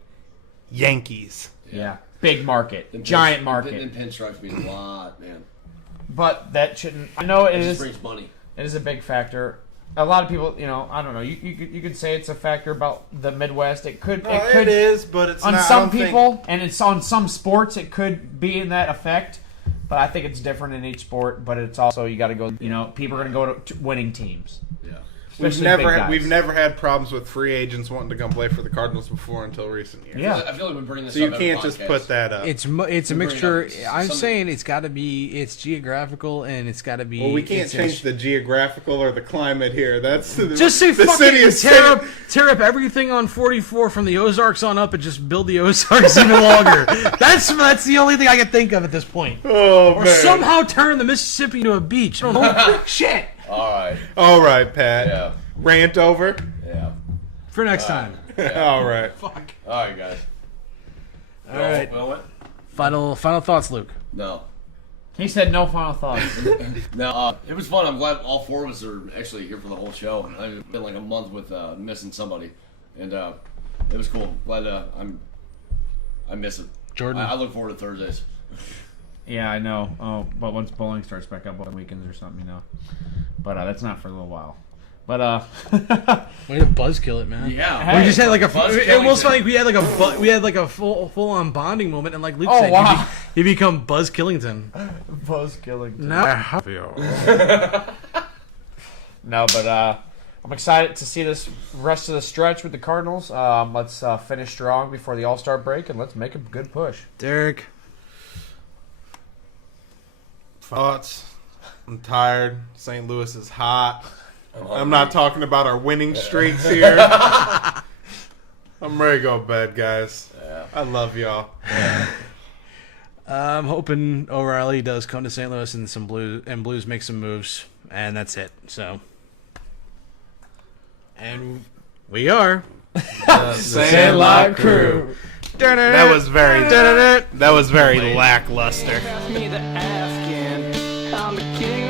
Yankees. Yeah. Big market. Giant market. And pinstripes mean a lot, man. But that shouldn't... I know it It just is... brings money. It is a big factor. A lot of people, I don't know. You could say it's a factor about the Midwest. It could. It is, but it's on not. some people, and it's on some sports. It could be in that effect, but I think it's different in each sport. But it's also you got to go. People are going to go to winning teams. Yeah. Especially big guys. We've never had problems with free agents wanting to come play for the Cardinals before until recent years. Yeah. I feel like we're bringing this So you up every can't just podcast. put that up. It's a bring it mixture. up. I'm Something- saying it's got to be. It's geographical and it's got to be. Well, we can't it's change the geographical or the climate here. That's Just say the fucking city is tear up everything on 44 from the Ozarks on up and just build the Ozarks even longer. That's the only thing I can think of at this point. Oh Or man! somehow turn the Mississippi into a beach. I don't know. Shit. All right, Pat. Yeah. Rant over. Yeah. For next time. All right. Fuck. All right, guys. All right. Well, what? Final thoughts, Luke. No. He said no final thoughts. No, it was fun. I'm glad all four of us are actually here for the whole show. I've been like a month with missing somebody, and it was cool. Glad I miss it. Jordan. I look forward to Thursdays. Yeah, I know. Oh, but once bowling starts back up on weekends or something, But that's not for a little while. But Way to buzzkill it, man. Yeah. We just had like a. Buzz It almost Killington. felt like we had like a full on bonding moment, and like Luke Oh, said, wow. you become Buzz Killington. Buzz Killington. Now I have you. No, but I'm excited to see this rest of the stretch with the Cardinals. Let's finish strong before the All-Star break, and let's make a good push. Derek. Thoughts. I'm tired. St. Louis is hot. I'm not talking about our winning streaks here. I'm ready to go to bed, guys. Yeah. I love y'all. I'm hoping O'Reilly does come to St. Louis and Blues make some moves, and that's it. So, and we are Sandlot crew. That was very lackluster. Pass me the Afghan. I'm the king